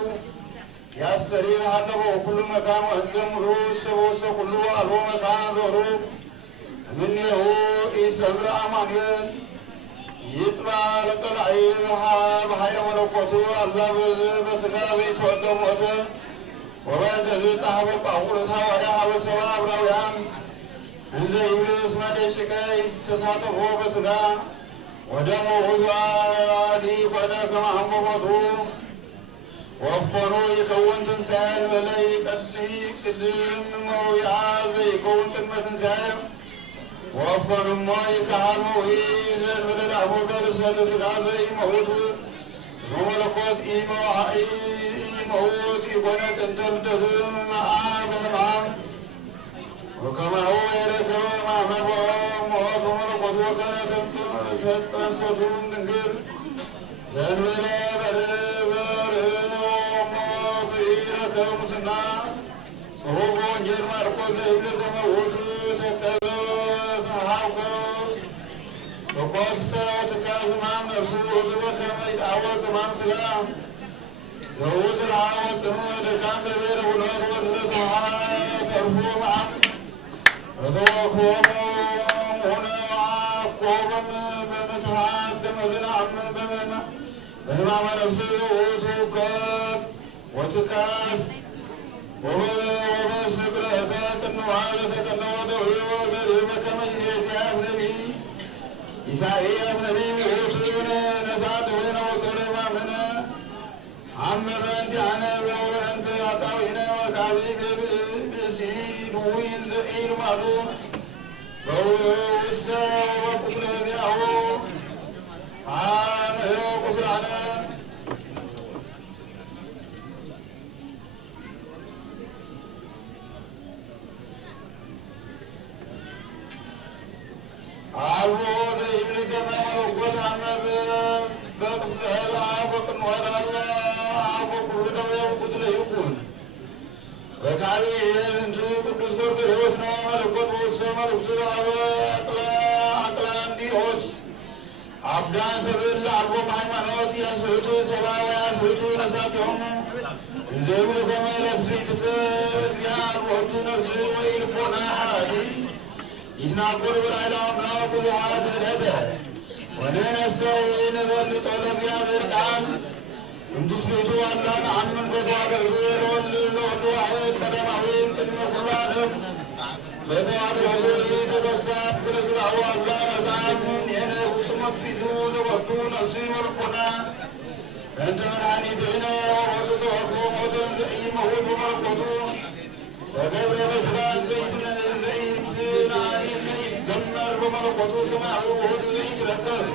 يستري لحنه كل مكان وهزم روس سبوس كله ألو مكان ظهره منه إسمر أمانين يتبع لطلعي بحير ملكوته الله بسقاء يتوقع موته وبين تزيد صحابة بأقول صحابة حابة سواء براويان إنزا إبليس ما ديشكا يستساطفه بسقاء ودمه غزواني قد كما هم موته وفروا يكون تنسان ولا يقدم مويعاز يكون كلمة تنسان وفر ما يكانوا هي البلد أبو بلد سادة غازي موت ثم لقد موت يكون تنتظر معهم وكما هو يركب مع موت وملقد وكان تنصدون دنجل تنولا موت يركب مسنا صحوب وانجل مرقود إبلغ موت تكذب وقد ساوت كازمان نفسه وكما يتعوى كمان سلام زود العاوة سمود كان ببيره ونور ولدها ترفو معا وتوقفهم هنا معاقوبا بمتحات كمزنا عمل بهمام نفسه وتوكات وتكاس وبسكرتك النوالة النوضة وغريبة كما يتعاف نبي إسائياس نبي وطلونا نسعد وين وطرما منا عم بنت عنا وانت عطاوينا وكعبيك بسيد وين زئيل معلوم ووسا وقفل هذي أهو عام هو قفل عنا عالبوض إبن كمال وقد عمى بقصد هذا عابق وهذا الله عابق ودوية وقد لا يكون وكعبي انتو قدس قرقر هوسنا ملكوت وسا ملكتو عقلا عندي هوس عبدان سبيل العربو محيمانوت يسهدو سبا ويسهدو نساتهم انزيبلو كمال اسبيت سيان وهدو نفسه وإلقونا عادي إن أقول بالعلا أمنا كل حالة الهدى وننسين فلطلق يا فرقان إن تسبيتوا أن لا نعمل بطوابعتوا واللولو حيث قدمهم كلمة كل عالم بطوابعتوا تتساب تلسعوا أن لا نسعب من هنا فسمت فيتوا زوجتوا نفسي ورقنا أنت من عنيتنا وتتوقفوا موتا زئيم هو بمرقتوا وقبل مسكان زيتنا الزيت دمر بملكوته سماعه وهو زيت لكم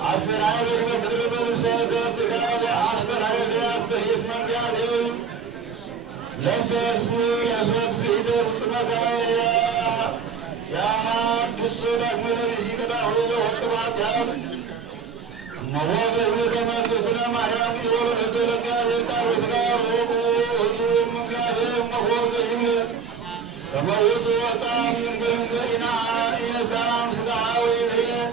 عسر عابد ومدرب السادة سكاد عسر عابد عسر يسمى جابل لمس رسول أسود سبيده وطمع كما يا حد السوداء من بسيك دعوه واتبعت جاب موضع ابن كما قلتنا مريم إيوال الهدول جابل كارو سكار وقوتهم جابل موضع ابن فموت وسام من كل إنا سام سدعاوي به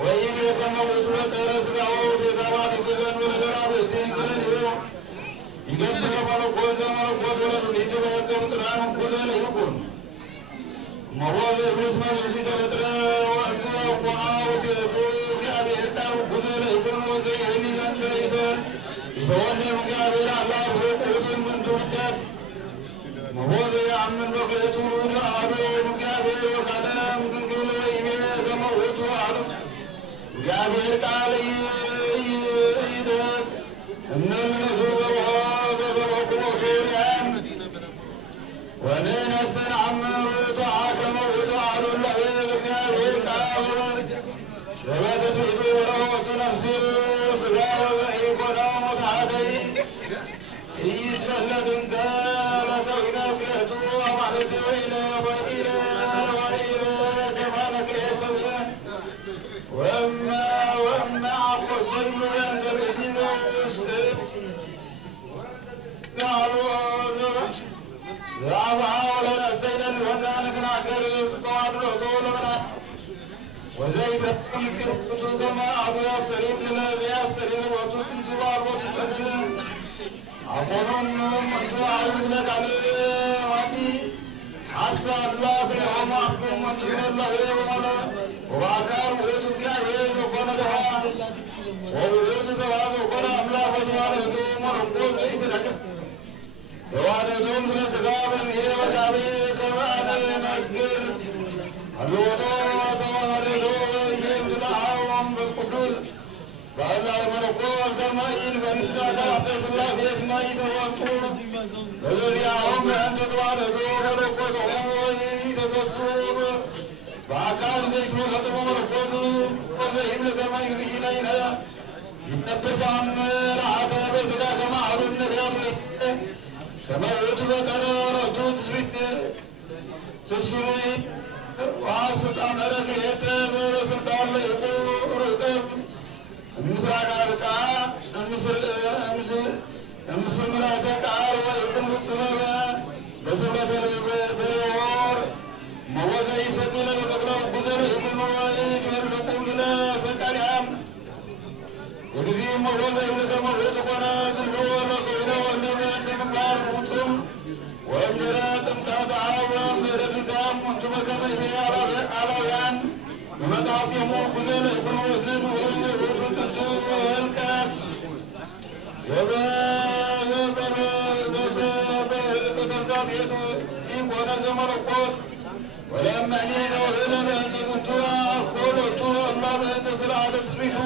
وإن فموت ودرس دعوه سدعوات كذن ولدراب سين كل يوم يقبل ملكوت ولا تريد ويقبل ይኩን መወዘ ብሉስ መልሲ ተፈጥረ ወንደ ወአውሴቱ እግዚአብሔር ቃሉ ጉዘለ ይኩን ወዘይህኒ ዘንተ ይተወልድ እግዚአብሔር አላህ ፍቁትን ምን ትውደት መወዘ ያምን በክሌቱ ለአሐዱ እግዚአብሔር ወካለም ድንግል ወይቤ ከመውቱ አሐዱ እግዚአብሔር ቃል ይደግ እምነቱ ዘበኩሞቱንያን ወንነስን አመር ወልቶዓ ከመውቱ አሐዱ እግዚአብሔር ቃል ዘበትስብእቱ ወለወቱ ነፍሲ ስጋ ኢኮነ ሞታደይ ይትፈለጥ እንከ ለከዊነ ክልኤቱ አማልክት ወኢለ ከማነ ክልኤ ሰብእ ወእመ አቆሰይ እንተ ብእሲ ዘውስጥ ቃሉ ዘአብአ ወለነሰይ ደልወና ንትናገር ተዋድሮቶ ለመናት ወዘይትረከም ቅርብቱ ከመ አቡ ያስተሪም ለዘያስተሪም ወቱ ጥንቱ ባልቦቱ ጥንት አቆኖም መንቱ አሁን ለቃል ዋዲ ሐሳብ ላክ ለሆማ አቦም መንቱ ለላሁ ወለ ወአካል ወቱ እግዚአብሔር ዘኮነ ዘሃ ወወቱ ዘባዘ ኮነ አምላክ ወተዋረዱ መርቆ ዘይትደቅ ተዋረዱም ለስጋ በዚህ ወቃቤ ከማነ ነግር አልወቶ ተዋረዱ ይምላው መንፈስ ቅዱስ በአላህ መለኮ ሰማይን በንዳጋ በስላሴ ስማይ ተወጡ በዚያውም በእንተ ተዋረዱ መለኮት ሆይ ተተሱብ በአካል ዘይቱ ለጥሞ መለኮት ወዘይም ለሰማይ ይነይነ ይጠብታም ረአተ በስጋ ከማዕሩን ነቢያቱ ከመውቱ በቀረ ረቱ ትስሪት ትስሪ ዋስጣን ረክሌት ዘበስልጣን ለይቁ ርቅም ምስራቅ አልቃ ምስር ምራተ ቃል ወይቁም ፍጽመበ በስብረተ በወር መወዘ ይሰግለ ተቅለው ጉዘለ ይቁም ወይት ወልቁም ብለ ፈቃሪያም የጊዜ መወዘ ይወተመወጥ ኮነ ድሎ ለኮይነ ወንድመ እንደምግባር ፍጹም ወእምድረ ጥምቀት ወእምድረ ትንሣኤ ወንቱ በከመ ይቤ አላውያን በመጽሐፍቲሙ ጉዘለ ይኩን ወዝን ወቱ ጥንቱ ህልቀት ዘበተፍጻሜቱ ኢኮነ ዘመለኮት ወለእመኒ ነውህለ በእንተ ዝንቱ አኮሎቱ እማ በእንተ ስርዓተ ትስብእቱ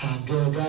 Haggega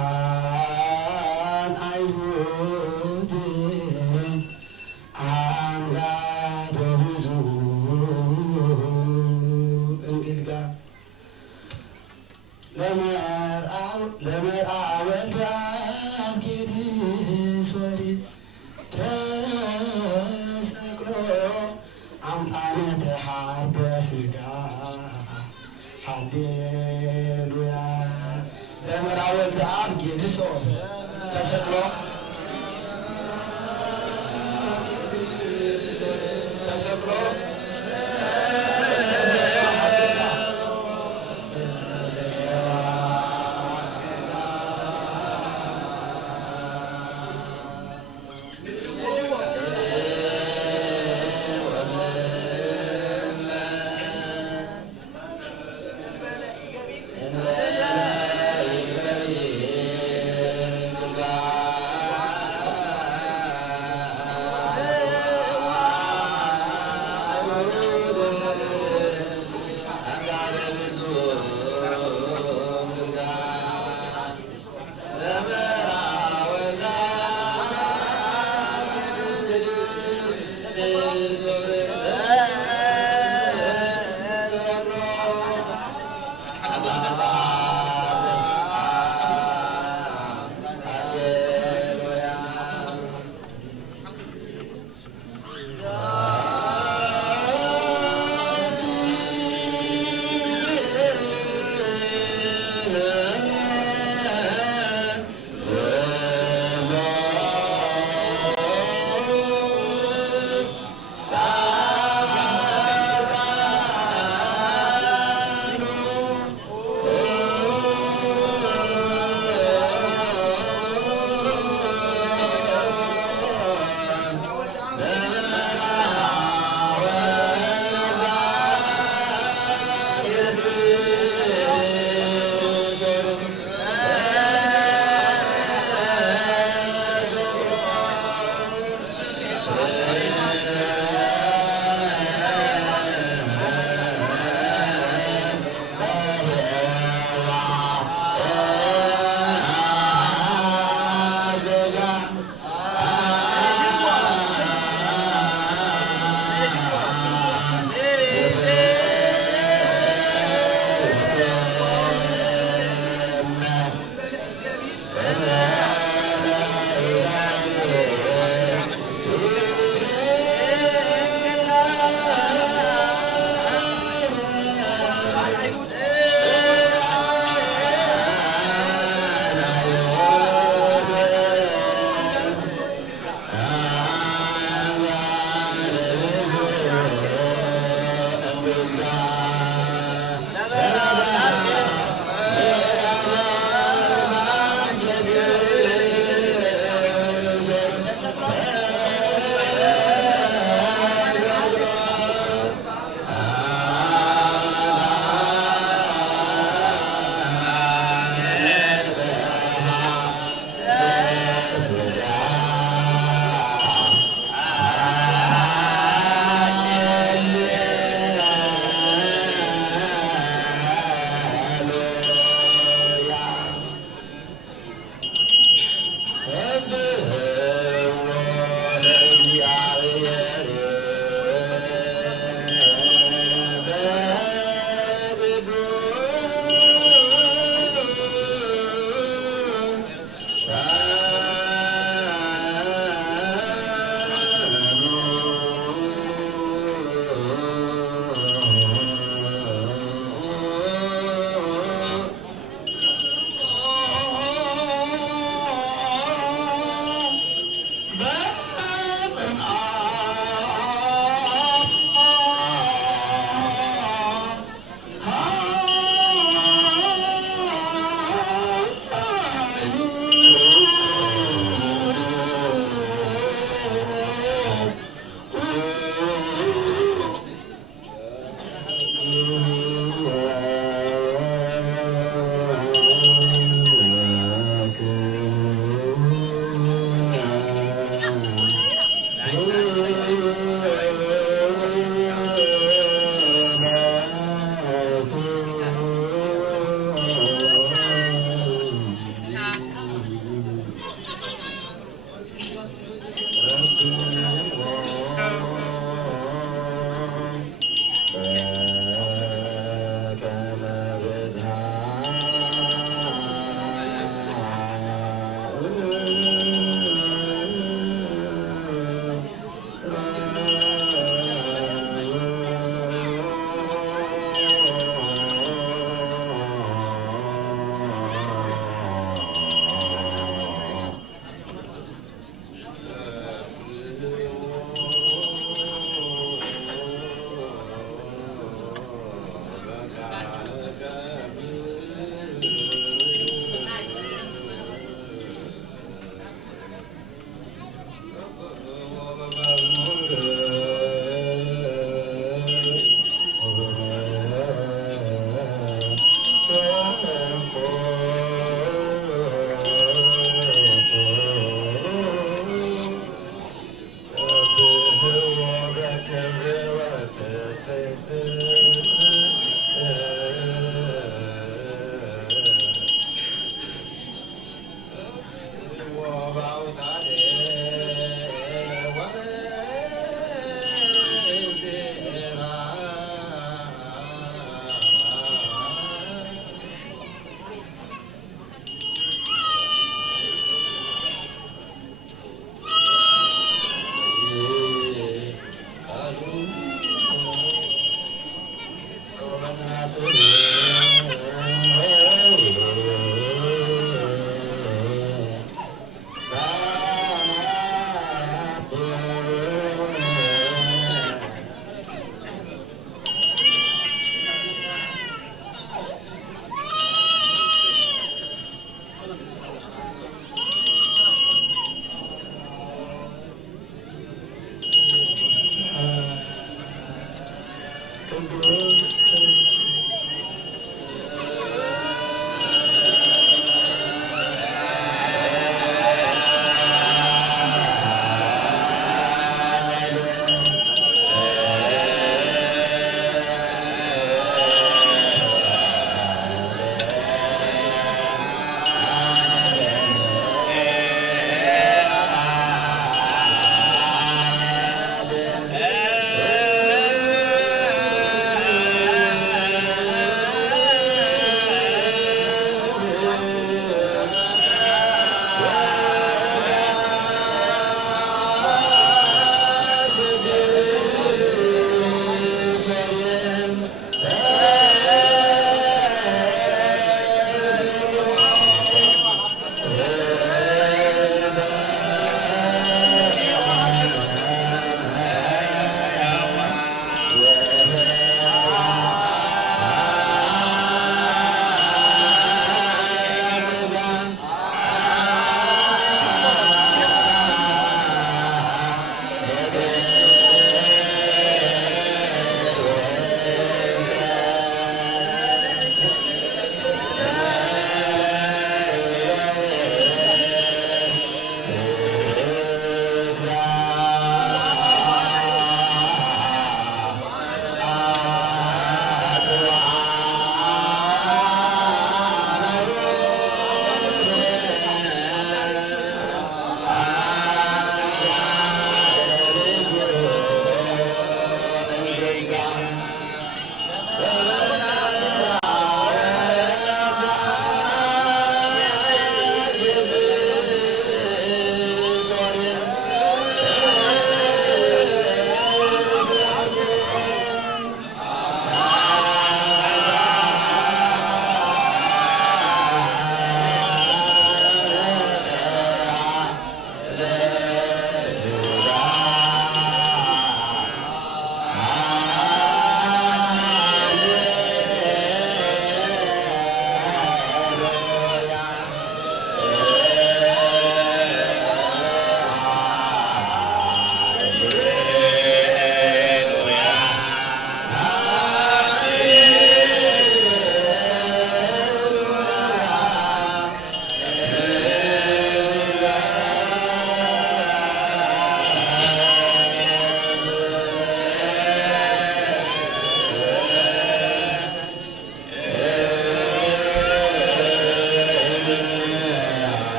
ጽውዓን አይሁድ አንጋደ ብዙ እንግልጋ ለመርአ ወልደ አብጌድስ ወሪ ተሰቅሎ አምጣነ ተሐርበ ሥጋ ሃሌሉያ ለመርአ ወልደ አብጌድስ ተሰቅሎ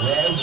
Yeah.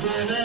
Yeah.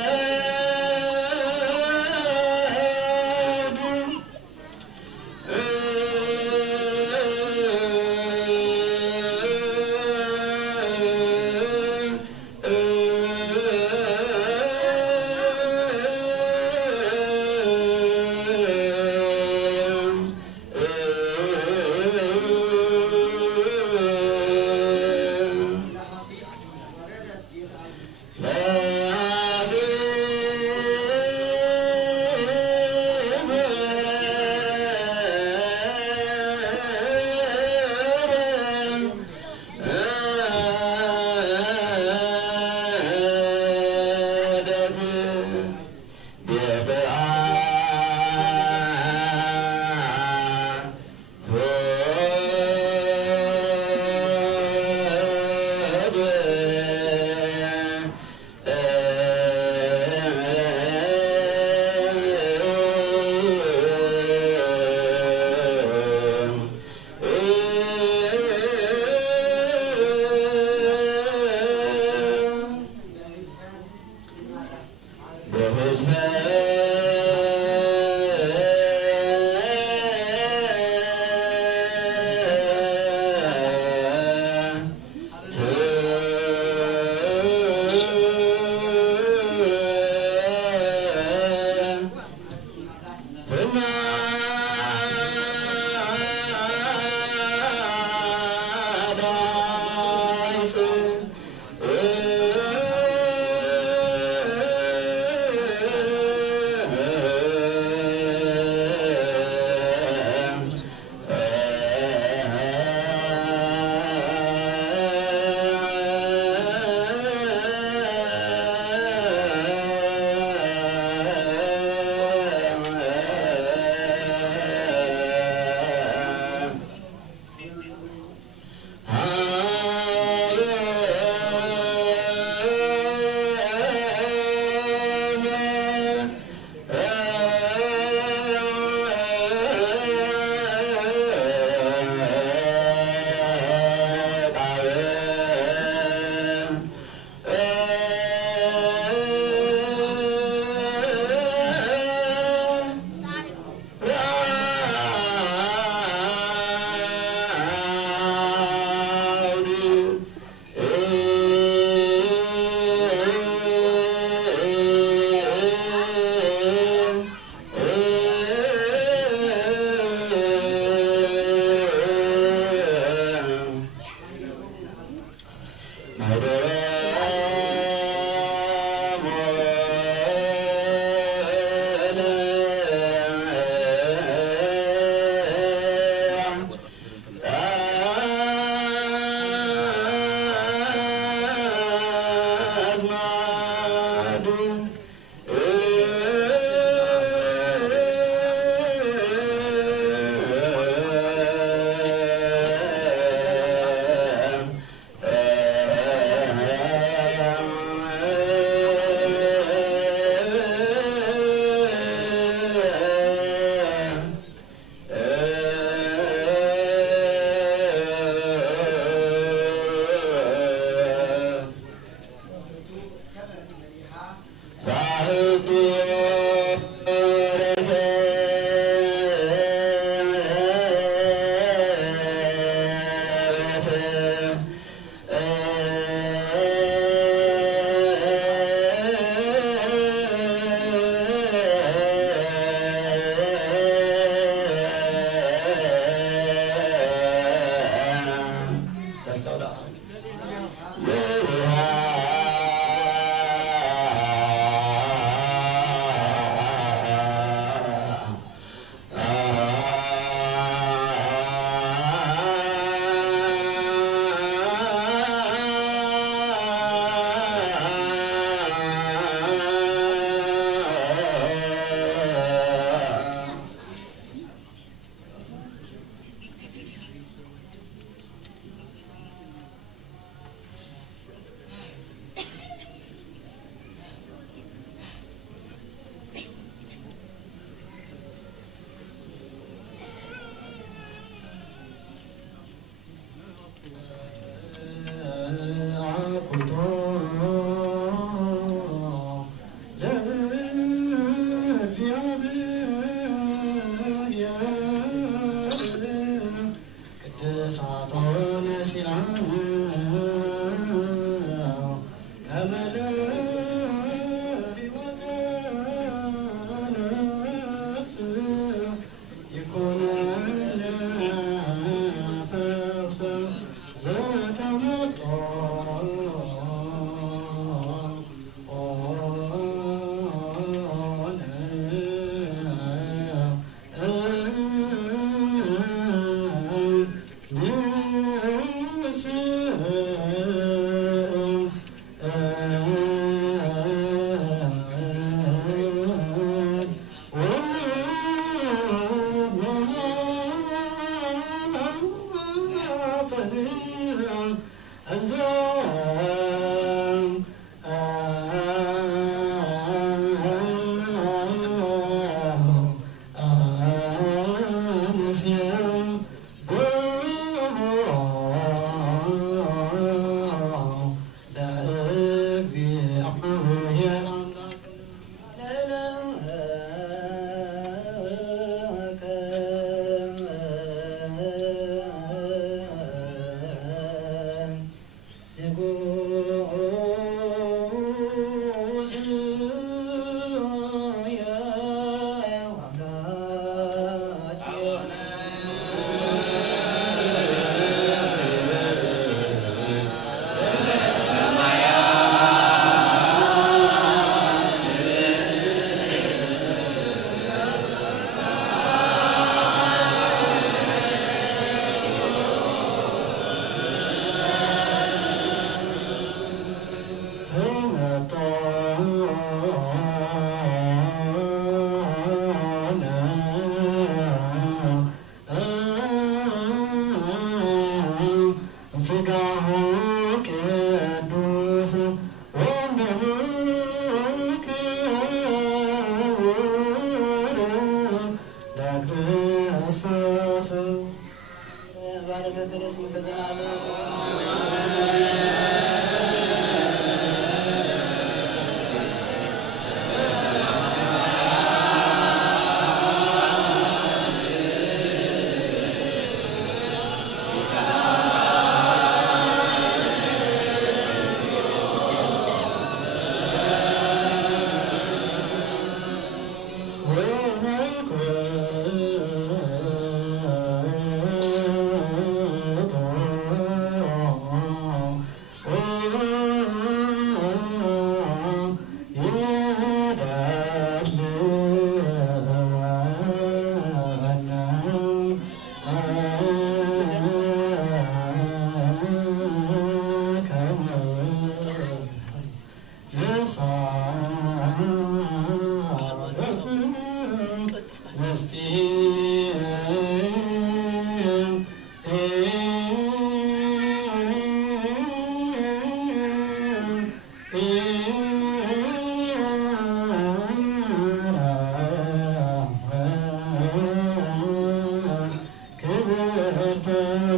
ክብርተ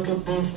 ቅድስት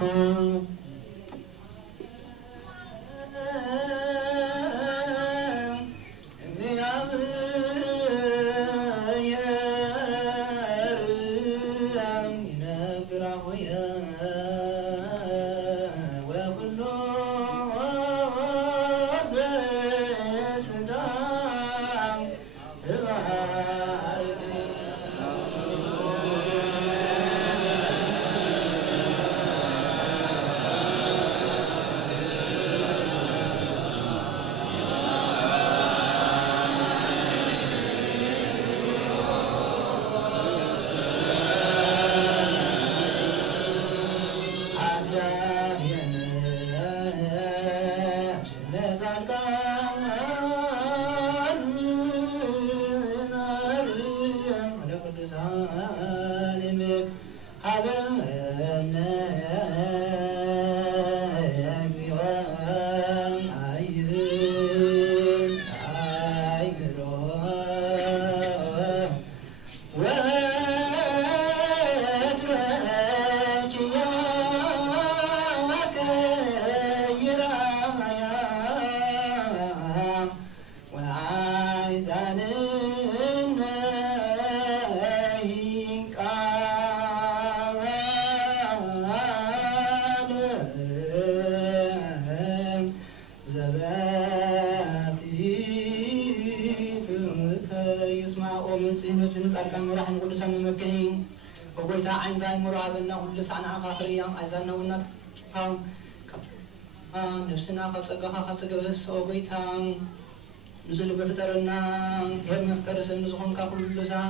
وقلت عين ذا مرابنا كل سنة آخريا أيضا ونت نفسنا خبطة خبطة بس وقلت نزل بفترنا هم كرس نزخون كل سا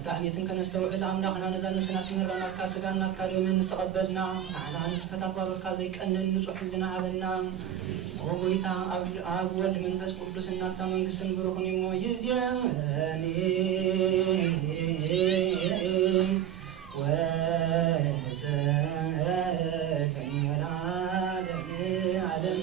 نتعني تنك نستوعب أملاكنا نزل نفسنا سمرنا كاسقنا كاليوم نستقبلنا على أن فتقبل كازيك أن نزح لنا عبنا وقلت أول من فس كل سنة كمن قسم بروحني مويزياني وسكني والعالم عالم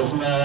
اسمع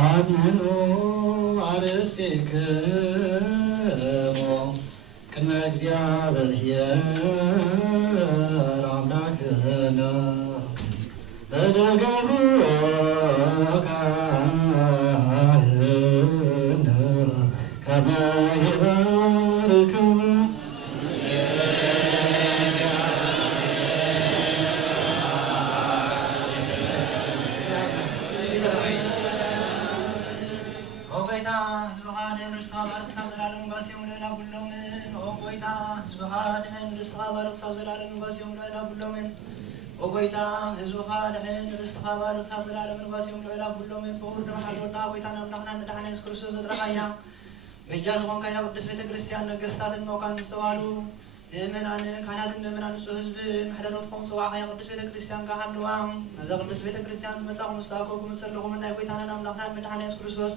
አምኖ አርሴክሞ ቅድመ እግዚአብሔር አምላክነ በደገቡ ካህነ ከመ ይባርከነ وقويتا هزوخا لحين رستخا بارك خاب زلالة من قاسيوم لعلا كله من فور نمحل وطا قويتا نملحنا ندحنا يسكرسو زدرقايا بجاز غون كايا قدس بيت كريستيان نقستات الموقع نستوالو ምእመናን ካህናትን ምእመናን ንጹሕ ህዝቢ ምሕደረትኩም ፅዋዕ ኸያ ቅዱስ ቤተ ክርስቲያን ካሃለዋ ኣብዛ ቅዱስ ቤተ ክርስቲያን ዝመፃኹም ዝተኣከብኩም ዘለኹም እንታይ ጎይታናን ኣምላኽናን መድሓኒ የሱስ ክርስቶስ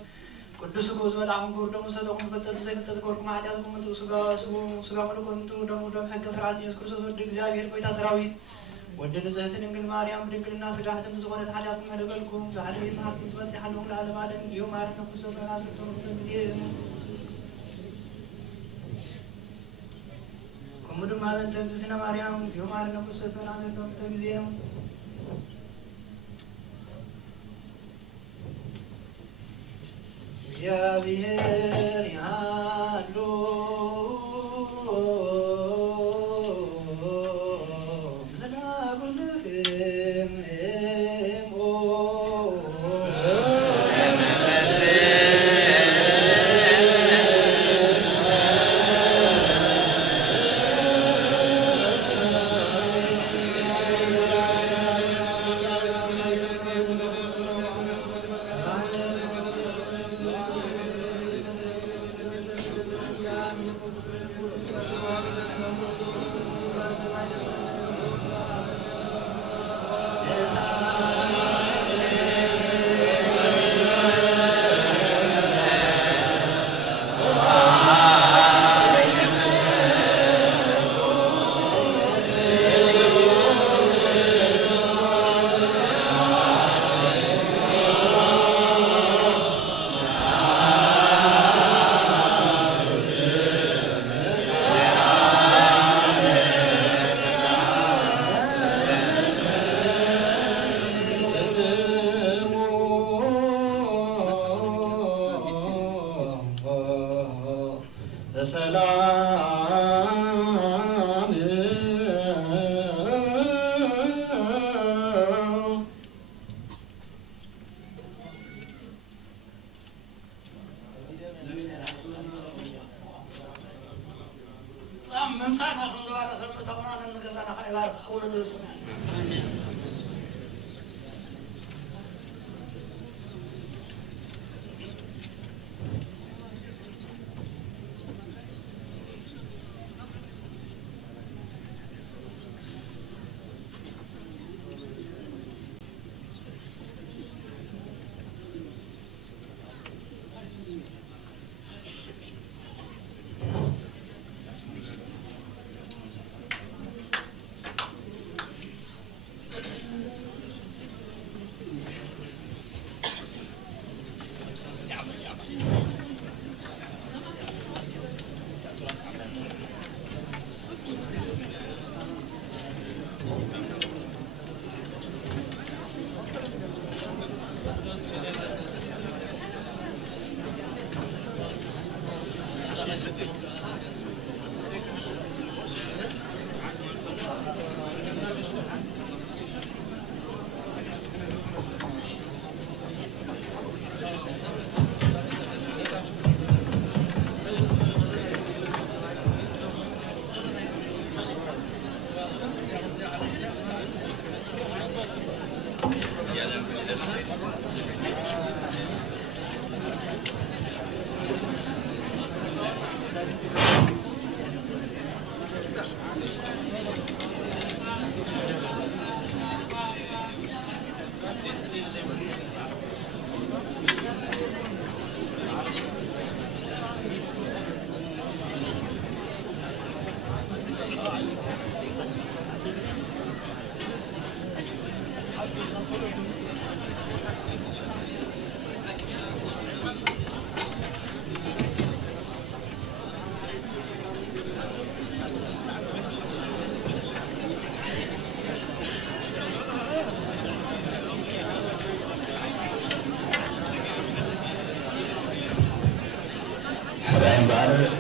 ቅዱስ ስጉ ዝበልዕኹም ክቡር ደሙ ዝሰጠኹም ፍልጠት ብዘይፍልጠት ዝገበርኩም ሓጢኣትኩም እንትኡ ስጋ መለኮት እንትኡ ደሙ ደም ሕገ ስርዓት የሱስ ክርስቶስ ወዲ እግዚኣብሔር ጎይታ ሰራዊት ወዲ ንጽሕቲ ድንግል ማርያም ብድንግልና ስጋ ሕትምቲ ዝኾነት ሓጢኣትኩም መደገልኩም ዝዓለም ይመሃርኩም ትመፅእ ሓለኹም ንዓለም ዓለም እዩ ማርያም ክርስቶስ መናስርቶም ግዜ كمدم هذا تجزنا مريم يوم عرنا كسوس من عند تجزيهم يا بهر يا لو زنا قلكم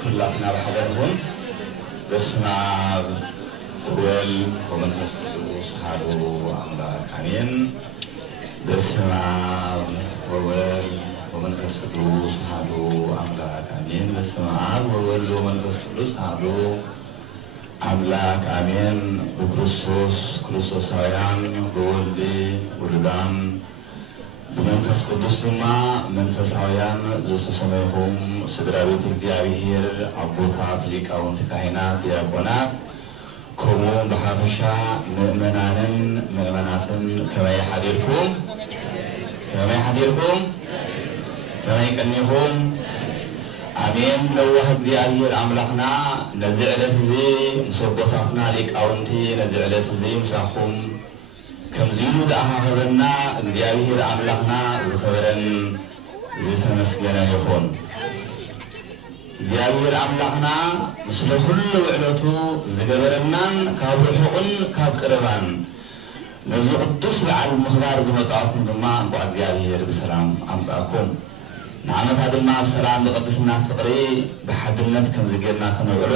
كلاتنا بحضرهم بسم الله والابن ومنفس القدوس أحد أملاك آمين. بسم الله والابن ومنفس القدوس أحد أملاك آمين. بسم الله والابن ومنفس القدوس أحد أملاك آمين. بكريستوساውያን በወልድ ውሉዳን በመንፈስ ቅዱስ ድማ መንፈሳውያን ዘተሰማይሆም ስድራ ቤተ እግዚአብሔር አቦታት ሊቃውንት ካህናት ዲያቆናት ከምኡውን ብሓፈሻ ምእመናንን ምእመናትን ከመይ ሓዲርኩም ከመይ ቀኒኹም አሜን። ለዋህ እግዚአብሔር አምላኽና ነዚ ዕለት እዚ ምስ አቦታትና ሊቃውንቲ ነዚ ዕለት እዚ ምሳኹም ከምዚሉ ደአሃበና እግዚአብሔር አምላኽና ዝኸበረን ዝተመስገነን ይኹን። እግዚአብሔር አምላኽና ምስለ ኩሉ ውዕለቱ ዝገበረናን ካብ ርሑቕን ካብ ቅረባን ነዚ ቅዱስ በዓል ምኽባር ዝመጻእኩም ድማ እንኳዕ እግዚአብሔር ብሰላም አምጻእኩም። ንዓመታ ድማ ብሰላም ብቅድስና ፍቅሪ ብሓድነት ከምዚ ጌርና ክነውዕሎ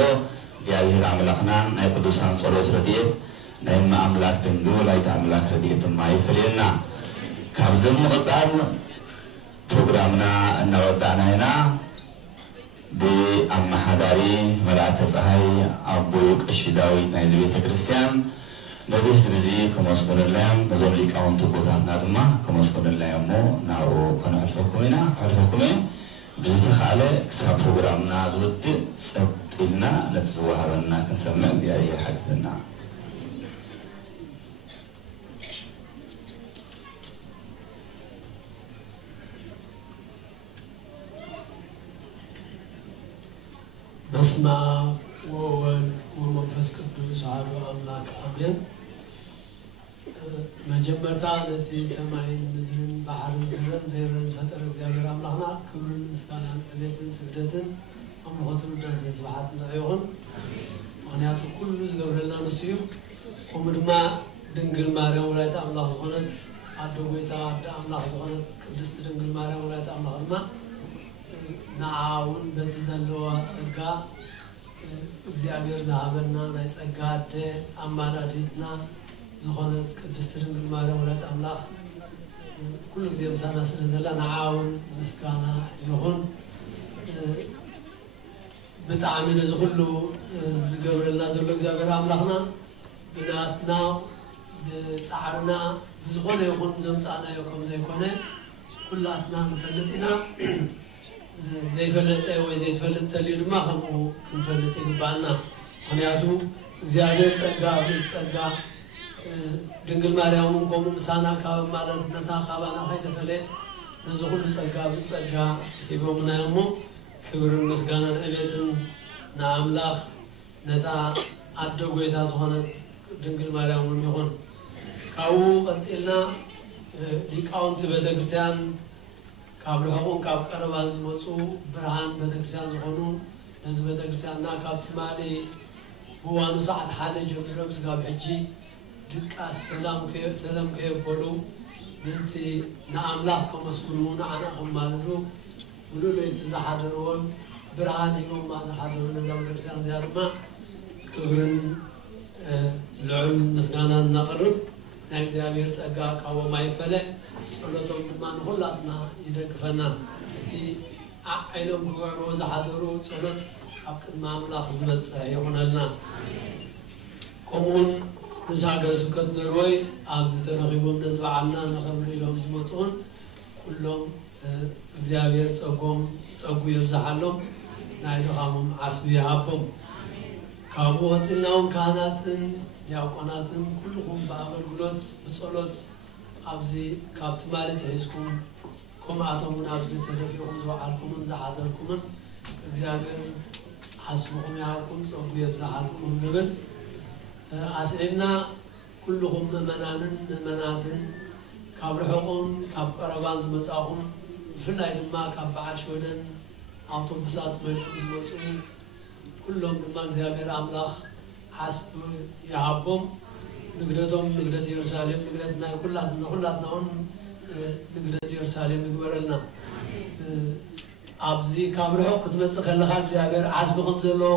እግዚአብሔር አምላኽና ናይ ቅዱሳን ጸሎት ረድኤት ናይ አምላክ ድንግል አይተ አምላክ ረድኤት ድማ ይፈልየና። ካብዚ ምቕጻል ፕሮግራምና እናወዳእና ኢና ብኣመሓዳሪ መልአከ ፀሓይ ኣቦይ ቀሺ ዳዊት ናይዚ ቤተ ክርስቲያን ነዚ ህዝቢ እዚ ከመስግኑላዮም ነዞም ሊቃውንቲ ቦታትና ድማ ከመስግኑላዮም እሞ ናብኡ ከነሕልፈኩም ኢና ሕልፈኩም እየ ብዝተኻእለ ክሳብ ፕሮግራምና ዝውድእ ፀጥ ኢልና ነቲ ዝወሃበና ክንሰምዕ እግዚኣብሔር ሓግዘና። በስመ አብ ወወልድ ወመንፈስ ቅዱስ አሐዱ አምላክ አሜን። መጀመርታ ነቲ ሰማይን ምድርን ባሕርን ዝረአን ዘይረአን ዝፈጠረ እግዚአብሔር አምላኽና ክብርን ምስጋናን ዕቤትን ስግደትን ኣምልኾትን ውዳሴን ስብሓት ንዕይኹን። ምክንያቱ ኩሉ ዝገብረልና ንሱ እዩ። ከምኡ ድማ ድንግል ማርያም ወላዲተ ኣምላኽ ዝኾነት ኣዶ ጎይታ ኣደ ኣምላኽ ዝኾነት ቅድስቲ ድንግል ማርያም ወላዲተ ኣምላኽ ድማ ንዓውን በቲ ዘለዋ ጸጋ እግዚአብሔር ዝሃበና ናይ ጸጋ ኣደ ኣማላዲትና ዝኾነት ቅድስቲ ድንግል ማርያም ወላዲተ ኣምላኽ ኩሉ ግዜ ምሳና ስለ ዘላ ንዓውን ምስጋና ይኹን። ብጣዕሚ ነዚ ኩሉ ዝገብረልና ዘሎ እግዚአብሔር ኣምላኽና ብናትና ብፃዕርና ብዝኾነ ይኹን ዘምፃእናዮ ከም ዘይኮነ ኩላትና ንፈልጥ ኢና። ዘይፈለጠ ወይ ዘይተፈለጠ ተልዩ ድማ ከምኡ ክንፈልጥ ይግባአና። ምክንያቱ እግዚአብሔር ጸጋ ብፀጋ ድንግል ማርያም ከምኡ ምሳና ካብ ማለትነታ ካባና ከይተፈለጥ ነዚ ኩሉ ጸጋ ብፀጋ ሂቦምና እሞ ክብርን ምስጋናን ዕቤትን ንኣምላኽ ነታ ኣደ ጎይታ ዝኾነት ድንግል ማርያም እውን ይኹን። ካብኡ ቀፂልና ሊቃውንቲ ቤተክርስትያን ካብ ርሑቕን ካብ ቀረባ ዝመፁ ብርሃን ቤተክርስትያን ዝኾኑ ነዚ ቤተክርስትያንና ካብ ትማሊ ብዋኑ ሰዓት ሓደ ጀሚሮም ስጋብ ሕጂ ድቃስ ሰላም ከየበሉ ምንቲ ንኣምላኽ ከመስግኑ ንዓና ከማልዱ ሙሉእ ለይቲ ዝሓደርዎም ብርሃን ሂቦማ ዝሓደሩ ነዛ ቤተክርስትያን እዚኣ ድማ ክብርን ልዑል ምስጋና እናቅርብ ናይ እግዚአብሔር ጸጋ ካቦም አይፈለ ጸሎቶም ድማ ንኹላትና ይደግፈና እቲ ዓይሎም ክውዕሮ ዝሓደሩ ጸሎት ኣብ ቅድሚ ኣምላኽ ዝመጽእ ይኹነልና ከምኡውን ንሳገረ ስብከት ደርወይ ኣብ ዝተረኺቦም ደስ በዓልና ንኸብሪ ኢሎም ዝመፁን ኩሎም እግዚአብሔር ጸጉ የብዛሓሎም ናይ ድኻሞም ዓስቢ ይሃቦም ካብኡ ቀፂልና እውን ካህናትን ዲያቆናትን ኩልኩም በአገልግሎት ብጸሎት ኣብዚ ካብቲ ማለት ሒዝኩም ከምኣቶም ኣብዚ ተደፊኡኩም ዝወዓልኩምን ዝሓደርኩምን እግዚአብሔር ሓስብኩም ያልኩም ጸጉ የብዛሓልኩም ንብል ኣስዒብና ኩልኩም ምእመናንን ምእመናትን ካብ ርሑቁን ካብ ቀረባን ዝመጻኹም ብፍላይ ድማ ካብ በዓል ሸወደን ኣውቶቡሳት መሊኦም ዝመፁ ኩሎም ድማ እግዚአብሔር ኣምላኽ ሓስብ ይሃቦም ንግደቶም ንግደት ኢየሩሳሌም ንግደት ናይ ኩላትና እውን ንግደት ኢየሩሳሌም ይግበረልና ኣብዚ ካብ ርሑቅ ክትመጽእ ከለኻ እግዚአብሔር ዓስቢ ከም ዘለዎ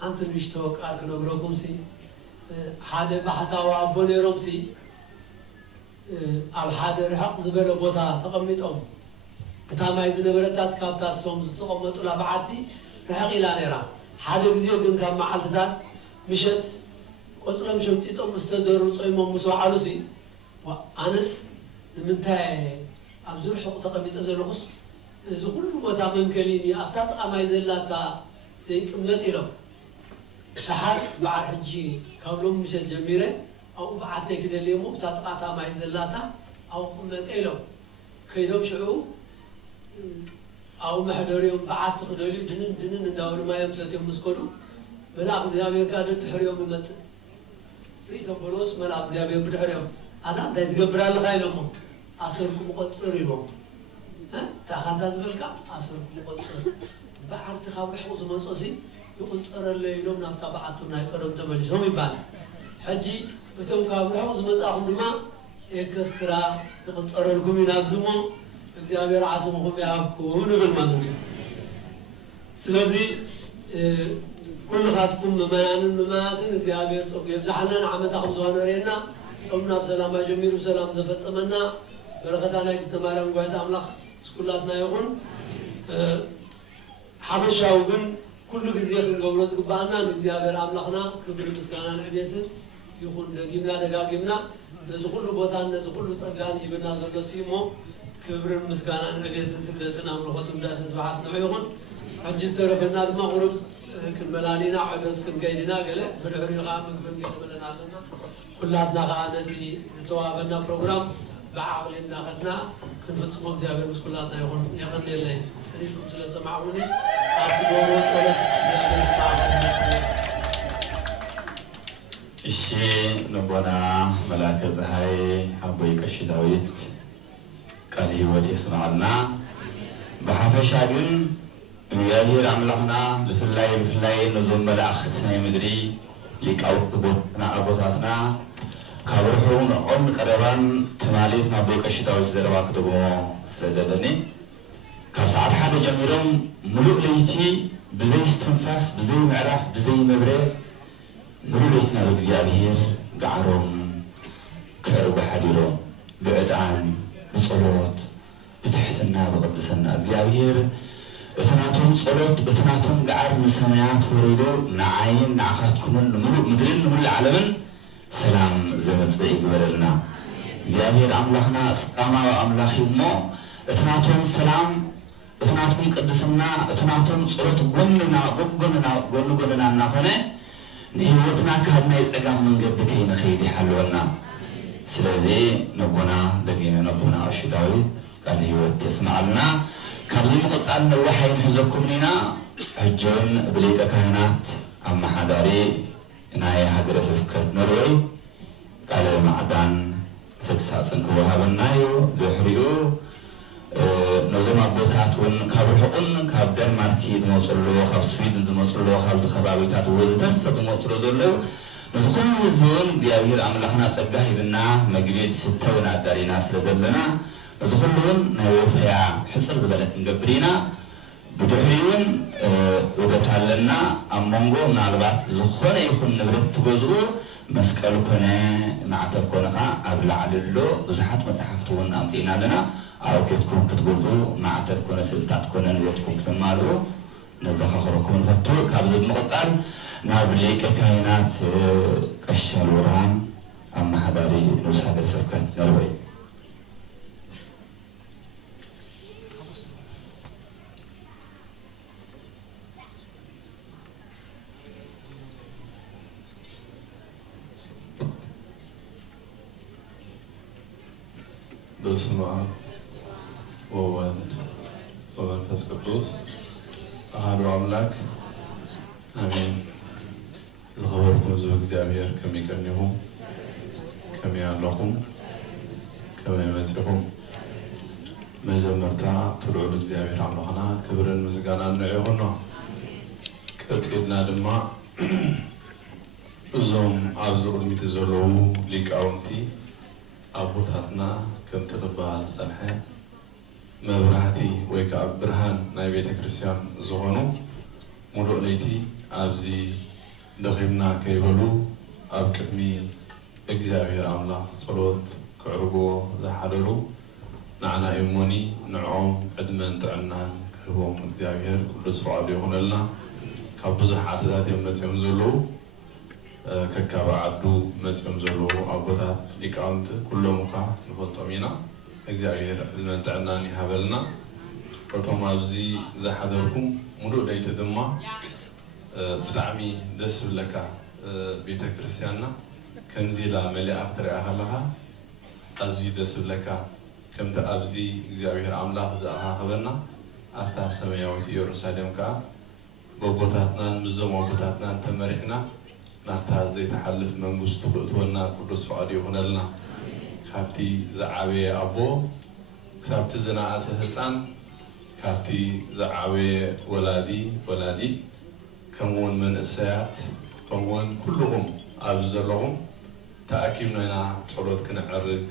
ሓንቲ ንእሽቶ ቃል ክነግረኩም ሲ ሓደ ባሕታዊ ኣቦ ነይሮም ሲ ኣብ ሓደ ርሕቅ ዝበለ ቦታ ተቐሚጦም እታ ማይ ዝነበረታስ ካብታ ሶም ዝተቐመጡላ በዓቲ ርሕቅ ኢላ ነይራ ሓደ ግዜ ግን ካብ መዓልትታት ምሸት ቆፅሎም ሸምጢጦም ምስተደሩ ጾይሞም ምስ ወዓሉ ሲ ኣነስ ንምንታይ ኣብዚ ርሑቅ ተቐሚጠ ዘለኹስ እዚ ኩሉ ቦታ መንከሊኒ ኣብታ ጥቓ ማይ ዘላታ ዘይቅመጥ ኢሎም ድሓር በዓል ሕጂ ካብሎም ምሸት ጀሚረ ኣብኡ በዓተይ ክደልየ እሞ ብታ ጥቓታ ማይ ዘላታ ኣብኡ ቅመጠ ኢሎም ከይዶም ሽዑ أو محضريهم بعد تقدري دنن نداول ما يمسكهم مسكولو ملاك زيابير كادر تحريهم يمسك ريتهم بلوس ملاك زيابير بتحريهم هذا ده يتقبل على خيرهم أسركم قصريهم ها تأخذ أزبلك أسركم قصر بعد تخاف حوز مسوسي يقصر اللي يلوم نبتبعتنا يقرب تملسهم يبان حجي بتوم كابل حوز مساهم دما يكسرا يقصر لكم ينابزمو እግዚአብሔር አስሙሁም ያብኩን بالمعنى ስለዚህ ኩልኻትኩም መማያንን መማያትን እግዚአብሔር ጾም ይብዛሐልና ዓመታኩም ዝሆነ ረና ጾምና በሰላም ጀሚሩ በሰላም ዘፈጸመና በረከታና ይተማራም ጓይታ አምላክ እስኩላትና ይሁን ሐበሻው ግን ኩሉ ጊዜ ክንገብሮ ዝግባና እግዚአብሔር አምላክና ክብር ምስጋና ንዕቤትን ይሁን ደጋግምና በዚህ ሁሉ ቦታ እነዚህ ሁሉ ጸጋን ይብና ዘለሲሞ كبر مسكان عن عبيد سبلتنا أمرختهم داس سبعات نعيهم حجت رفنا دم غرب كن ملانينا عدد كن جيدنا قله بدعري قامك بنقل بلنا لنا كلاتنا قاعدتي زتوابنا برنامج بعقلنا خدنا كن فتصمم زيابير بس كلاتنا يغن لنا سريكم سلا سمعوني أعتبروا صلاة زيابير سمعوني الشيء نبنا ملاك زهاي حبيك الشداويت قال هيوت يسمعنا بحفشاجن እግዚአብሔር አምላክና ብፍላይ ነዞም መላእኽትና የምድሪ ሊቃውንት ቦታና አቦታትና ካብርሑን ኦም ቀረባን ትማሌት ናብ በቀሽታው ዘረባ ከተጎ ስለዘለኒ ካብ ሰዓት ሓደ ጀሚሮም ሙሉእ ለይቲ ብዘይ እስትንፋስ ብዘይ ምዕራፍ ብዘይ መብረ ሙሉእ ለይትና ለእግዚአብሔር ጋዕሮም ክዕርጉ ሓዲሮም ብዕጣን بصلوات بتحتنا بقدسنا እግዚአብሔር እትናቶም ጸሎት እትናቶም ጋር መስማያት ወሪዶ ንዓይን ንዓኻትኩምን ሙሉእ ምድርን ሙሉእ ዓለምን ሰላም ዘመጽእ ይግበረልና እግዚአብሔር አምላክና ሰላማዊ አምላክ ይሞ እትናቶም ሰላም እትናቶም ቅድስና እትናቶም ጸሎት ጎንና እናኾነ ንህይወትና ካብ ናይ ጸጋም መንገዲ ከይንኸይድ ይሓልወና ስለዚህ ነቦና ደጊነ ነቦና አሽዳዊት ቃል ህይወት ተስማዓልና ካብዚ መቆጻል ነዋሐይን ሕዘኩምኒና ሕጆን ብሊቀ ካህናት አማሓዳሪ ናይ ሃገረ ስብከት ኖርዌይ ቃለ ማዕዳን ተግሳጽን ክወሃበናዩ ድሕሪኡ ነዞም ኣቦታትን ካብ ርሑቅን ካብ ደንማርክ ዝመፅሎ ካብ ስዊድን ዝመፅሎ ካብ ከባቢታት ወዘተርፈ ዝመፅሎ ዘለዉ نزخم هزبون እግዚአብሔር አምላክና ጸጋ ይብና መግቢት ስተውና ዳሪና ስለደለና نزخلون نوفيا حصر زبلت نقبرينا بدحريون ودتالنا أمونغو نالبات زخونة يخون نبرت تجزو مسكال كنا معتب كنا أبلع للو بزحت مسحفتون أمتينا لنا أو كتكون كتجزو معتب كنا سلطات كنا نوتكم كتمالو نزخ خركم فتو كابز بمقصال نابليك كائنات كشلوران أما هذاري نوساد السكان نروي بسم الله وولد ومنفس قدوس أهل أملاك آمين زخبركم زوج زابير كم يكنيهم كم يعلقهم كم يمسحهم مجمرتا طلعوا لزابير عملنا كبر المزقانا نعيهنا كتبنا لما زوم عبزق المتزولو ليك أونتي أبوتاتنا كم تقبل سنحة مبرهتي ويكا برهان ناي بيت كريستيان زغنو ملو ليتي أبزي دخلنا كيبلو أب كمي إجزابير أملا صلوت كعربو لحضرو نعنا إموني نعوم عدمن تعنان كهبوم إجزابير كل سفعال يهون لنا كابوزح عددات يوم زلو ككابا عبدو متفهم زلو أبوتات لكانت كلهم كا نخلط أمينا إجزاء المنتعناني هبلنا وتم أبزي زحدركم ملو ليت دما بدعمي دس لك بيت كريستيانا كم زيلا ملي أكتر أهلها أزي دس لك كم تأبزي إجزاء عملاق زاها هبلنا أفتح السماوات يروساليم كا بوبوتاتنا نزوم وبوتاتنا تمرحنا نفتح زي تحلف من قصته بقتولنا كل سفاري هنا لنا كافتي زعابي أبو كافتي زنا أسهلسان كافتي زعابي ولادي كمون من السيات كمون كلهم أبزلهم تأكيدنا هنا صلوات كنا عرق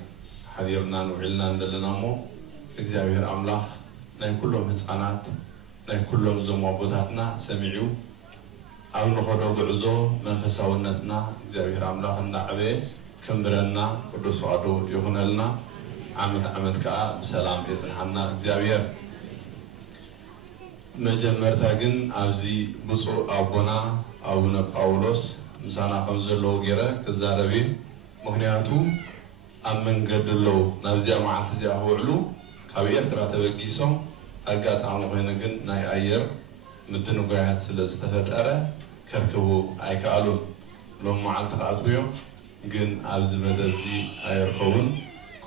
حذيرنا وعلنا لنا مو إجزاء أملاح ناي كلهم هسانات ناي كلهم زموابوتاتنا سمعوا أو نخرج بعزو منفساونتنا إجزاء أملاح النعبي كمبرنا قدس وعدو يهون لنا عمد كا بسلام يسرحنا إجزاء مجمرتا جن أبزي بصو أبونا باولوس مسانا خمزلو غيره كزاربي مخنياتو أمن قدلو نبزي معتزي أهوعلو كابير ترى تبقيسهم أقات عمو هنا جن ناي أير مدنو قاعد سلستفت أرى كركبو أي كالون لو معلت قاتويو جن أبز مدبزي أيركون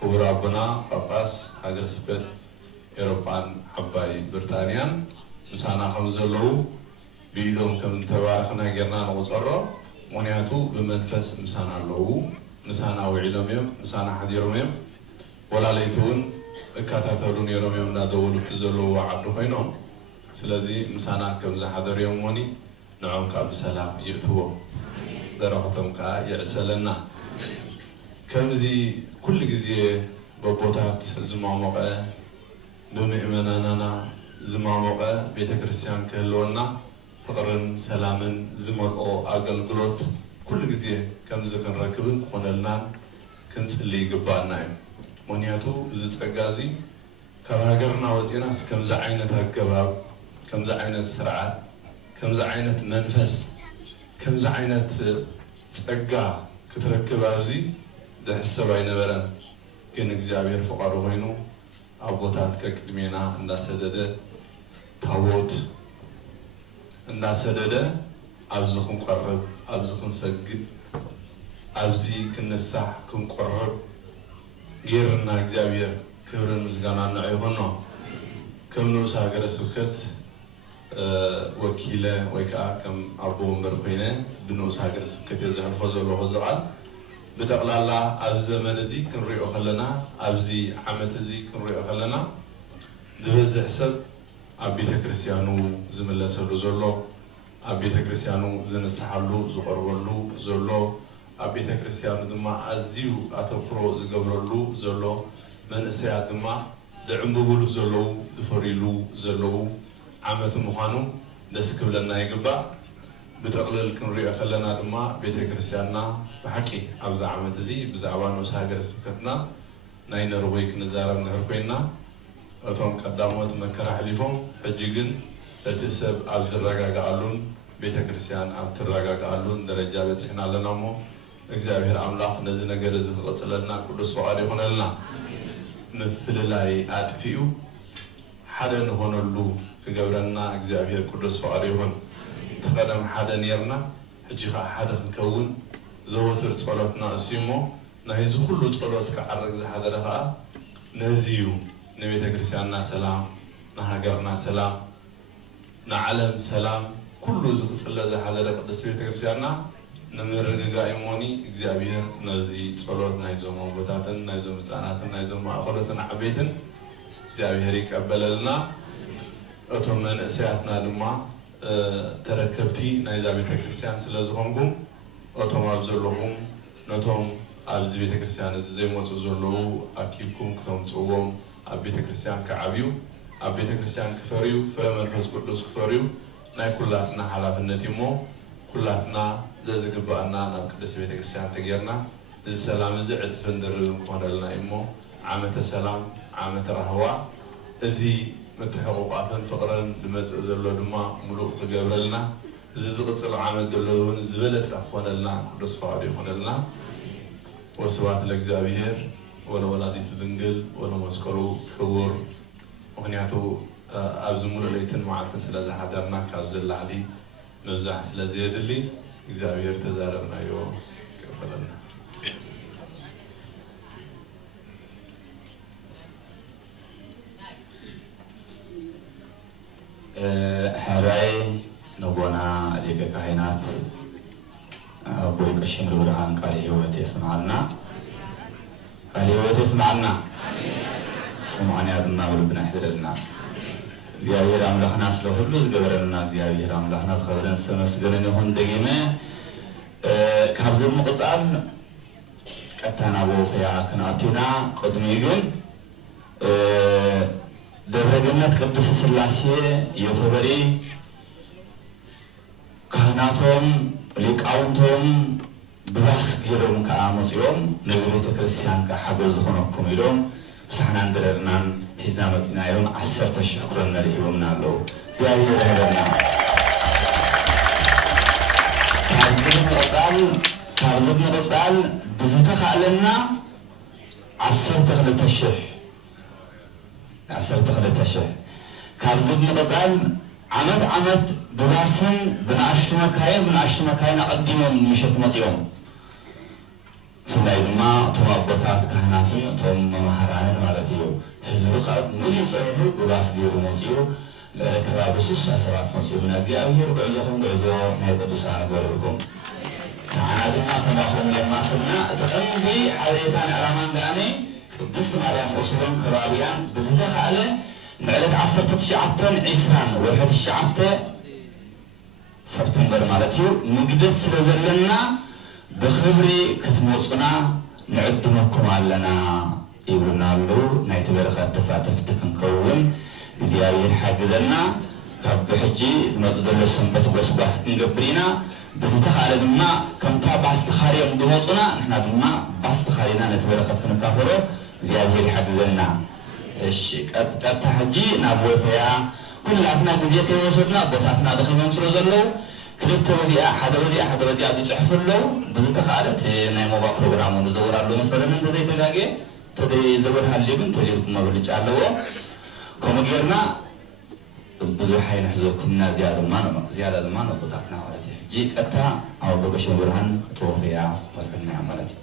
كبر أبنا باباس هاجر سبت أوروبان حباي بريطانيان مسانا خمزلو بيدهم كم تبارخنا جرنا نوصره مونياتو بمنفس مسانا لو مسانا وعلمهم مسانا حديرهم ولا ليتون كاتاتلون يوم نادول تزلو وعبد هينهم سلازي مسانا كم زحدر يوموني نعم كاب سلام يأتوا درختهم كا يعسلنا كمزي كل جزية ببوتات زمامقة بمؤمننا زمامقة بيت كريستيان كهلونا فقرن سلامن زمرقو أقلقلوت كل جزية كم ذكر ركبن خنلنا كنسلي قبالنا مونياتو زت أجازي كهاجرنا وزيناس كم زعينة الجباب كم زعينة سرعة كم زعينة منفس كم زعينة سجع كتركب أبزي ده السبعين برا كن إجزابير فقارو هينو أبوتات كقدمينا الناس ده تاوت الناس ده أبزخن قرب أبزخن سجد أبزي كنسح كن قرب غيرنا إجزابير كبرن مزجانا نعيهنا كم نوس هاجر سبكت وكيلة ويكا كم أبو مرقينة بنوس هاجر سبكت يزحل فضل وهزعل بتقلع أبز منزي كنريو خلنا أبزي عمتزي كنريو خلنا دبز حسب أبيت كريستيانو زملا سلو زلو أبيت كريستيانو زن سحلو زقرولو زلو أبيت كريستيانو دما أزيو أتوكرو زقبرلو زلو من السياد دما دعم بقولو زلو دفريلو زلو ዓመት ምዃኑ ደስ ክብለና ይግባእ ብጠቕለል ክንሪኦ ከለና ድማ ቤተ ክርስቲያንና ብሓቂ ኣብዛ ዓመት እዚ ብዛዕባ ንኡስ ሃገረ ስብከትና ናይ ነርዌይ ክንዛረብ ንዕር ኮይና እቶም ቀዳሞት መከራ ሓሊፎም ሕጂ ግን እቲ ሰብ ኣብ ዝረጋግኣሉን ቤተ ክርስቲያን ኣብ ትረጋግኣሉን ደረጃ በፂሕና ኣለና እሞ እግዚአብሔር ኣምላኽ ነዚ ነገር እዚ ክቕፅለልና ቅዱስ ፈቃድ ይኹነልና ምፍልላይ ኣጥፊኡ ሓደ ንኾነሉ ክገብረና እግዚአብሔር ቅዱስ ፈቃድ ይኹን ተቐደም ሓደ ነርና ሕጂ ከዓ ሓደ ክንከውን ዘወትር ጸሎትና እሱ እሞ ናይዚ ኩሉ ጸሎት ክዓርግ ዝሓደረ ከዓ ነዚዩ ንቤተ ክርስቲያንና ሰላም ንሃገርና ሰላም ንዓለም ሰላም ኩሉ ዝቕፅለ ዝሓደረ ቅድስቲ ቤተ ክርስቲያንና ንምርግጋእ እሞኒ እግዚአብሔር ነዚ ጸሎት ናይዞም ኣቦታትን ናይዞም ህፃናትን ናይዞም ማእኸሎትን ዓበይትን እግዚአብሔር ይቀበለልና እቶም መንእሰያትና ድማ ተረከብቲ ናይዛ ቤተ ክርስቲያን ስለ ዝኾንኩም እቶም ኣብ ዘለኹም ነቶም ኣብዚ ቤተ ክርስቲያን እዚ ዘይመፁ ዘለዉ ኣኪብኩም ክተምፅዎም ኣብ ቤተ ክርስቲያን ክዓብዩ ኣብ ቤተ ክርስቲያን ክፈርዩ ፍረ መንፈስ ቅዱስ ክፈርዩ ናይ ኩላትና ሓላፍነት እሞ ኩላትና ዘዝግባአና ናብ ቅድስቲ ቤተ ክርስቲያን ተጌርና እዚ ሰላም እዚ ዕፅፍን ድርብን ክኾነልና እሞ ዓመተ ሰላም ዓመተ ራህዋ እዚ ምትሕቑቋትን ፍቕርን ዝመፅእ ዘሎ ድማ ሙሉእ ክገብረልና እዚ ዝቕፅል ዓመት ዘሎ እውን ዝበለፀ ክኾነልና ቅዱስ ፈቃዱ ይኾነልና ወስብሐት ለእግዚአብሔር ወለወላዲቱ ድንግል ወለመስቀሉ ክቡር ምክንያቱ ኣብዚ ሙሉእ ለይትን መዓልትን ስለ ዝሓደርና ካብ ዘላዕሊ ምብዛሕ ስለ ዘየድሊ እግዚአብሔር ተዛረብናዮ ይቀበለና حراي نبونا ليك كائنات أبوي كشم الورهان قال هيوتي سمعنا قال هيوتي سمعنا سمعني أدنى وربنا حضرنا እግዚአብሔር አምላክና ስለሁሉ ዝገበረልና እግዚአብሔር አምላክና ዝኸበረን ሰመስገነን ይሁን ደጊመ ካብዚ ምቕፃል ቀጥታና ቦፈያ ክናቱና ቅድሚ ግን ደብረ ገነት ቅዱስ ሥላሴ የተበሪ ካህናቶም ሊቃውንቶም ብባስ ገይሮም ከዓ መፅኦም ነዚ ቤተ ክርስቲያን ከዓ ሓገዝ ዝኾነኩም ኢሎም ብሳሕና እንደረርናን ሒዝና መፂና ኢሎም 10,000 ኩረነ ሂቦምና ኣለዉ እግዚአብሔር ይረዳና ካብዚ ምቕፃል ብዝተኻእለና 12,000 ካብዚ ምቕፃል ዓመት ብባስን ብንኣሽቱ መካይን ኣቐዲሞም ምሸት መፅኦም ብፍላይ ድማ እቶም ኣቦታት ካህናትን እቶም መምሃራንን ማለት እዩ ህዝቢ ካብ ሙሉእ ፀኒሑ ብባስ ገይሩ መፅኡ ከባቢ 60 ሰባት መፅኡ ብና እግዚኣብሔር ጉዕዞኹም ጉዕዞ ናይ ቅዱሳን ገበርኩም ንዓና ድማ ከማኹም የማስልና እቲ ቀንዲ ሓበሬታን ዕላማን ድኣነ ቅድስቲ ማርያም ቁስሎም ከባቢያን ብዝተኻእለ ንዕለት 19/20 ወርሒ 9 ሰፕተምበር ማለት እዩ ንግደት ስለ ዘለና ብክብሪ ክትመፁና ንዕድመኩም ኣለና ይብሉና ኣለዉ ናይቲ በረኸት ተሳተፍቲ ክንከውን እግዚኣብሔር ሓግዘና ካብ ብሕጂ ዝመፁ ዘሎ ሰንበት ጎስጓስ ክንገብር ኢና ብዝተኻእለ ድማ ከምታ ባስ ተኻርዮም ዝመፁና ንሕና ድማ ባስ ተኻሪና ነቲ በረኸት ክንካፈሎ እግዚአብሔር ይሓግዘና እሺ ቀጥታ ሕጂ ናብ ወፈያ ኩላትና ግዜ ከይወሰድና ቦታትና ደኺሞም ስለ ዘለዉ ክልተ ወዚኣ ሓደ ወዚኣ ዝፅሕፍ ኣለዉ ብዝተኻእለት ናይ ሞባ ፕሮግራም ዝዘውር ኣሎ መሰለን እንተዘይተጋግየ ተዘውር ሃልዩ ግን ተዚርኩም መብልጫ ኣለዎ ከምኡ ጌርና ብዙሕ ኣይንሕዘኩምና ዝያዳ ድማ ቦታትና ማለት እዩ ሕጂ ቀጥታ ኣብ በገሽ ብርሃን ተወፈያ ወርሕልና ማለት እዩ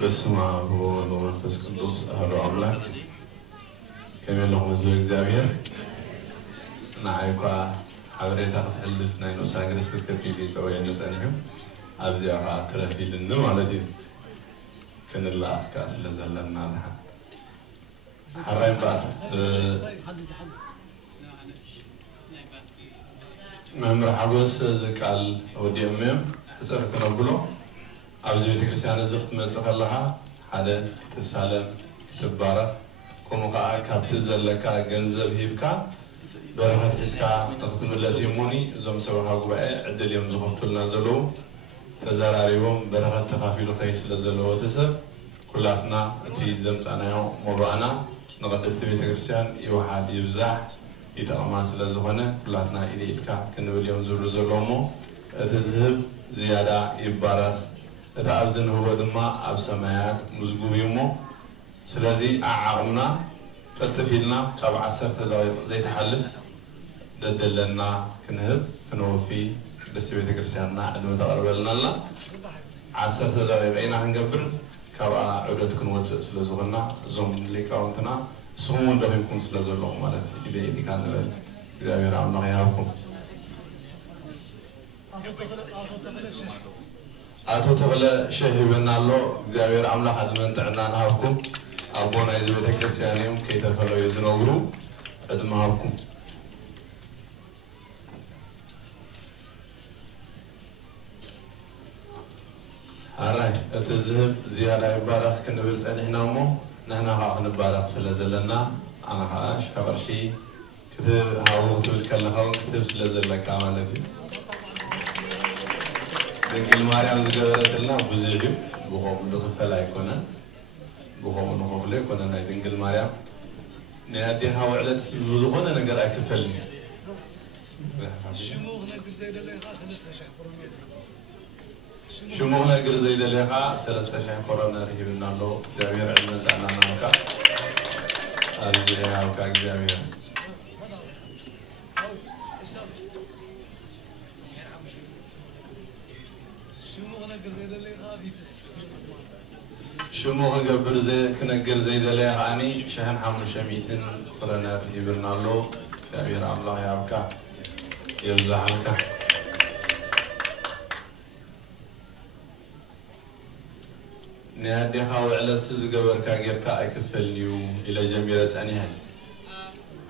በስመ አብ ወወልድ ወመንፈስ ቅዱስ አሐዱ አምላክ ከመለኹ ህዝበ እግዚአብሔር ንዓይኳ ሓበሬታ ክትሕልፍ ናይ ንኡስ ሃገረ ስብከት ኢሉ ፀውዒኒ ፀኒሑ ኣብዚኣ ከዓ ትረፍ ኢልኒ ማለት እዩ ክንለኣኽ ከዓ ስለ ዘለና ድሓን ሓራይ እምበኣር መምህር ሓጎስ እዚ ቃል ወዲኦም እዮም ሕፅር ክነብሎ أبز بيت كريستيان زفت مسخ لها هذا تسالم تبارك كم قاعد كابتزل لك جنزب هيبكا بركة حسكا نختم اللسيموني زوم سبها قبائع عدل يوم زخفت لنا زلو تزاراريهم بركة تخافيلو خيس لزلو وتسب كلاتنا تي زمت أنا يوم مبانا نقدس بيت كريستيان يوحد يبزح يتأمان سلزخنة كلاتنا إلى إتكا كنو اليوم زلو زلومو تذهب زيادة يبارك تأبزن هو دما أب سمايات مزقوبيمو سلازي أعاقمنا تلتفيلنا تابع عسرت زي تحلف ددلنا كنهب كنوفي بس بيت كريستياننا عندما تقربلنا لنا عسرت دقيقين هنقبل كابا عودت كنوتس سلازوغنا زوم ليكاونتنا سمون دهيكم سلازولو مالتي إذا كان نبل إذا بيرام نغيابكم أتو تغلى شهيبنا له زاوير عمله حد من تعنا نهاركم أبونا إذا بتكسي عليهم كي تفعلوا يزنوروا أدم هاركم هراي أتذهب زيارة يبارك كنبل سنحنا مو نحنا هاخ نبارك سلازلنا أنا هاش كبرشي كتب هاو كتب الكلخون كتب سلازلك عملتي دنقل ماريام زقبرت لنا بزيجم بخوم دخفل ايكونا بخوم نخفل ايكونا ناي دنقل ماريام ناديها وعلت بزغونا نقر اكتفل شموغ نقر زيد لها سلسة شاين قرانا رهيبنا له زاوير علمنا تعنا نامكا أرجعها وكاك زاوير شموغ قبر زي كنقر زي دليها عني شهن حمل شميتن قرانا رهيبنا له زاوير الله يابكا يبزح لك ناديها وعلى سزقبر كاجركا اكفلنيو الى جميله انيها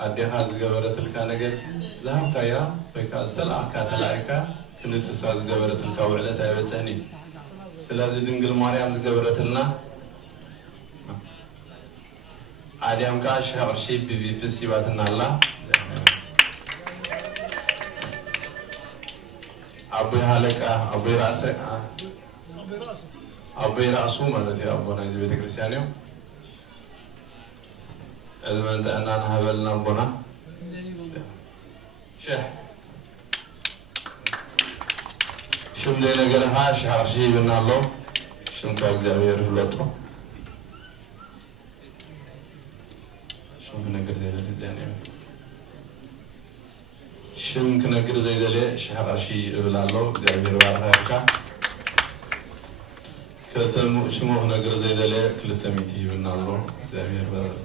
اديها زقبرت الكانجت ذهب كايا بكا استلا كاتلايكا كنت سازقبرت الكا وعلى تايبتني سلازي دنقل مريم زقبرت لنا اديام كاش هرشي بي بي سي باتنا الله ابي هالك ابي راسك أبي رأسه مالتي أبونا إذا بيت كريستيانيو علما أنت أنا هبلنا أبونا شح شو بدينا قالها شهر شيء بنا الله شو كاك زاوية رفلته شو كنا زي كريستيانيو شو كنا زي ذلك شهر شيء بنا الله زاوية وارها كلتم شموه نقر زي ذلك كلتم يتيبنا الله زمير بارك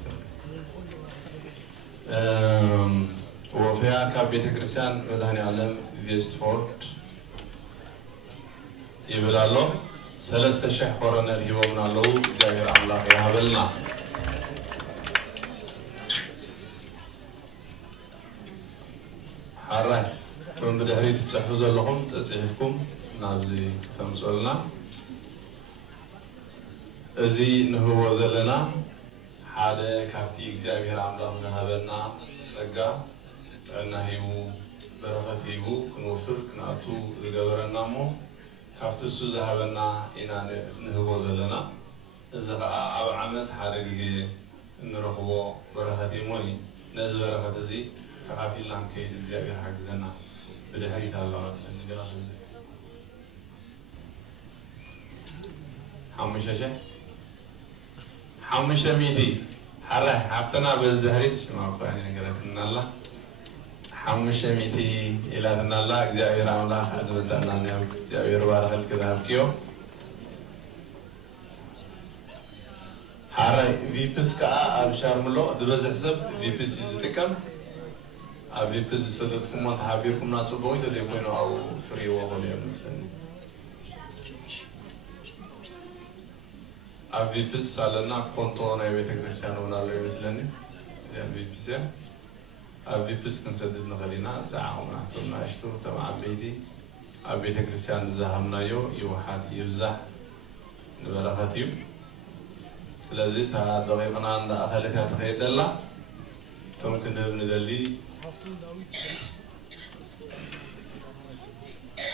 وفيها كابيت كريستيان مدهني علم فيستفورد يبلا الله ثلاثة شح قرنا رهيبنا الله زمير الله يهبلنا حرة تون بدهري تسحفوا لهم تسحفكم نابزي تمسؤلنا أزي نهو زلنا حدا كافتي إجزابير عمدان ذهبنا سجى أنا هيبو بركة هيبو كنوفر كناتو ذجبرنا مو كافتسو ذهبنا إنا نهو زلنا إذا أب عمد حدا جزء نرخبو بركة هيموني نزل بركة زي كافي لان كيد إجزابير حق زنا بدهري الله مثلا نجرا حمشة حمشة ميتي حرة حفتنا بس دهريت ما قاعدين نقولنا الله حمشة ميتي إلى أن الله جاء الله هذا بدنا نعم جاء يروى خلق ذهب كيو حرة فيبس كا أبشار ملو دبز حسب فيبس يزتكم فيبس صدقكم ما تحبيكم ناتو بوي تديكونوا أو فري وهولي مثلا أبيبس علىنا كونتونا يبيت كريستيان ولا لا يمثلني أبيبس أبيبس كنسدد نغلينا زعونا تونا أشتو تبع بيتي أبيت كريستيان زهمنا يو يوحد يبزح ንበረኸትዩ ስለዚ ታ ደቂቕና እንዳኣኸለት ትኸይድ ዘላ እቶም ክንህብ ንደሊ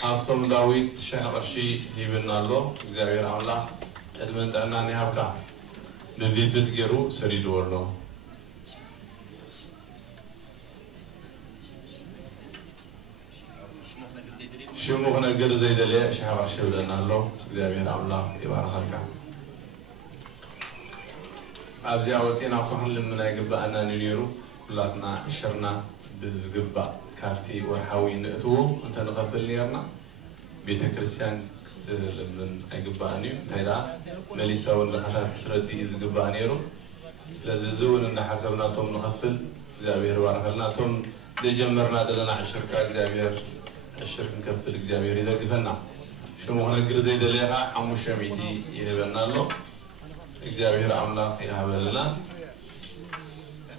ሃፍቶም ዳዊት 1000 ቅርሺ ሂብና ኣሎ እግዚኣብሔር ኣምላኽ ዕድመን ጥዕናን ይሃብካ ብቪብስ ገይሩ ሰሪድዎ ኣሎ ሽሙ ክነግር ዘይደለየ 1000 ቅርሺ ብለና ኣሎ እግዚኣብሔር ኣምላኽ ይባርኸልካ ኣብዚኣ ወፂና እኳ ክንልምና ይግባአና ነይሩ ኩላትና ዕሽርና ብዝግባእ ካብቲ ወርሓዊ ንእትዎ እንተንኸፍል ነርና ቤተ ክርስቲያን ክትልምን ኣይግባእን እዩ እንታይ ደኣ መሊሳ እውን ንኸታት ክትረዲእ ዝግባእ ነይሩ ስለዚ እዚ እውን እንዳሓሰብና እቶም ንኸፍል እግዚኣብሔር ይባርኸልና እቶም ዘጀመርና ዘለና ዕሽርካ እግዚኣብሔር ዕሽር ክንከፍል እግዚኣብሔር ይደግፈና ሽሙ ክነግር ዘይደለየኻ 500 ይህበና ኣሎ እግዚአብሔር አምላክ ያበለና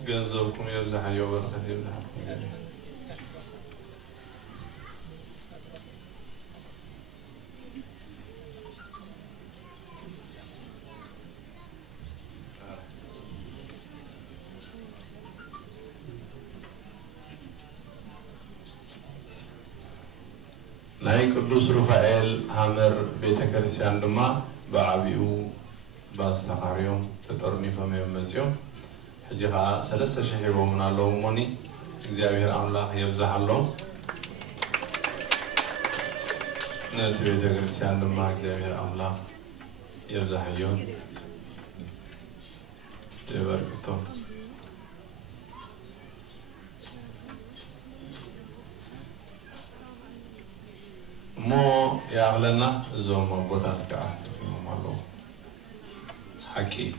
ገንዘብኩም የብዛሕዮ በረከት ይብዛሕኩም ናይ ቅዱስ ሩፋኤል ሃመር ቤተ ክርስቲያን ድማ ብዓቢኡ باستخاريوم تطرني فمي مزيوم حجها 3000 ሂቦም ናለው ሞኒ እግዚአብሔር አምላክ ይብዛህ አለው ነቲ ቤተ ክርስቲያን ድማ እግዚአብሔር አምላክ ይብዛህ ይሁን ይባርክቶ ሞ ያግለና ዞም ቦታት ካ ማለው حكي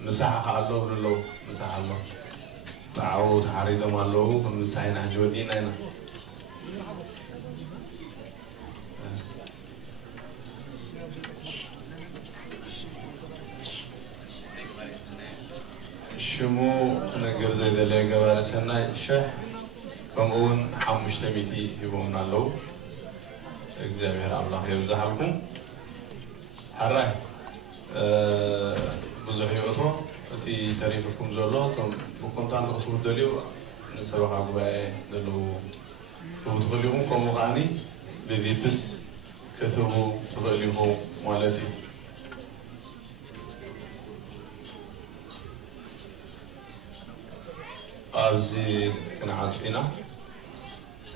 مساحة الله بلو مساحة الله تعود حريدهم الله مساحين عن جودين أنا شمو نقر زي دليل قبل سنة شه كمون 500 يبون الله እግዚአብሔር አምላክ ይብዛሃልኩም حراي ብዙሕ ይወቶ እቲ ተሪፍኩም ዘሎ ቶም ብኮንታንት ክትውደልዩ ንሰበኻ ጉባኤ ዘለው ትኽእሉ ኢኹም ከምኡ ከዓኒ ብቪፕስ ክትህቡ ትኽእሉ ኢኹም ማለት እዩ ኣብዚ ክንዓፅፍ ኢና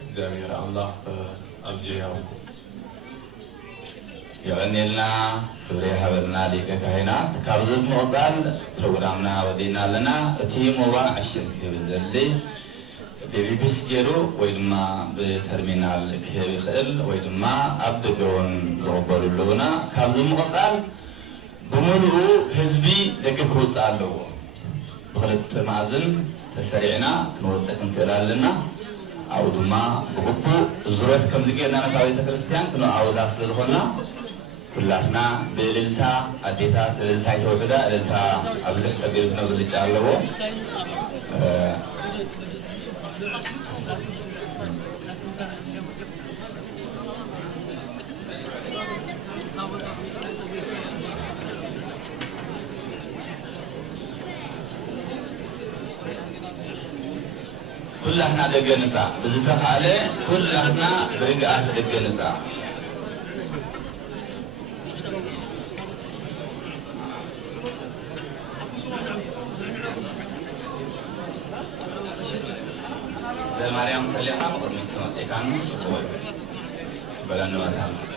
እግዚአብሔር አምላክ ኣብዚ ያውኩም يغنيلنا كبري حبلنا ليك كهينات كابزب مغزال برنامجنا ودينا لنا تي موبا عشرك بزلي تبي بسكيرو ويدما بترمينال كهي خيل ويدما أبدقون زوبرو لونا كابزب مغزال بملو حزبي دقكو سالو بخلت مازن تسريعنا كنوصكن كلالنا عودما بغبو زروت كم زجينا نتاوي تكريستيان كنو عود أصل الخنا كلاتنا بللتا أديتا بللتا يتوجدا بللتا أبزح تبير كنا بللتا علىه كلنا دقنسا بزتخاله كلنا برجعه دقنسا زي مريم تليها مقدمة تناسي كانوا سوي بلانو أثام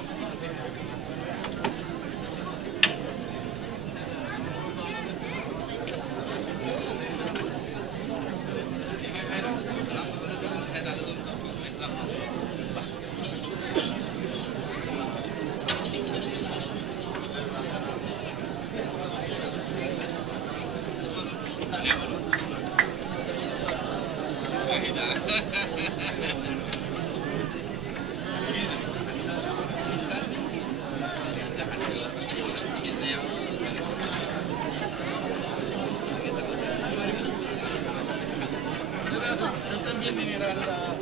También me miraron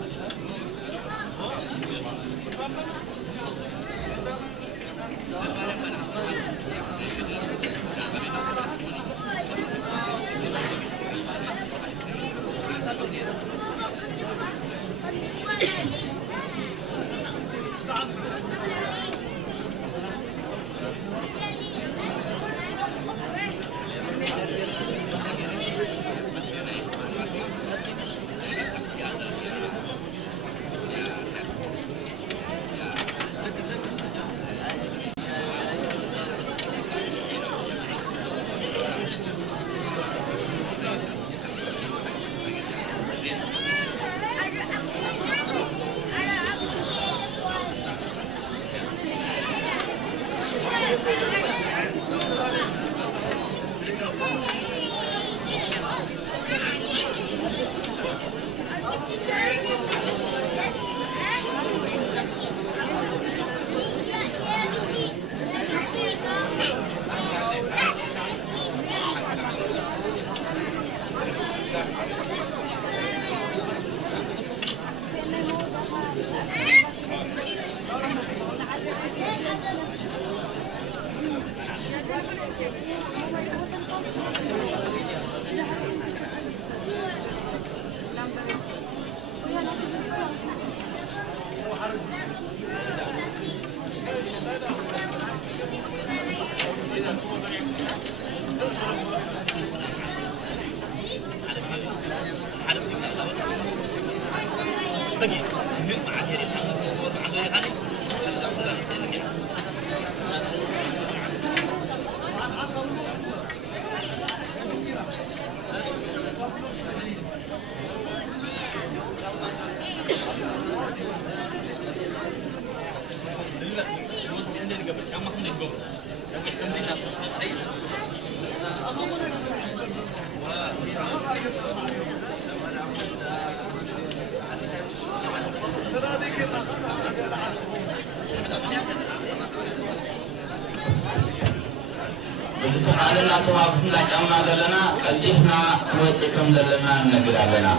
بزتحالنا توافقنا لجمع لنا قلتفنا كويتكم لنا نقل لنا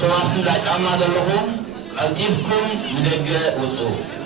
توافقنا لجمع لهم قلتفكم مدقة وصول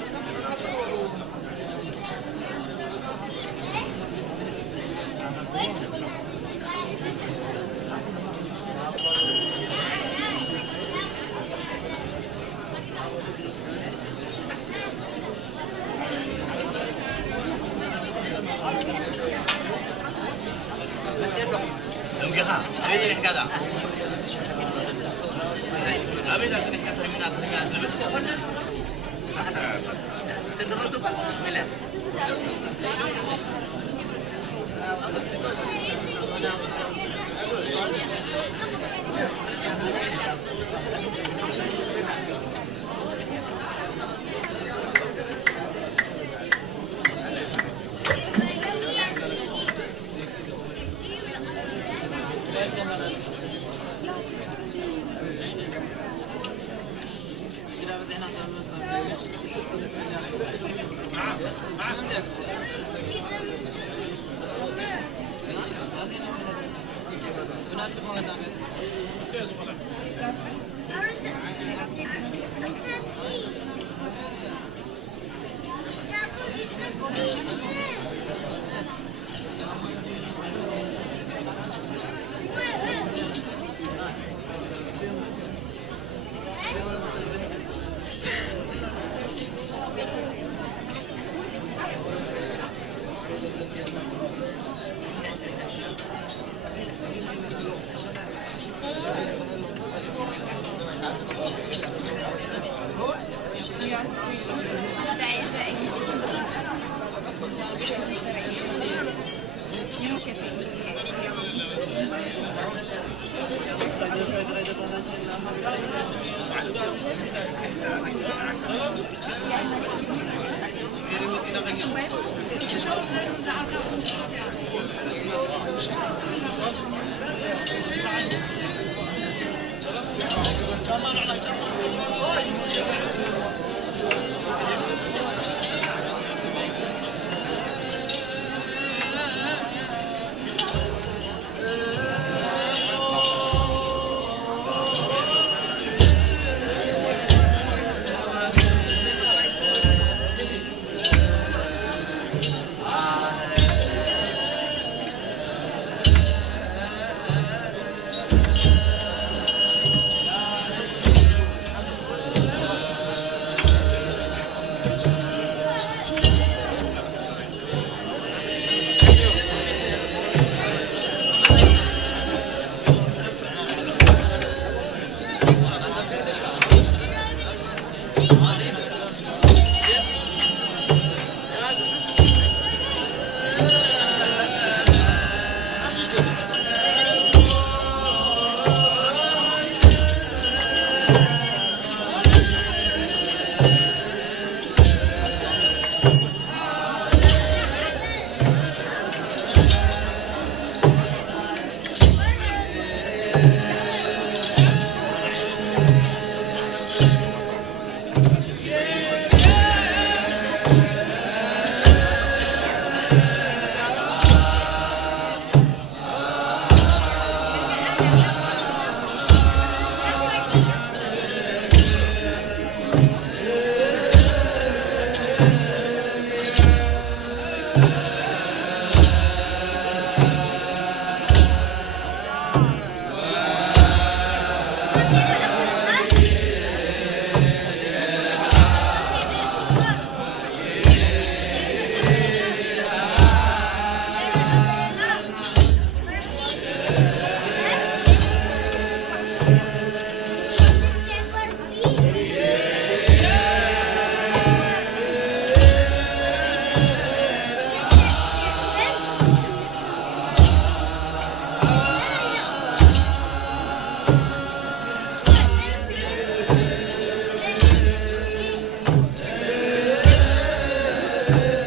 Thank you.